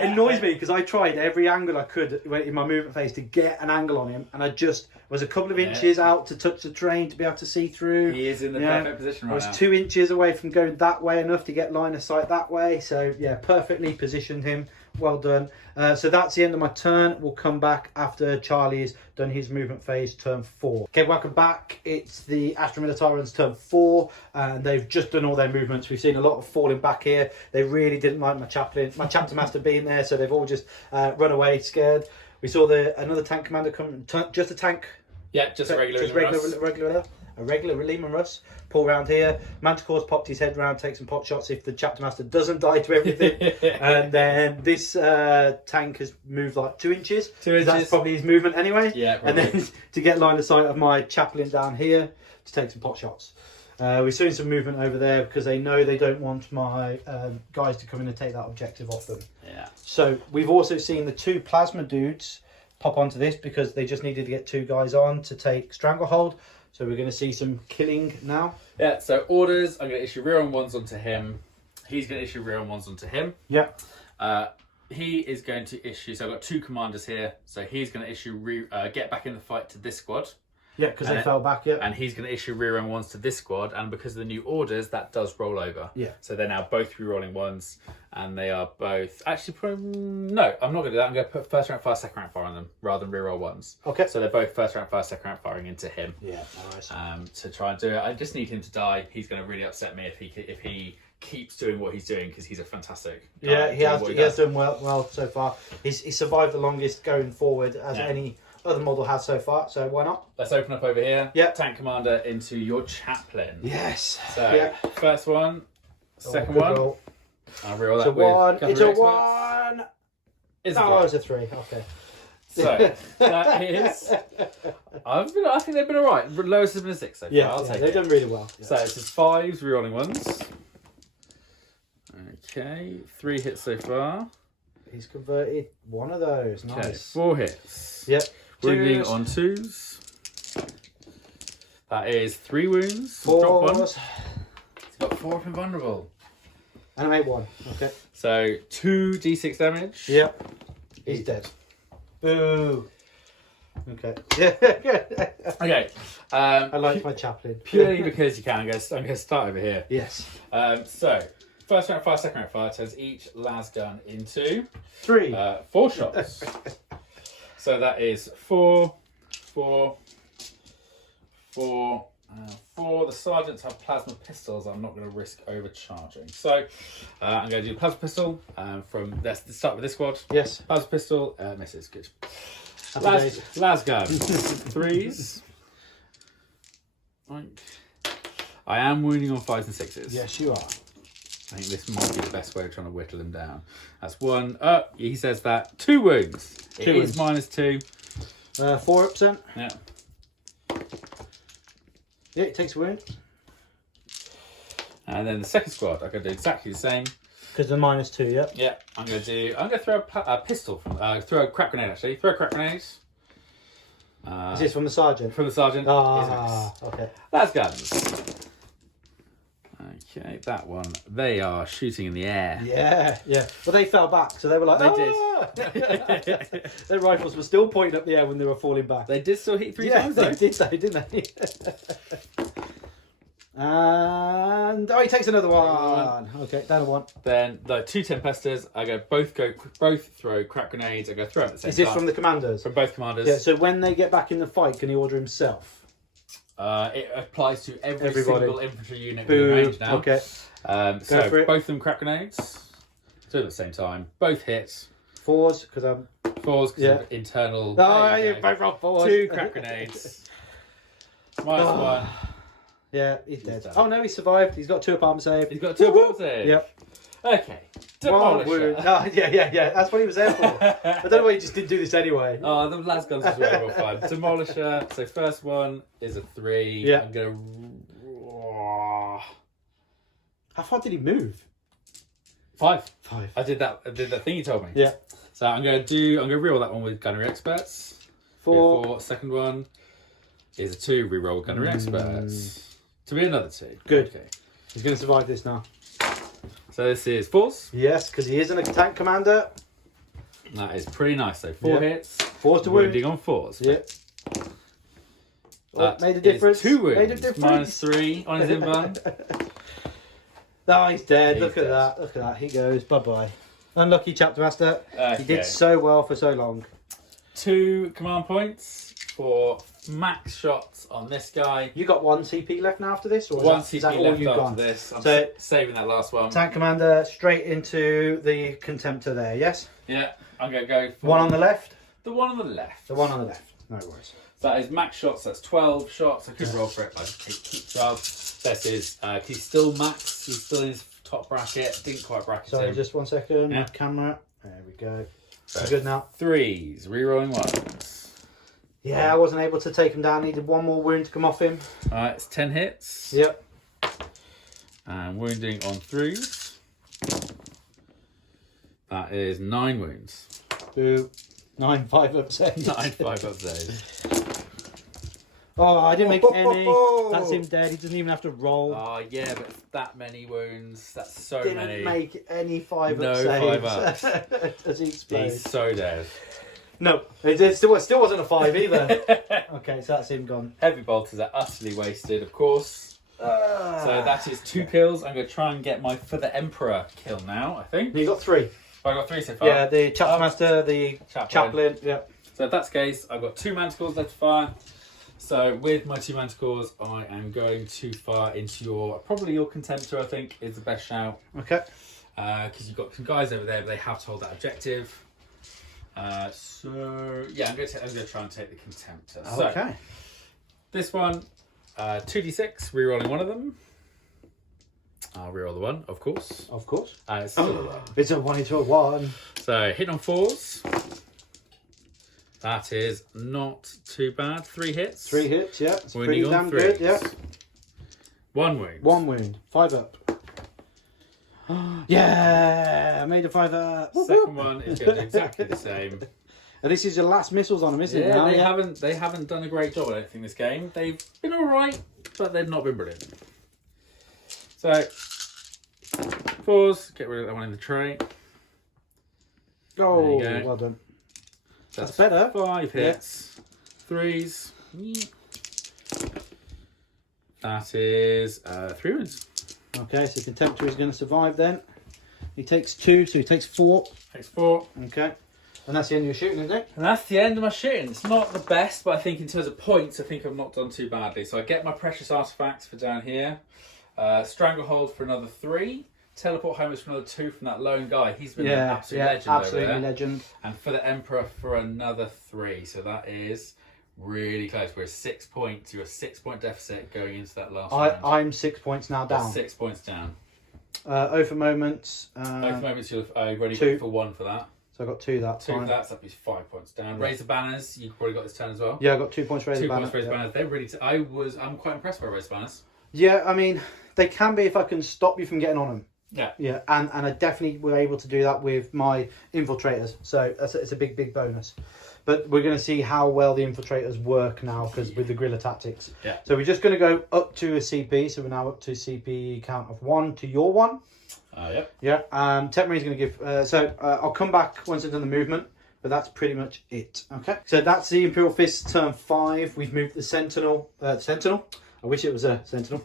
annoys me because I tried every angle I could in my movement phase to get an angle on him, and I just was a couple of inches out to touch the terrain to be able to see through. He is in the perfect position right now. I was 2 inches away from going that way enough to get line of sight that way. So yeah, perfectly positioned him. Well done. So that's the end of my turn. We'll come back after Charlie's done his movement phase, turn 4. Okay, welcome back. It's the Astra Militarum's turn 4, and they've just done all their movements. We've seen a lot of falling back here. They really didn't like my chapter master being there, so they've all just run away scared. We saw another tank commander come, just a tank. Yeah, just a regular Lehman Russ. Pull round here. Manticore's popped his head round, take some pot shots if the chapter master doesn't die to everything. And then this tank has moved like 2 inches. 2 inches. That's probably his movement anyway. Yeah, probably. And then to get line of sight of my chaplain down here to take some pot shots. We've seen some movement over there because they know they don't want my guys to come in and take that objective off them. Yeah. So we've also seen the 2 plasma dudes pop onto this because they just needed to get 2 guys on to take Stranglehold. So we're going to see some killing now. Yeah, so orders, I'm going to issue rear on 1s onto him. He's going to issue rear on 1s onto him. Yeah. He is going to issue, so I've got 2 commanders here. So he's going to issue, get back in the fight to this squad. Yeah, because they fell back, yeah. And he's going to issue rear end 1s to this squad, and because of the new orders, that does roll over. Yeah. So they're now both re-rolling 1s, and they are both... Actually, no, I'm not going to do that. I'm going to put first rank fire, second rank fire on them, rather than re-roll 1s. Okay. So they're both first rank fire, second rank firing into him. Yeah, nice. To try and do it. I just need him to die. He's going to really upset me if he keeps doing what he's doing, because he's a fantastic guy. Yeah, he has done well so far. He's survived the longest going forward as any other model has so far, so why not? Let's open up over here. Yeah. Tank commander into your chaplain. Yes. So first one, second one. Roll. I'll reroll It's that a 1. with It's a experts. 1. It's No, a it was a 3. Okay. So that is. I think they've been alright. Lowest has been a 6 so far. Yeah, I'll take they've it. done really well. So it's just 5s, rerolling 1s. Okay, 3 hits so far. He's converted one of those. Nice. Okay, 4 hits. Yep. Wounding 2s. on 2s. That is 3 wounds. 4s. Drop 1. He's got 4 up invulnerable. Animate 1. Okay. So 2d6 damage. Yep. He's dead. Boo. Okay. Okay. I like my chaplain. Purely because you can. I'm going to start over here. Yes. So first rank fire, second rank fire turns each las gun into 3. 4 shots. So that is 4, 4, 4, For the sergeants have plasma pistols, I'm not going to risk overcharging. So I'm going to do plasma pistol. Let's start with this squad. Yes. Plasma pistol misses. Good. Happy days. Lasgun. 3s. Oink. I am wounding on 5s and 6s. Yes, you are. I think this might be the best way of trying to whittle him down. That's 1. He says that 2 wounds. It is -2. 4%. Yeah. Yeah, it takes a wound. And then the second squad, I'm going to do exactly the same. Because they're -2, yeah. Yeah, I'm going to throw a pistol from, throw a crack grenade actually. Throw a crack grenade. Is this from the sergeant? From the sergeant. Ah, okay. That's guns. Okay, that one. They are shooting in the air. Yeah, yeah. But they fell back, so they were like, They did. Their rifles were still pointing up the air when they were falling back. They did still hit 3 yeah, times they though. did, didn't they? And he takes another one. Okay, down to 1. Then the 2 Tempesters, both throw crack grenades. I go throw at the same time. Is this from the commanders? From both commanders. Yeah. So when they get back in the fight, can he order himself? It applies to everybody. Single infantry unit Boo. within range now. Okay. So both of them crack grenades. Do it at the same time. Both hits. 4s because I'm. 4s because of internal. Oh, you both rolled 4s. 2 crack grenades. -1. Yeah, he's dead. dead. Oh no, he survived. He's got 2 apartment save. He's got 2 bullets in. Yep. Okay. One wound. Demolisher. Oh, yeah. That's what he was there for. I don't know why he just didn't do this anyway. Oh, the last guns was really well fun. Demolisher. So first one is a 3. Yeah. I'm gonna. How far did he move? 5. 5. I did that thing you told me. Yeah. So I'm gonna reroll that one with gunnery experts. 4. Second one is a 2. Reroll gunnery experts. To be another 2. Good. Okay. He's going to survive this now. So this is 4s. Yes, because he isn't a tank commander. That is pretty nice. So 4 hits. 4 to wound. Wounding on 4s. Yeah. That made a difference. is 2 wounds. Made a difference. -3 on his invuln. Oh, he's dead. He's Look at dead. that. Look at that. He goes. Bye-bye. Unlucky chapter master. Okay. He did so well for so long. 2 command points for max shots on this guy. You got 1 CP left now after this? Or 1 is CP that all left you've after gone? this. I'm So- saving that last one. Tank commander straight into the contemptor there, yes? Yeah, I'm going to go for 1 on the left? the one on the left. The 1 on the left. No worries. So that is max shots, that's 12 shots. I could roll for it, but I just keep 12. This is, he's still max, he's still in his top bracket. Didn't quite bracket Sorry, him. just 1 second. Yeah. Camera. There we go. So, Good now. 3s, rerolling 1s. Yeah, I wasn't able to take him down. Needed 1 more wound to come off him. Alright, it's 10 hits. Yep. And wounding on 3s. That is 9 wounds. Boo. 9-5 upset. 9-5 up there. Oh, I didn't make any. That's him dead. He doesn't even have to roll. Oh yeah, but that many wounds. That's so Didn't many. make any 5 No up saves. 5 ups. As he explained. He's so dead. No, it still wasn't a 5 either. Okay, so that's him gone. Heavy bolters are utterly wasted, of course. So that is 2 kills. I'm going to try and get my for the Emperor kill now, I think. You got 3. I got 3 so far. Yeah, the chapter master, the chaplain. Yeah. So if that's the case, I've got 2 manticores left to fire. So with my 2 manticores, I am going to fire into probably your contemptor, I think, is the best shout. Okay. Because you've got some guys over there, but they have to hold that objective. So yeah, I'm going to try and take the contemptor. So, Okay. this one, 2d6, rerolling one of them. I'll reroll the 1, of course. Of course. It's still a 1. It's a 1 into a 1. So hit on 4s. That is not too bad. 3 hits. 3 hits, yeah. It's Wounding pretty on damn 3s. good, yeah. 1 wound. 1 wound. 5 up. Yeah, I made a 5 up. Second one is going to do exactly the same. And this is your last missiles on him, isn't it? Yeah, Now? they haven't done a great job, I don't think, this game. They've been alright, but they've not been brilliant. So 4s, get rid of that one in the tray. Oh, There you go. well done. That's better. 5 hits. 3s. That is 3 wounds. Okay, so Contemptor is going to survive then. He takes 2, so he takes 4. Takes 4. Okay. And that's the end of your shooting, isn't it? And that's the end of my shooting. It's not the best, but I think in terms of points, I think I've not done too badly. So I get my precious artifacts for down here. Stranglehold for another 3. Teleport homers for another 2 from that lone guy. He's been an absolute legend absolutely over there. legend. And for the Emperor for another 3. So that is really close. We're 6 points. You're a 6-point deficit going into that last round. I'm 6 points now down. 6 points down. Oath of Moments. Oath of Moments, you've only 2. got for 1 for that. So I got 2 that 2 time. for that, so that means 5 points down. Raise the Banners, you've probably got this turn as well. Yeah, I got 2 points raised. 2 points raise the banners. They're really. I'm quite impressed by raise the banners. Yeah, I mean, they can be if I can stop you from getting on them. Yeah. Yeah, and I definitely were able to do that with my infiltrators. So it's a big bonus. But we're going to see how well the infiltrators work now because with the guerrilla tactics. Yeah. So we're just going to go up to a CP. So we're now up to CP count of 1 to your 1. Yep. Yeah. Tetmary's going to give. I'll come back once I've done the movement. But that's pretty much it. Okay. So that's the Imperial Fist turn 5. We've moved the Sentinel. Sentinel. I wish it was a Sentinel.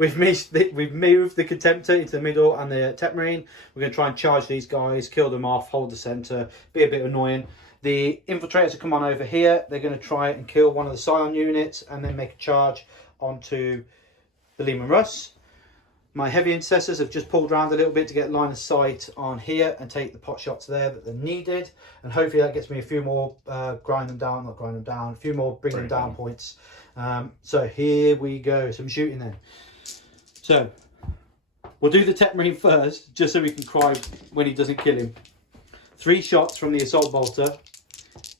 we've moved the Contemptor into the middle and the Tetmarine. We're going to try and charge these guys, kill them off, hold the centre, be a bit annoying. The Infiltrators will come on over here. They're going to try and kill one of the Scion units and then make a charge onto the Lehman Russ. My Heavy Intercessors have just pulled around a little bit to get line of sight on here and take the pot shots there that they're needed. And hopefully that gets me a few more a few more bring them down points. So here we go, some shooting then. So we'll do the Tetmarine first, just so we can cry when he doesn't kill him. 3 shots from the Assault Bolter,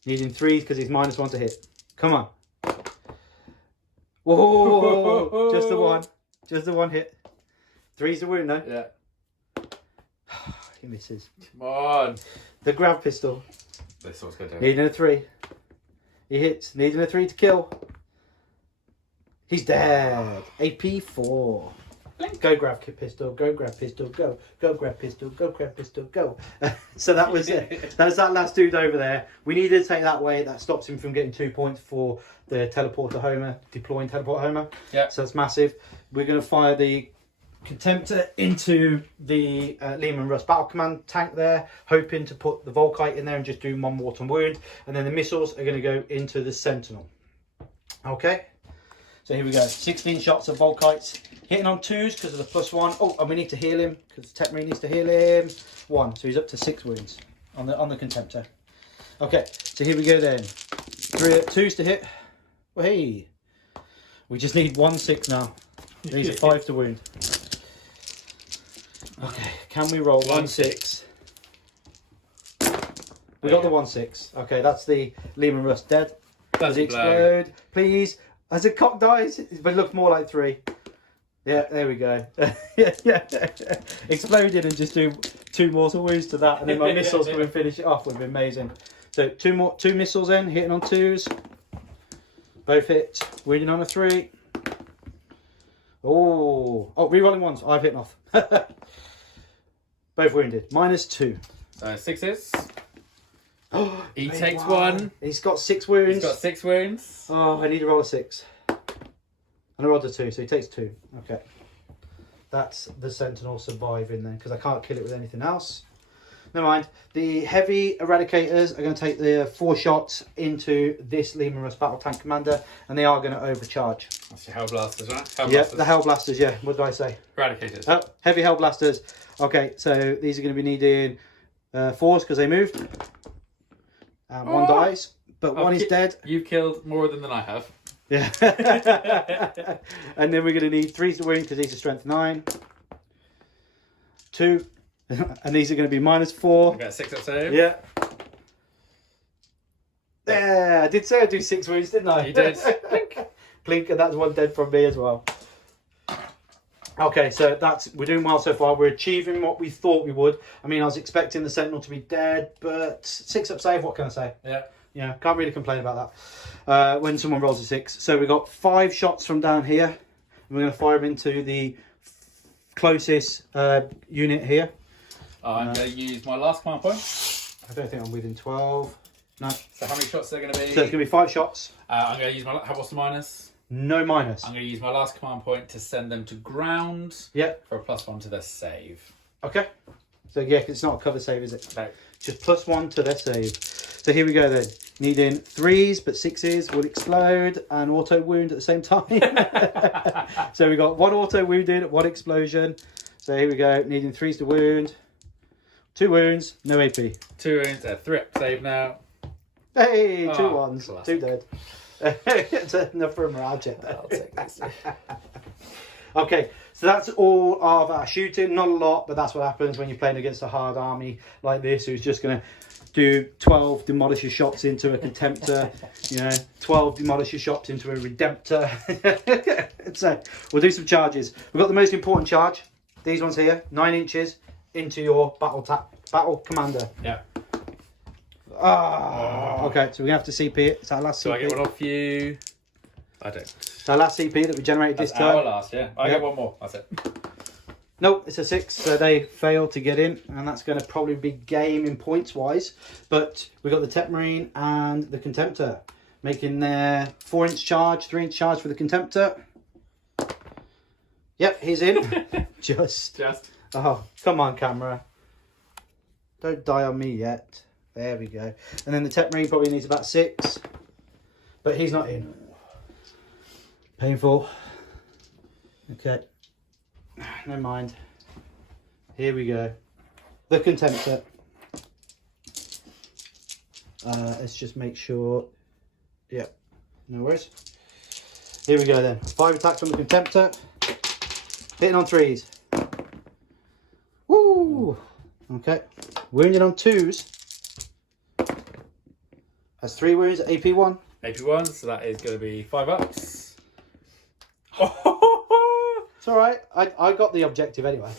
needing 3 because he's -1 to hit. Come on. Whoa, just the one hit. 3's the wound though. Yeah. He misses. Come on. The grab pistol. This one's good. Needing a 3. He hits, needing a 3 to kill. He's dead. AP 4. Go grab pistol, go grab pistol, go grab pistol, go grab pistol, go. So that was it. That was that last dude over there. We needed to take that way. That stops him from getting 2 points for the teleporter homer, deploying teleporter homer. Yeah. So that's massive. We're going to fire the Contemptor into the Lehman Russ Battle Command tank there, hoping to put the Volkite in there and just do 1 mortal wound. And then the missiles are going to go into the Sentinel. Okay. So here we go, 16 shots of Volkites, hitting on 2s because of the +1. Oh, and we need to heal him because Tetmarine needs to heal him. 1, so he's up to 6 wounds on the Contemptor. Okay, so here we go then. 2s to hit. Well, hey, we just need 1 6 now. These are 5 to wound. Okay, can we roll 1 6? We got the 1 6. Okay, that's the Lehman Russ dead. Does it explode? Please. As a cock dies, but it looks more like 3. Yeah, there we go. yeah. Exploded and just do 2 mortal wounds to that, and then my missiles come and finish it off. Would be amazing. So 2 missiles in, hitting on 2s. Both hit, wounding on a 3. Oh, rerolling 1s. I've hit off. Both wounded. -2. So 6s. He takes wow. 1. He's got 6 wounds. He's got 6 wounds. Oh, I need to roll a 6. And I rolled a 2, so he takes 2. Okay. That's the Sentinel surviving then, because I can't kill it with anything else. Never mind. The Heavy Eradicators are going to take the 4 shots into this Lehman Russ Battle Tank Commander, and they are going to overcharge. That's your Hell Blasters, right? The Hell Blasters, yeah. What did I say? Eradicators. Oh, Heavy Hell Blasters. Okay, so these are going to be needing 4s because they moved. And 1 dies, but 1 is dead. You've killed more than I have. Yeah. And then we're going to need 3s to wound because these are strength 9. 2. And these are going to be -4. I got a 6 up save. Yeah. Yeah, I did say I'd do 6 wounds, didn't I? You did. Plink, and that's 1 dead from me as well. Okay, so we're doing well so far. We're achieving what we thought we would. I mean, I was expecting the Sentinel to be dead, but 6 up save, what can I say? Yeah, can't really complain about that when someone rolls a 6. So we've got 5 shots from down here. And we're going to fire them into the closest unit here. I'm going to use my last command point. I don't think I'm within 12. No. So how many shots are there going to be? So it's going to be 5 shots. I'm going to use my... What's the minus? No minus. I'm going to use my last command point to send them to ground. Yep. For a +1 to their save. Okay. So yeah, 'cause it's not a cover save, is it? No. Just +1 to their save. So here we go then. Needing 3s, but 6s will explode and auto wound at the same time. So we got 1 auto wounded, 1 explosion. So here we go. Needing 3s to wound. 2 wounds, no AP. 2 wounds, a threat save now. Hey, 2 Oh, 1s, classic. 2 dead. It's enough for a morale check there. I'll take this. Okay, so that's all of our shooting. Not a lot, but that's what happens when you're playing against a hard army like this, who's just going to do 12 demolisher shots into a contemptor, 12 demolisher shots into a redemptor. So we'll do some charges. We've got the most important charge. These ones here, 9 inches into your battle commander. Yeah. Okay, so we're gonna have to CP it. It's our last So CP. I get one off you. I don't. It's our last CP that we generated That's this turn. our last, yeah. I get one more. That's it. Nope, it's a 6, so they fail to get in, and that's going to probably be game in points wise. But we've got the Tech Marine and the Contemptor making their 4-inch charge, 3-inch charge for the Contemptor. Yep, he's in. Just. Oh, come on, camera. Don't die on me yet. There we go. And then the Tech Marine probably needs about 6, but he's not in. Painful. Okay. Never mind. Here we go. The Contemptor. Let's just make sure. Yep. No worries. Here we go then. 5 attacks on the Contemptor. Hitting on 3s. Woo! Okay. Wounded on 2s. That's 3 wounds at AP1. AP1, so that is going to be 5 ups. It's alright. I got the objective anyway.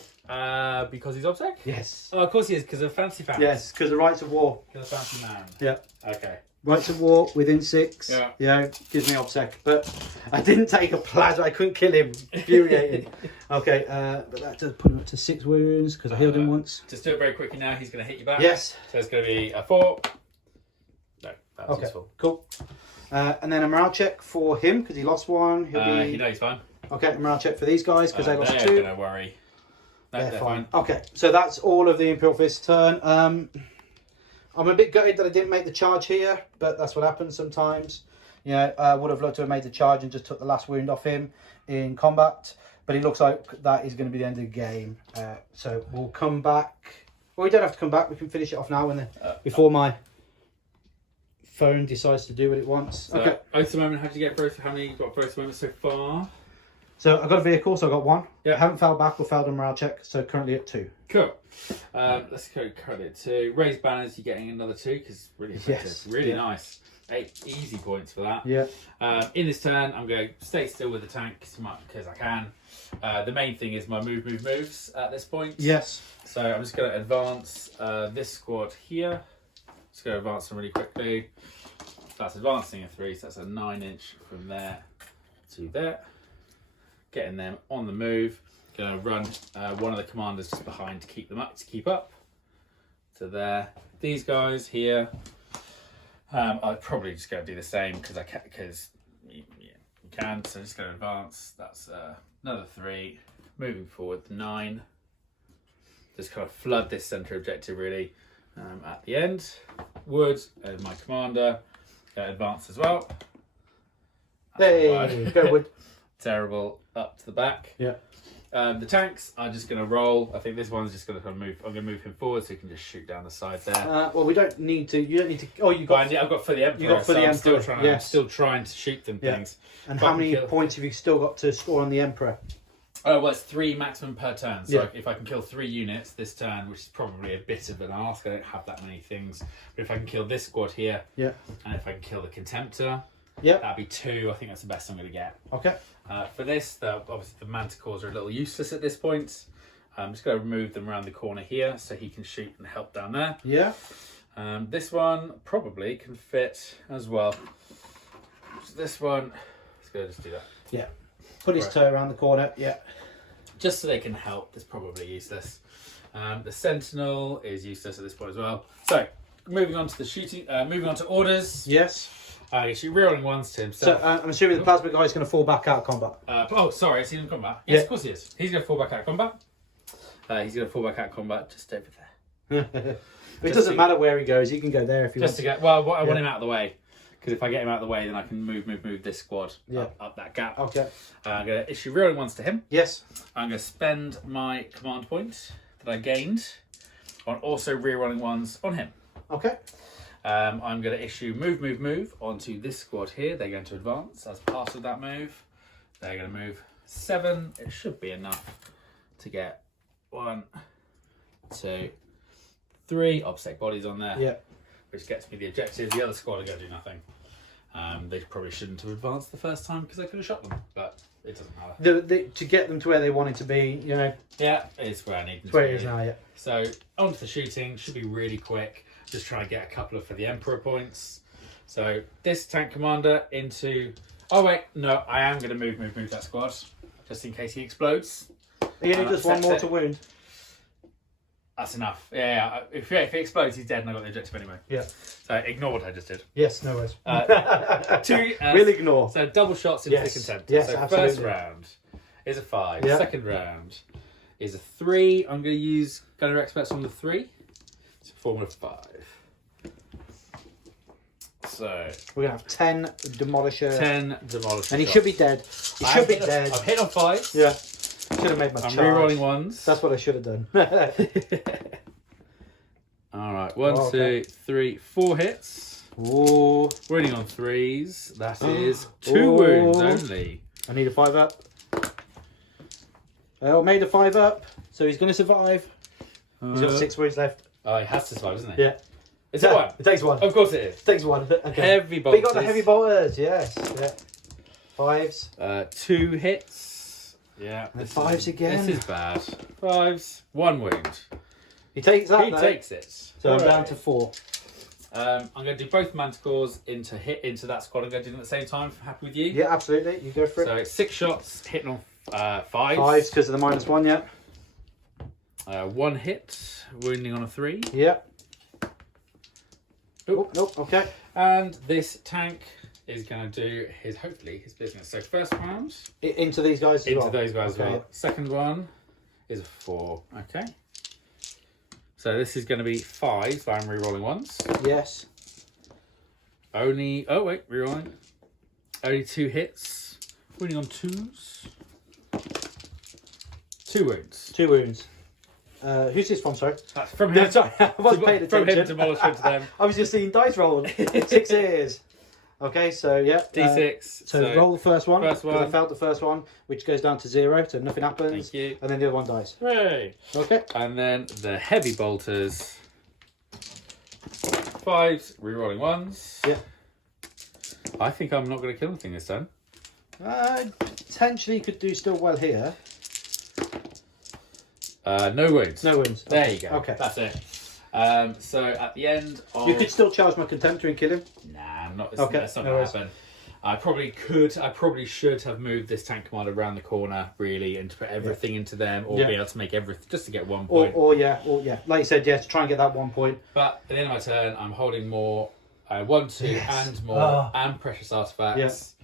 Because he's obsec? Yes. Oh, of course he is, because of Fancy Fan. Yes, because the rights of war. Because of Fancy Man. Yeah. Okay. Rights of war within 6. Yeah. Gives me obsec. But I didn't take a plasma. I couldn't kill him. Infuriated. Okay, but that does put him up to 6 wounds because I healed him once. Just do it very quickly now. He's going to hit you back. Yes. So it's going to be a 4. No, that's Okay, useful. cool. And then a morale check for him because he lost 1. He'll be... He knows he's fine. Okay, a morale check for these guys because they lost 2. They're going to worry. No, They're fine. Okay, so that's all of the Imperial Fist's turn. I'm a bit gutted that I didn't make the charge here, but that's what happens sometimes. I would have loved to have made the charge and just took the last wound off him in combat, but it looks like that is going to be the end of the game. So we'll come back. Well, we don't have to come back. We can finish it off now before my phone decides to do what it wants. So, okay. Oath of Moment, how did you get for how many you got for Oath of Moment so far? So I got a vehicle, so I got 1. Yeah. I haven't fell back or failed a morale check, so currently at 2. Cool. Let's go currently at 2. Raised banners, you're getting another 2 because really effective. Yes. Really Yeah. nice. 8 easy points for that. Yeah. In this turn, I'm going to stay still with the tank because I can. The main thing is my moves at this point. Yes. So I'm just going to advance this squad here. Just going to advance them really quickly. That's advancing a 3, so that's a 9-inch from there to there. Getting them on the move. Going to run one of the commanders just behind to keep them up, to there. These guys here, I'd probably just go do the same because you can. So just going to advance. That's another 3. Moving forward, 9. Just kind of flood this centre objective really. At the end, Wood and my commander advance as well. Hey, go Wood. Terrible up to the back. Yeah. The tanks are just going to roll. I think this one's just going to kind of move. I'm going to move him forward so he can just shoot down the side there. Well, we don't need to. You don't need to. Oh, you got. I've got for the Emperor. You got for the I'm Emperor. I'm still trying to shoot them things. And how many points have you still got to score on the Emperor? Oh, well, it's 3 maximum per turn. So Yeah. if I can kill 3 units this turn, which is probably a bit of an ask, I don't have that many things. But if I can kill this squad here, Yeah. and if I can kill the Contemptor, Yeah. that'd be 2. I think that's the best I'm going to get. Okay. For this, obviously the Manticores are a little useless at this point. I'm just going to remove them around the corner here so he can shoot and help down there. Yeah. This one probably can fit as well. So this one, let's go just do that. Yeah. Put his toe around the corner. Yeah. Just so they can help. That's probably useless. The Sentinel is useless at this point as well. So moving on to the shooting. Moving on to orders. Yes. You shoot rerolling 1s to himself. So I'm assuming the plasma guy is going to fall back out of combat. Oh, sorry, is he in combat? Yes, Yeah. of course he is. He's going to fall back out of combat. He's going to fall back out of combat just over there. It doesn't matter where he goes. He can go there if he wants. Just to get. Well, I want him out of the way. Because if I get him out of the way, then I can move this squad up that gap. Okay. I'm going to issue rerolling ones to him. Yes. I'm going to spend my command point that I gained on also rerolling ones on him. Okay. I'm going to issue move onto this squad here. They're going to advance as part of that move. They're going to move 7. It should be enough to get 1, 2, 3 obsec bodies on there. Yeah. Which gets me the objective. The other squad are going to do nothing. They probably shouldn't have advanced the first time because I could have shot them, but it doesn't matter. To get them to where they wanted to be, you know. Yeah, it's where I need them It's where to it is be. now, yeah. So, on to the shooting. Should be really quick. Just trying to get a couple for the Emperor points. So, this tank commander into... Oh, wait. No, I am going to move that squad. Just in case he explodes. He only does one more to wound. That's enough. Yeah. If he explodes, he's dead and I got the objective anyway. Yeah. So, ignore what I just did. Yes, no worries. 2... we'll ignore. So, double shots in thick and tempted. Yes, so, absolutely. first round is a 5. Yeah. Second round is a 3. I'm going to use Gunner Experts on the 3. It's a formula of 5. So we're going to have 10 Demolisher. 10 Demolisher. And he shots. should be dead. He should be dead. I've hit on 5s. Yeah. Should have made my I'm charge. rerolling ones. That's what I should have done. All right. 1, Oh, 2, 3, 4 hits. Ooh. Winning on 3s. That is 2 Ooh. wounds only. I need a 5 up. Oh, made a 5 up. So he's going to survive. He's got 6 wounds left. Oh, he has to survive, isn't he? Yeah. Is it 1? It takes 1. Of course it is. It takes 1. Okay. Heavy But he got bolters. the heavy bolters, yes. Yeah. 5s. 2 hits. Yeah. And 5s again. This is bad. 5s. 1 wound. He takes that. He though. takes it. So I'm All down right. to 4. I'm going to do both Manticores into that squad. I'm going to do them at the same time. Happy with you? Yeah, absolutely. You go for it. So it's 6 shots, hitting on 5s. 5s because of the -1, yeah. 1 hit, wounding on a 3. Yeah. Oop. Nope. Okay. And this tank is going to do hopefully his business. So first round Into these guys as into well. those guys as Okay. well. Second one is a 4. Okay. So this is going to be 5. So I'm rerolling ones. Yes. Only rerolling. Only 2 hits. Winning on 2s. 2 wounds. 2 wounds. Who's this from? Sorry. That's from No, him. sorry. I wasn't paying attention. From him to Demolition to them. I was just seeing dice roll. 6 ears. Okay, so yeah. D6. So roll the first one. First 'cause one. I failed the first one, which goes down to 0, so nothing happens. Thank you. And then the other one dies. Hooray. Okay. And then the heavy bolters. 5s, rerolling 1s. Yeah. I think I'm not going to kill anything this time. Potentially could do still well here. No wounds. No wounds. There you go. Okay. That's it. So at the end of... You could still charge my Contemptor and kill him. Nah, that's Okay, not no going worries. to happen. I probably should have moved this tank commander around the corner, really, and to put everything into them, or Yeah. be able to make everything, just to get 1 point. Or yeah. Like you said, yeah, to try and get that 1 point. But at the end of my turn, I'm holding more 1, 2 Yes. and more, Oh. and precious artifacts.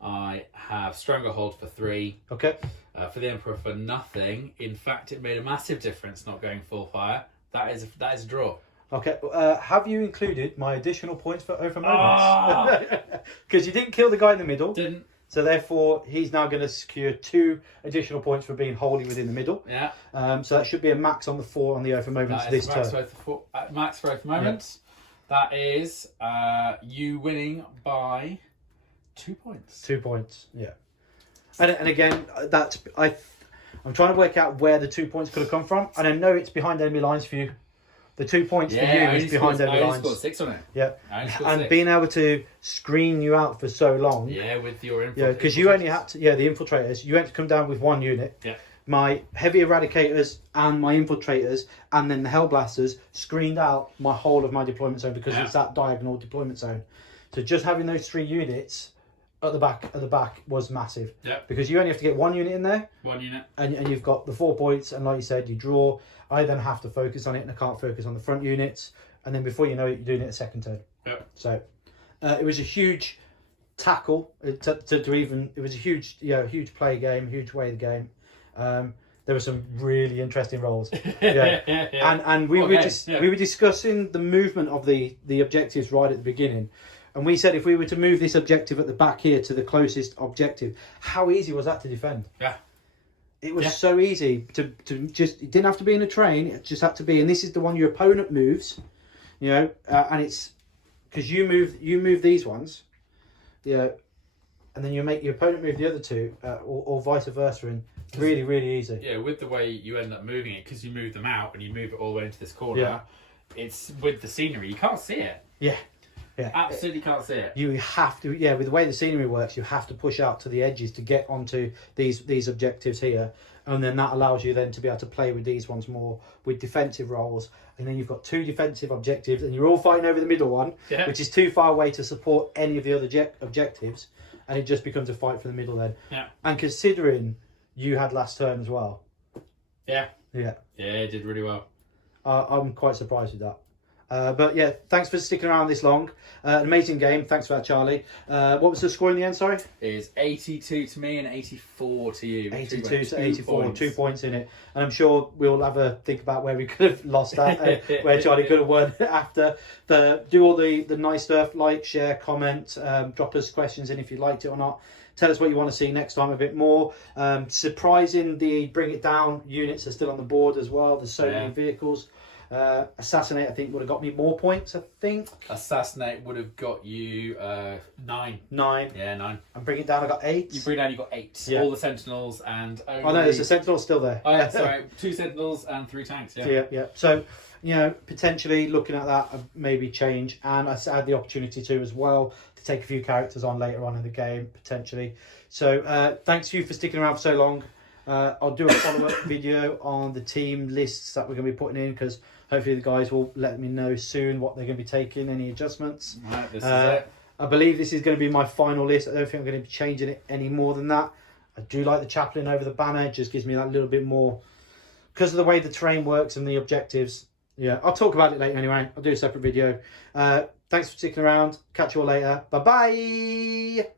I have Stranglehold for 3. Okay. For the Emperor for nothing. In fact, it made a massive difference not going full fire. That is a draw. Okay. Have you included my additional points for over Ah! moments? Because you didn't kill the guy in the middle. Didn't. So therefore, he's now going to secure 2 additional points for being wholly within the middle. Yeah. So that should be a max on the 4 on the over moments That this is max turn. max for both moments. That is you winning by 2 points. 2 points. Yeah. And again, I'm trying to work out where the 2 points could have come from, and I know it's behind enemy lines for you. The 2 points for you is behind enemy I only lines. scored 6 on it. Yeah. I only scored And 6. being able to screen you out for so long. Yeah, with your info. Yeah, because you only had to. Yeah, the infiltrators. You had to come down with 1 unit. Yeah. My heavy eradicators and my infiltrators, and then the hellblasters screened out my whole of my deployment zone because it's that diagonal deployment zone. So just having those 3 units at the back was massive. Yeah. Because you only have to get 1 unit in there, 1 unit. and you've got the 4 points, and like you said, you draw. I then have to focus on it, and I can't focus on the front units, and then before you know it, you're doing it a second turn. Yep. So it was a huge tackle to even. It was a huge play game, huge way of the game. there were some really interesting roles. Yeah. And we Okay, we were discussing the movement of the objectives right at the beginning. And we said if we were to move this objective at the back here to the closest objective, how easy was that to defend? Yeah. It was so easy to just, it didn't have to be in a train, it just had to be, and this is the one your opponent moves, you know, and it's, because you move these ones, you know, and then you make your opponent move the other two, or vice versa, and really, really easy. Yeah, with the way you end up moving it, because you move them out and you move it all the way into this corner, Yeah. it's with the scenery, you can't see it. Yeah. Yeah. Absolutely can't see it. You have to, yeah, with the way the scenery works, you have to push out to the edges to get onto these objectives here, and then that allows you then to be able to play with these ones more with defensive roles, and then you've got two defensive objectives, and you're all fighting over the middle one, which is too far away to support any of the other objectives, and it just becomes a fight for the middle then. Yeah. And considering you had last turn as well. Yeah. Yeah. Yeah, it did really well. I'm quite surprised with that. But yeah, thanks for sticking around this long. An amazing game. Thanks for that, Charlie. What was the score in the end, sorry? It is 82 to me and 84 to you. 82 to 84, 2 points in it. And I'm sure we'll have a think about where we could have lost that, where Charlie could have won after. Do all the nice stuff, like, share, comment, drop us questions in if you liked it or not. Tell us what you want to see next time a bit more. Surprising, the Bring It Down units are still on the board as well. There's so many vehicles. Assassinate, I think, would have got me more points, I think. Assassinate would have got you 9. 9. Yeah, 9. And Bring It Down, I got 8. You bring down, you got 8. Yeah. All the Sentinels and only... Oh no, there's a Sentinel still there. Oh yeah, sorry. 2 Sentinels and 3 tanks, yeah. Yeah. So, you know, potentially looking at that, maybe change. And I had the opportunity to as well, to take a few characters on later on in the game, potentially. So, thanks to you for sticking around for so long. I'll do a follow-up video on the team lists that we're going to be putting in, because hopefully the guys will let me know soon what they're going to be taking, any adjustments. Right, this is it. I believe this is going to be my final list. I don't think I'm going to be changing it any more than that. I do like the chaplain over the banner. It just gives me that little bit more, because of the way the terrain works and the objectives. Yeah, I'll talk about it later anyway. I'll do a separate video. Thanks for sticking around. Catch you all later. Bye-bye.